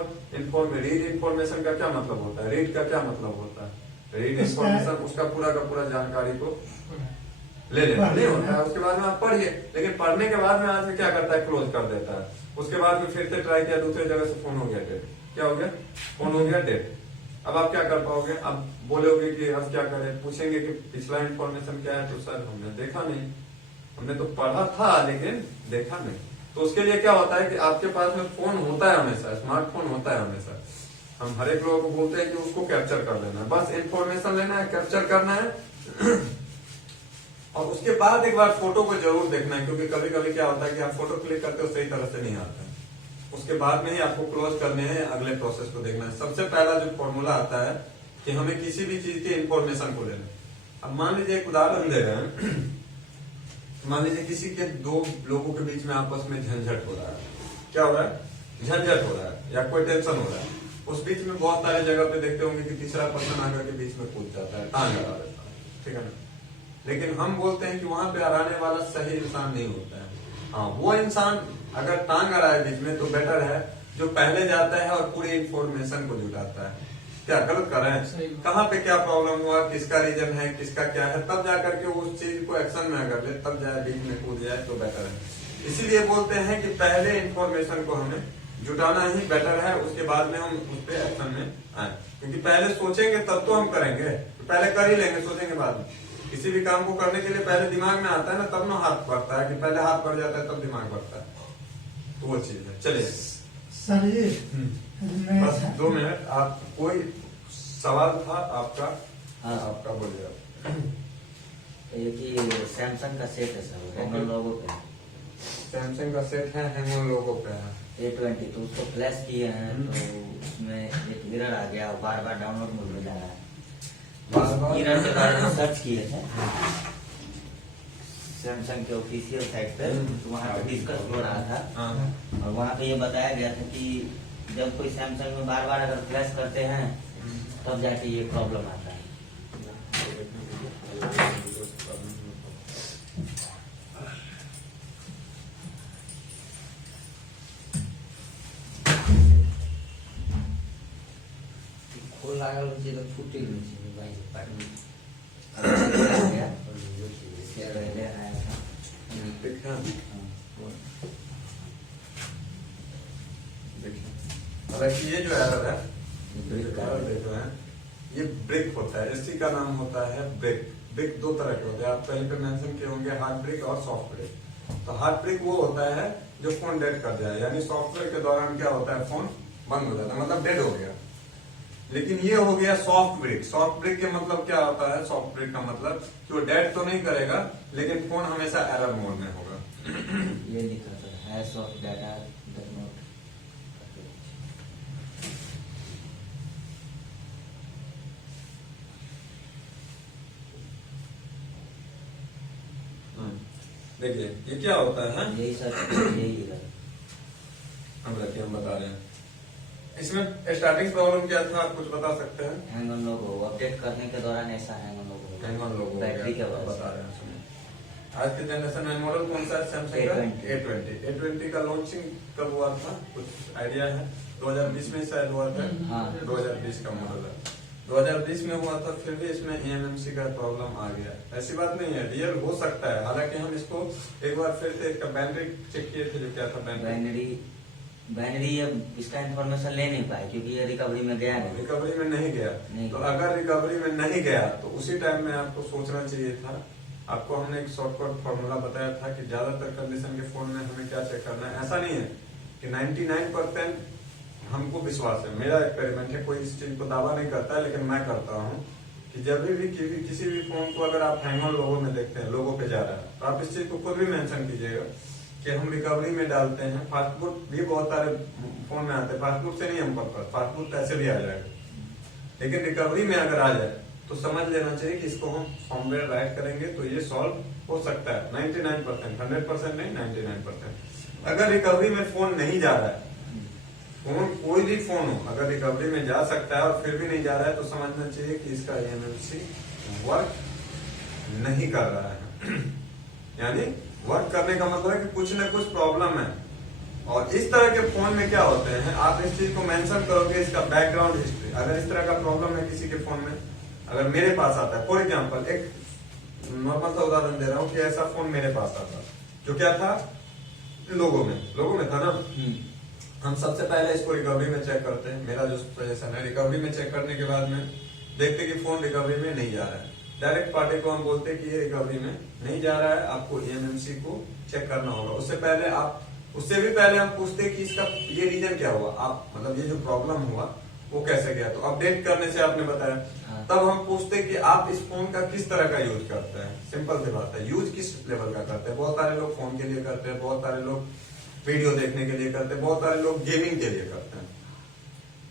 रीड इन्फॉर्मेशन का क्या मतलब होता है, रीड का क्या मतलब होता है, रीड इन्फॉर्मेशन उसका पूरा का पूरा जानकारी को ले लेना नहीं होता है। उसके बाद में आप पढ़िए, लेकिन पढ़ने के बाद में आदमी क्या करता है, क्लोज कर देता है। उसके बाद में फिर से ट्राई किया, दूसरे जगह से फोन हो गया डेड। क्या हो गया? फोन हो गया डेड। अब आप क्या कर पाओगे? अब बोलोगे कि अब क्या करें, पूछेंगे कि पिछला इन्फॉर्मेशन क्या है, तो सर हमने देखा नहीं, हमने तो पढ़ा था लेकिन देखा नहीं। तो उसके लिए क्या होता है कि आपके पास में फोन होता है हमेशा, स्मार्टफोन होता है हमेशा। हम हर एक लोगों को बोलते हैं कि उसको कैप्चर कर लेना है, बस इन्फॉर्मेशन लेना है, कैप्चर करना है और उसके बाद एक बार फोटो को जरूर देखना है। क्योंकि कभी कभी क्या होता है कि आप फोटो क्लिक करते हो सही तरह से नहीं आता है, उसके बाद में ही आपको क्लोज करने हैं, अगले प्रोसेस को देखना है। सबसे पहला जो फॉर्मूला आता है कि हमें किसी भी चीज के इन्फॉर्मेशन को लेना। अब मान लीजिए एक उदाहरण दे रहे हैं, मान लीजिए किसी के दो लोगों के बीच में आपस में झंझट हो रहा है। क्या हो रहा है? झंझट हो रहा है या कोई टेंशन हो रहा है। उस बीच में बहुत सारे जगह पे देखते होंगे कि तीसरा पर्सन आकर के बीच में कूद जाता है, टांग अड़ा देता है, ठीक है ना। लेकिन हम बोलते हैं कि वहां पे हराने वाला सही इंसान नहीं होता है। हाँ, वो इंसान अगर टांग अड़ा है बीच में तो बेटर है जो पहले जाता है और पूरी इंफॉर्मेशन को जुटाता है। क्या गलत कर रहे हैं, कहाँ पे क्या प्रॉब्लम हुआ, किसका रीजन है, किसका क्या है, तब जाकर के उस चीज को एक्शन में अगर ले, तब जाए बीच में कूद जाए तो बेटर है। इसीलिए बोलते हैं कि पहले इंफॉर्मेशन को हमें जुटाना ही बेटर है, उसके बाद में हम उस पर एक्शन में आए। क्योंकि पहले सोचेंगे तब तो हम करेंगे, तो पहले कर ही लेंगे, सोचेंगे बाद में। किसी भी काम को करने के लिए पहले दिमाग में आता है ना, तब ना हाथ बढ़ता है, कि पहले हाथ बढ़ जाता है तब दिमाग बढ़ता है। तो वो चीज है। चलिए सर जी बस 2 मिनट, आप कोई सवाल था आपका? हाँ। आपका बोलिए। ये कि सैमसंग का सेट है सर, हैंगन लोगो पे सैमसंग का सेट है, हैंगन लोगो पे है। A20, तो उसको फ्लैश किए हैं तो उसमें एक एरर आ गया, बार बार डाउनलोड मोड में जा रहा है। बार-बार? एरर के बारे में सर्च किए थे सैमसंग के ऑफिशियल साइट पे, तो वहाँ पे डिस्कस हो रहा था हाँ। और वहाँ पे ये बताया गया था कि जब कोई सैमसंग में बार बार अगर फ्लैश करते हैं तब जाके ये प्रॉब्लम आता है। खोल लागल मुझे तो फूटे मुझे भाई पानी आ गया और ये रहने आया था। ठीक है, देखिए अब ये जो एरर है, एरर देखो है, ये ब्रिक होता है, इसी का नाम होता है ब्रिक। ब्रिक 2 तरह के होते हैं, आप कहीं पे मेंशन किए होंगे, हार्ड ब्रिक और सॉफ्ट ब्रिक। तो हार्ड ब्रिक वो होता है जो फोन डेड कर जाए, यानी सॉफ्टवेयर के दौरान क्या होता है, फोन बंद हो जाता है, मतलब डेड हो गया। लेकिन ये हो गया सॉफ्ट ब्रिक। सॉफ्ट ब्रिक के मतलब क्या होता है? सॉफ्ट ब्रिक का मतलब कि वो डेड तो नहीं करेगा लेकिन फोन हमेशा एरर मोड में होगा। ये लिखा था hash of data does not. देखिए ये क्या होता है, यही सर, यही एरर। हम बता रहे हैं इसमें स्टार्टिंग प्रॉब्लम क्या था आप कुछ बता सकते हैं? हैंग ऑन लोगो अपडेट करने के दौरान ऐसा hang on logo hang on logo battery के वजह बता से। रहे हैं सुनिए। आज के जनरेशन में मॉडल कौन सा है सैमसंग का? A20 A20 का लॉन्चिंग कब हुआ था कुछ आइडिया है? 2020 में शायद हुआ था। हाँ। 2020 का मॉडल है। 2020 में हुआ था, फिर भी इसमें eMMC का प्रॉब्लम आ गया। ऐसी बात नहीं है, रियल हो सकता है। हालांकि हम इसको एक बार फिर से इसका बैटरी चेक किए थे, जो क्या था बैनरी ये इसका इन्फॉर्मेशन ले नहीं पाए क्योंकि ये रिकवरी में गया नहीं। रिकवरी में नहीं गया। नहीं तो गया। अगर रिकवरी में नहीं गया तो उसी टाइम में आपको सोचना चाहिए था। आपको हमने एक शॉर्टकट फॉर्मूला बताया था कि ज्यादातर कंडीशन के फोन में हमें क्या चेक करना है। ऐसा नहीं है कि 99% हमको विश्वास है, मेरा एक्सपेरिमेंट है, कोई इस चीज को दावा नहीं करता है, लेकिन मैं करता हूँ कि जब भी किसी भी फोन को अगर आप हैंग ऑन लोगो में देखते हैं, लोगो पे जा रहा है, तो आप इस चीज को खुद भी मेंशन कीजिएगा कि हम रिकवरी में डालते हैं। फास्टफूड भी बहुत सारे फोन में आते हैं, फास्टफूड से नहीं हम पर्पज, फास्टफूड ऐसे भी आ जाएगा, लेकिन रिकवरी में अगर आ जाए तो समझ लेना चाहिए कि इसको हम फॉर्मवेयर राइट करेंगे तो ये सॉल्व हो सकता है 99%, 100% नहीं 99%। अगर रिकवरी में फोन नहीं जा रहा है, फोन कोई भी फोन हो अगर रिकवरी में जा सकता है और फिर भी नहीं जा रहा है, तो समझना चाहिए कि इसका eMMC वर्क नहीं कर रहा है। यानी वर्क करने का मतलब है कि कुछ न कुछ प्रॉब्लम है। और इस तरह के फोन में क्या होते हैं, आप इस चीज को मेंशन करोगे, इसका बैकग्राउंड हिस्ट्री। अगर इस तरह का प्रॉब्लम है किसी के फोन में, अगर मेरे पास आता है, फॉर एग्जाम्पल एक नॉर्मल सा उदाहरण दे रहा हूँ कि ऐसा फोन मेरे पास आता जो क्या था, लोगो में था ना। हम सबसे पहले इसको रिकवरी में चेक करते हैं। मेरा जो सजेशन है, रिकवरी में चेक करने के बाद में देखते कि फोन रिकवरी में नहीं जा रहा है, डायरेक्ट पार्टी को हम बोलते हैं कि ये रिकवरी में नहीं जा रहा है, आपको eMMC को चेक करना होगा। उससे भी पहले हम पूछते हैं कि इसका ये रीजन क्या हुआ, आप मतलब ये जो प्रॉब्लम हुआ वो कैसे गया। तो अपडेट करने से आपने बताया, तब हम पूछते हैं कि आप इस फोन का किस तरह का यूज करते हैं। सिंपल सी बात है, यूज किस लेवल का करते हैं। बहुत सारे लोग फोन के लिए करते हैं, बहुत सारे लोग वीडियो देखने के लिए करते हैं, बहुत सारे लोग गेमिंग के लिए करते हैं।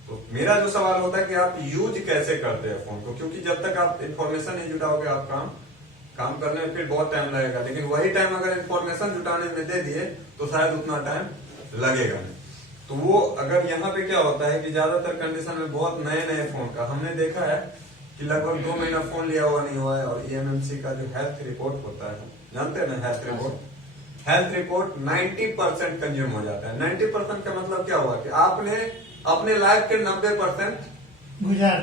तो मेरा जो सवाल होता है कि आप यूज कैसे करते हैं फोन को, क्योंकि जब तक आप इंफॉर्मेशन नहीं जुटाओगे आप काम करने में फिर बहुत टाइम लगेगा। लेकिन वही टाइम अगर इंफॉर्मेशन जुटाने में दे दिए तो शायद उतना टाइम लगेगा नहीं। तो वो अगर यहाँ पे क्या होता है कि ज्यादातर कंडीशन में बहुत नए फोन का हमने देखा है कि लगभग 2 महीना फोन लिया हुआ नहीं हुआ है, और eMMC का जो हेल्थ रिपोर्ट होता है, जानते हैं ना हेल्थ रिपोर्ट 90% कंज्यूम हो जाता है। 90% का मतलब क्या हुआ कि आपने अपने लाइफ के 90% गुजार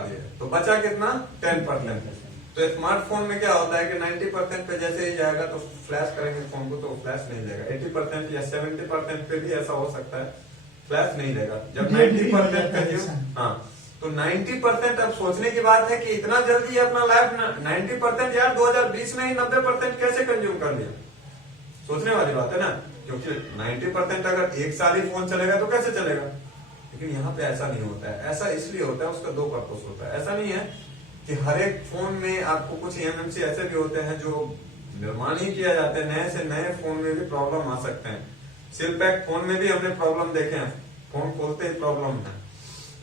दिए, तो बचा कितना 10%। तो स्मार्टफोन में क्या होता है कि 90% पे जैसे ही जाएगा तो फ्लैश करेंगे फोन को तो फ्लैश नहीं देगा। 80% या 70% पे भी ऐसा हो सकता है, फ्लैश नहीं देगा। जब 90% कंज्यूम, हाँ, तो 90% अब सोचने की बात है कि इतना जल्दी अपना लाइफ 90% यार 2020 में ही 90% कैसे कंज्यूम कर लिया, सोचने वाली बात है ना। क्योंकि 90% अगर एक साल ही फोन चलेगा तो कैसे चलेगा। लेकिन यहाँ पे ऐसा नहीं होता है। ऐसा इसलिए होता है, उसका 2 पर्पस होता है। ऐसा नहीं है कि हर एक फोन में आपको कुछ eMMC ऐसे भी होते हैं जो निर्माण ही किया जाता है, नए से नए फोन में भी प्रॉब्लम आ सकते हैं। सिलपैक फोन में भी हमने प्रॉब्लम देखे हैं, फोन खोलते ही प्रॉब्लम है।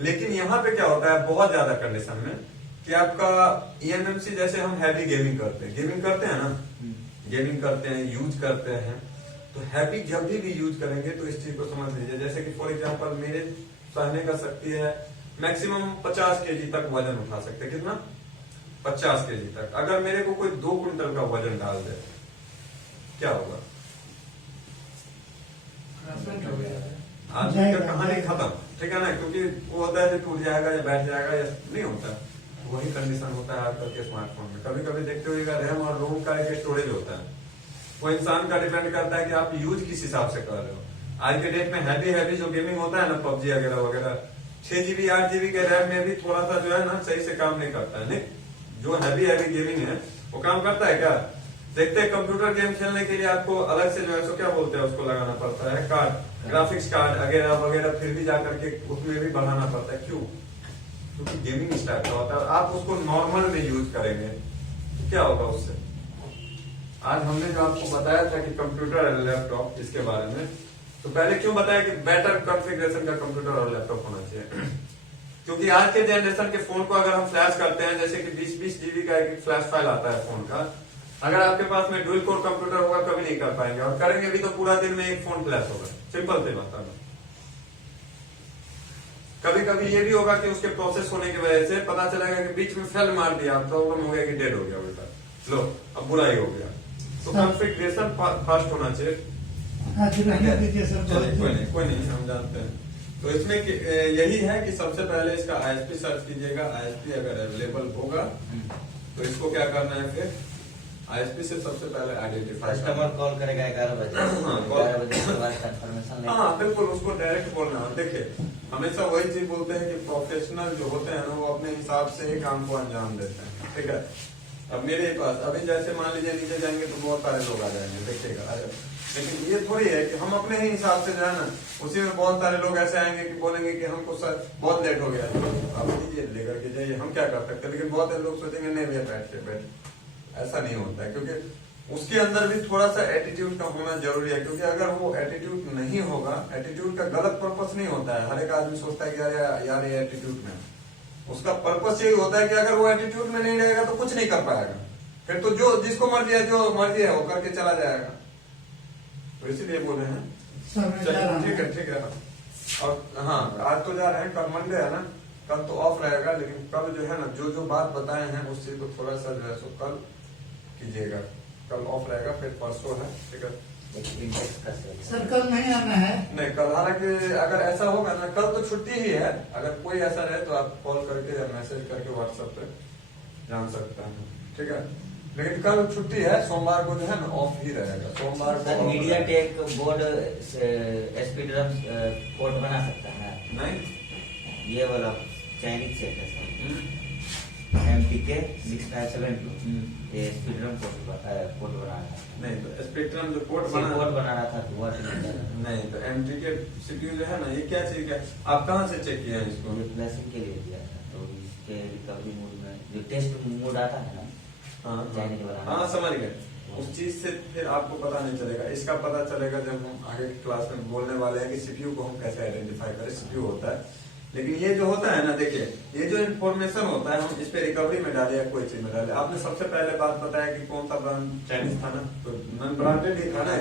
लेकिन यहाँ पे क्या होता है बहुत ज्यादा कंडीशन में कि आपका eMMC, जैसे हम हैवी गेमिंग करते हैं ना, गेमिंग करते हैं, यूज करते हैं, तो हैवी जब भी यूज करेंगे तो इस चीज को समझ लीजिए। जैसे कि फॉर एग्जांपल मेरे सहने का शक्ति है मैक्सिमम 50 kg तक वजन उठा सकते हैं। कितना? 50 kg तक। अगर मेरे को कोई 2 कुंटल का वजन डाल दे क्या होगा? आज का कहानी खत्म, ठीक है ना। क्योंकि वो होता है जो टूट जाएगा या बैठ जाएगा या नहीं होता, वही कंडीशन होता है आजकल के स्मार्टफोन में। कभी कभी देखते हुए रैम और रोम का एक स्टोरेज होता है, वो इंसान का डिपेंड करता है कि आप यूज किस हिसाब से कर रहे हो। आज के डेट में हैवी जो गेमिंग होता है ना, पबजी वगैरह 6 GB 8 GB के रैम में भी थोड़ा सा जो है ना सही से काम नहीं करता है। नहीं, जो हैवी गेमिंग है वो काम करता है क्या? देखते हैं कंप्यूटर गेम खेलने के लिए आपको अलग से जो है सो क्या बोलते हैं उसको लगाना पड़ता है कार्ड, ग्राफिक्स कार्ड वगैरह, फिर भी जाकर के उसमें भी बढ़ाना पड़ता है। क्यों? क्योंकि गेमिंग इस टाइप का होता है। आप उसको नॉर्मल में यूज करेंगे तो क्या होगा उससे? आज हमने जो आपको बताया था कि कंप्यूटर और लैपटॉप, इसके बारे में, तो पहले क्यों बताया कि बेटर कॉन्फ़िगरेशन का कंप्यूटर और लैपटॉप होना चाहिए। क्योंकि आज के जनरेशन के फोन को अगर हम फ्लैश करते हैं, जैसे कि 20-20 GB का एक फ्लैश फाइल आता है फोन का, अगर आपके पास में डुअल कोर कंप्यूटर होगा कभी नहीं कर पाएंगे, और करेंगे भी तो पूरा दिन में एक फोन फ्लैश होगा। सिंपल सी बात है। कभी कभी ये भी होगा कि उसके प्रोसेस होने की वजह से पता चलेगा कि बीच में फेल मार दिया, प्रॉब्लम हो गया कि डेड हो गया बेटा, लो अब बुराई हो गया। तो कॉन्फ़िगरेशन फास्ट होना चाहिए। हाँ जी, रहने दीजिए सर। चलिए कोई नहीं हम जानते हैं। तो इसमें यही है कि सबसे पहले इसका ISP सर्च कीजिएगा। ISP अगर अवेलेबल होगा तो इसको क्या करना है, फिर ISP से सबसे पहले आइडेंटिफाई। कस्टमर कॉल करेगा 11 बजे, हाँ, 11 बजे के बाद कंफर्मेशन लेगा। हाँ बिल्कुल, उसको डायरेक्ट बोलना है। देखिए हमेशा वही चीज बोलते हैं कि प्रोफेशनल जो होते हैं ना वो अपने हिसाब से ही काम को अंजाम देते हैं, ठीक है। अब मेरे पास अभी जैसे मान लीजिए नीचे जाएंगे तो बहुत सारे लोग आ जाएंगे, देखिएगा। लेकिन ये थोड़ी है कि हम अपने ही हिसाब से जो है ना, उसी में बहुत सारे लोग ऐसे आएंगे कि बोलेंगे कि हमको सर बहुत लेट हो गया, आप दीजिए लेकर के जाइए, हम क्या कर सकते हैं। लेकिन बहुत लोग सोचेंगे नहीं भैया बैठ, ऐसा नहीं होता है, क्योंकि उसके अंदर भी थोड़ा सा एटीट्यूड का होना जरूरी है। क्योंकि अगर वो एटीट्यूड नहीं होगा, एटीट्यूड का गलत पर्पस नहीं होता है। हर एक आदमी सोचता है कि यार ये एटीट्यूड में, उसका पर्पस यही होता है कि अगर वो एटीट्यूड में नहीं रहेगा तो कुछ नहीं कर पाएगा, फिर तो जो जिसको मर्जी है जो मर्जी है वो करके चला जाएगा। तो इसीलिए बोले हैं। चलिए ठीक है। और हाँ, आज तो जा रहे हैं, कल मंडे है ना, कल तो ऑफ रहेगा। लेकिन कल जो है ना, जो बात बताए हैं उस चीज को थोड़ा सा जो है सो कल कीजिएगा। कल ऑफ रहेगा, फिर परसों है, ठीक है। सर कल नहीं आना है? नहीं कल, हालांकि अगर ऐसा होगा ना, कल तो छुट्टी ही है। अगर कोई ऐसा रहे तो आप कॉल करके या मैसेज करके व्हाट्सएप पे जान सकते हैं, ठीक है। लेकिन कल छुट्टी है, सोमवार को जो है ना ऑफ ही रहेगा। सोमवार को media take board SP drum code बना सकता है नहीं, ये वाला चाइनीज सेट है सर, MTK 6572 ये SP ड्रम कोड बना रहा था। नहीं तो स्पेक्ट्रम जो कोड बना रहा था तो नहीं तो MTK CPU जो है ना, ये क्या चीज है, आप कहाँ से चेक किया है इसको? ये फ्लैशिंग के लिए दिया था, तो इसके रिकवरी मोड में जो टेस्ट मोड आता है ना, हाँ समझ गए। उस चीज से फिर आपको पता नहीं चलेगा। इसका पता चलेगा जब हम आगे क्लास में बोलने वाले हैं कि CPU को हम कैसे आइडेंटिफाई करें। CPU होता है, लेकिन ये जो होता है ना, देखिए ये जो इन्फॉर्मेशन होता है हम इस पे रिकवरी में डाले या कोई चीज में डाले। आपने सबसे पहले बात बताया कि कौन सा ब्रांड चाइनीज था ना, तो नॉन ब्रांडेड ही था ना।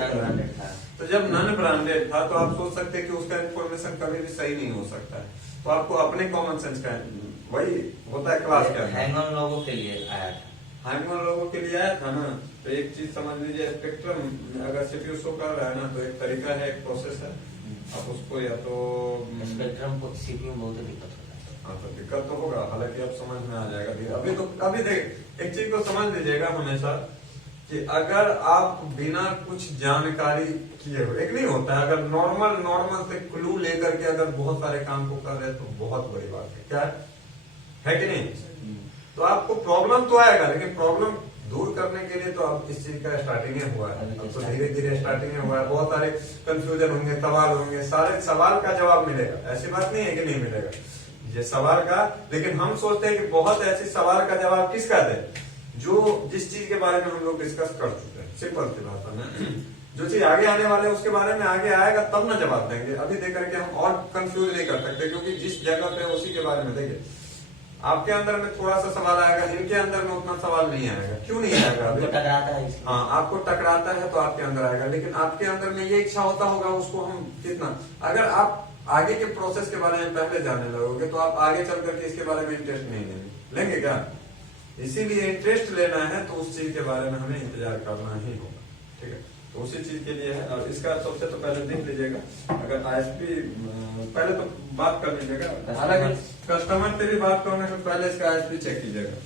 तो जब नॉन ब्रांडेड था तो आप सोच सकते हैं कि उसका इन्फॉर्मेशन कभी भी सही नहीं हो सकता है। तो आपको अपने कॉमन सेंस का वही होता है क्लास के अंदर। हैंग ऑन लोगों के लिए आया था, हैंगमैन लोगों के लिए आया था ना। तो एक चीज समझ लीजिए, स्पेक्ट्रम अगर CPU शो कर रहा है ना, तो एक तरीका है, एक प्रोसेस है। आप उसको या तो स्पेक्ट्रम को CPU में बहुत दिक्कत होता है। हाँ तो दिक्कत तो होगा, हालांकि अब समझ में आ जाएगा। अभी देख एक चीज को समझ लीजिएगा हमेशा कि अगर आप बिना कुछ जानकारी किए हुए, एक नहीं होता है, अगर नॉर्मल से क्लू लेकर के अगर बहुत सारे काम को कर रहे हैं तो बहुत बड़ी बात है। क्या है कि नहीं? तो आपको प्रॉब्लम तो आएगा, लेकिन प्रॉब्लम दूर करने के लिए तो अब इस चीज का स्टार्टिंग हुआ है। अब तो धीरे धीरे स्टार्टिंग हुआ है। बहुत सारे कंफ्यूजन होंगे, सवाल होंगे, सारे सवाल का जवाब मिलेगा। ऐसी बात नहीं है कि नहीं मिलेगा ये सवाल का। लेकिन हम सोचते हैं कि बहुत ऐसी सवाल का जवाब किसका दे, जो जिस चीज के बारे में हम लोग डिस्कस कर चुके हैं। सिंपल सी बात है ना, जो चीज आगे आने वाले उसके बारे में आगे आएगा तब ना जवाब देंगे। अभी देख करके हम और कंफ्यूज नहीं कर सकते, क्योंकि जिस जगह पे उसी के बारे में देखिए। आपके अंदर में थोड़ा सा सवाल आएगा, इनके अंदर में उतना सवाल नहीं आएगा। क्यों नहीं आएगा? टकराता है। हाँ, आपको टकराता है तो आपके अंदर आएगा। लेकिन आपके अंदर में ये इच्छा होता होगा उसको हम कितना, अगर आप आगे के प्रोसेस के बारे में पहले जानने लगोगे तो आप आगे चल करके इसके बारे में इंटरेस्ट नहीं लेंगे क्या? इसीलिए इंटरेस्ट लेना है तो उस चीज के बारे में हमें इंतजार करना ही होगा, ठीक है। तो उसी चीज के लिए है। और इसका सबसे तो पहले देख लीजिएगा, अगर ISP पहले तो बात कर लीजिएगा। हालांकि कस्टमर से भी बात करने से पहले इसका ISP चेक कीजिएगा।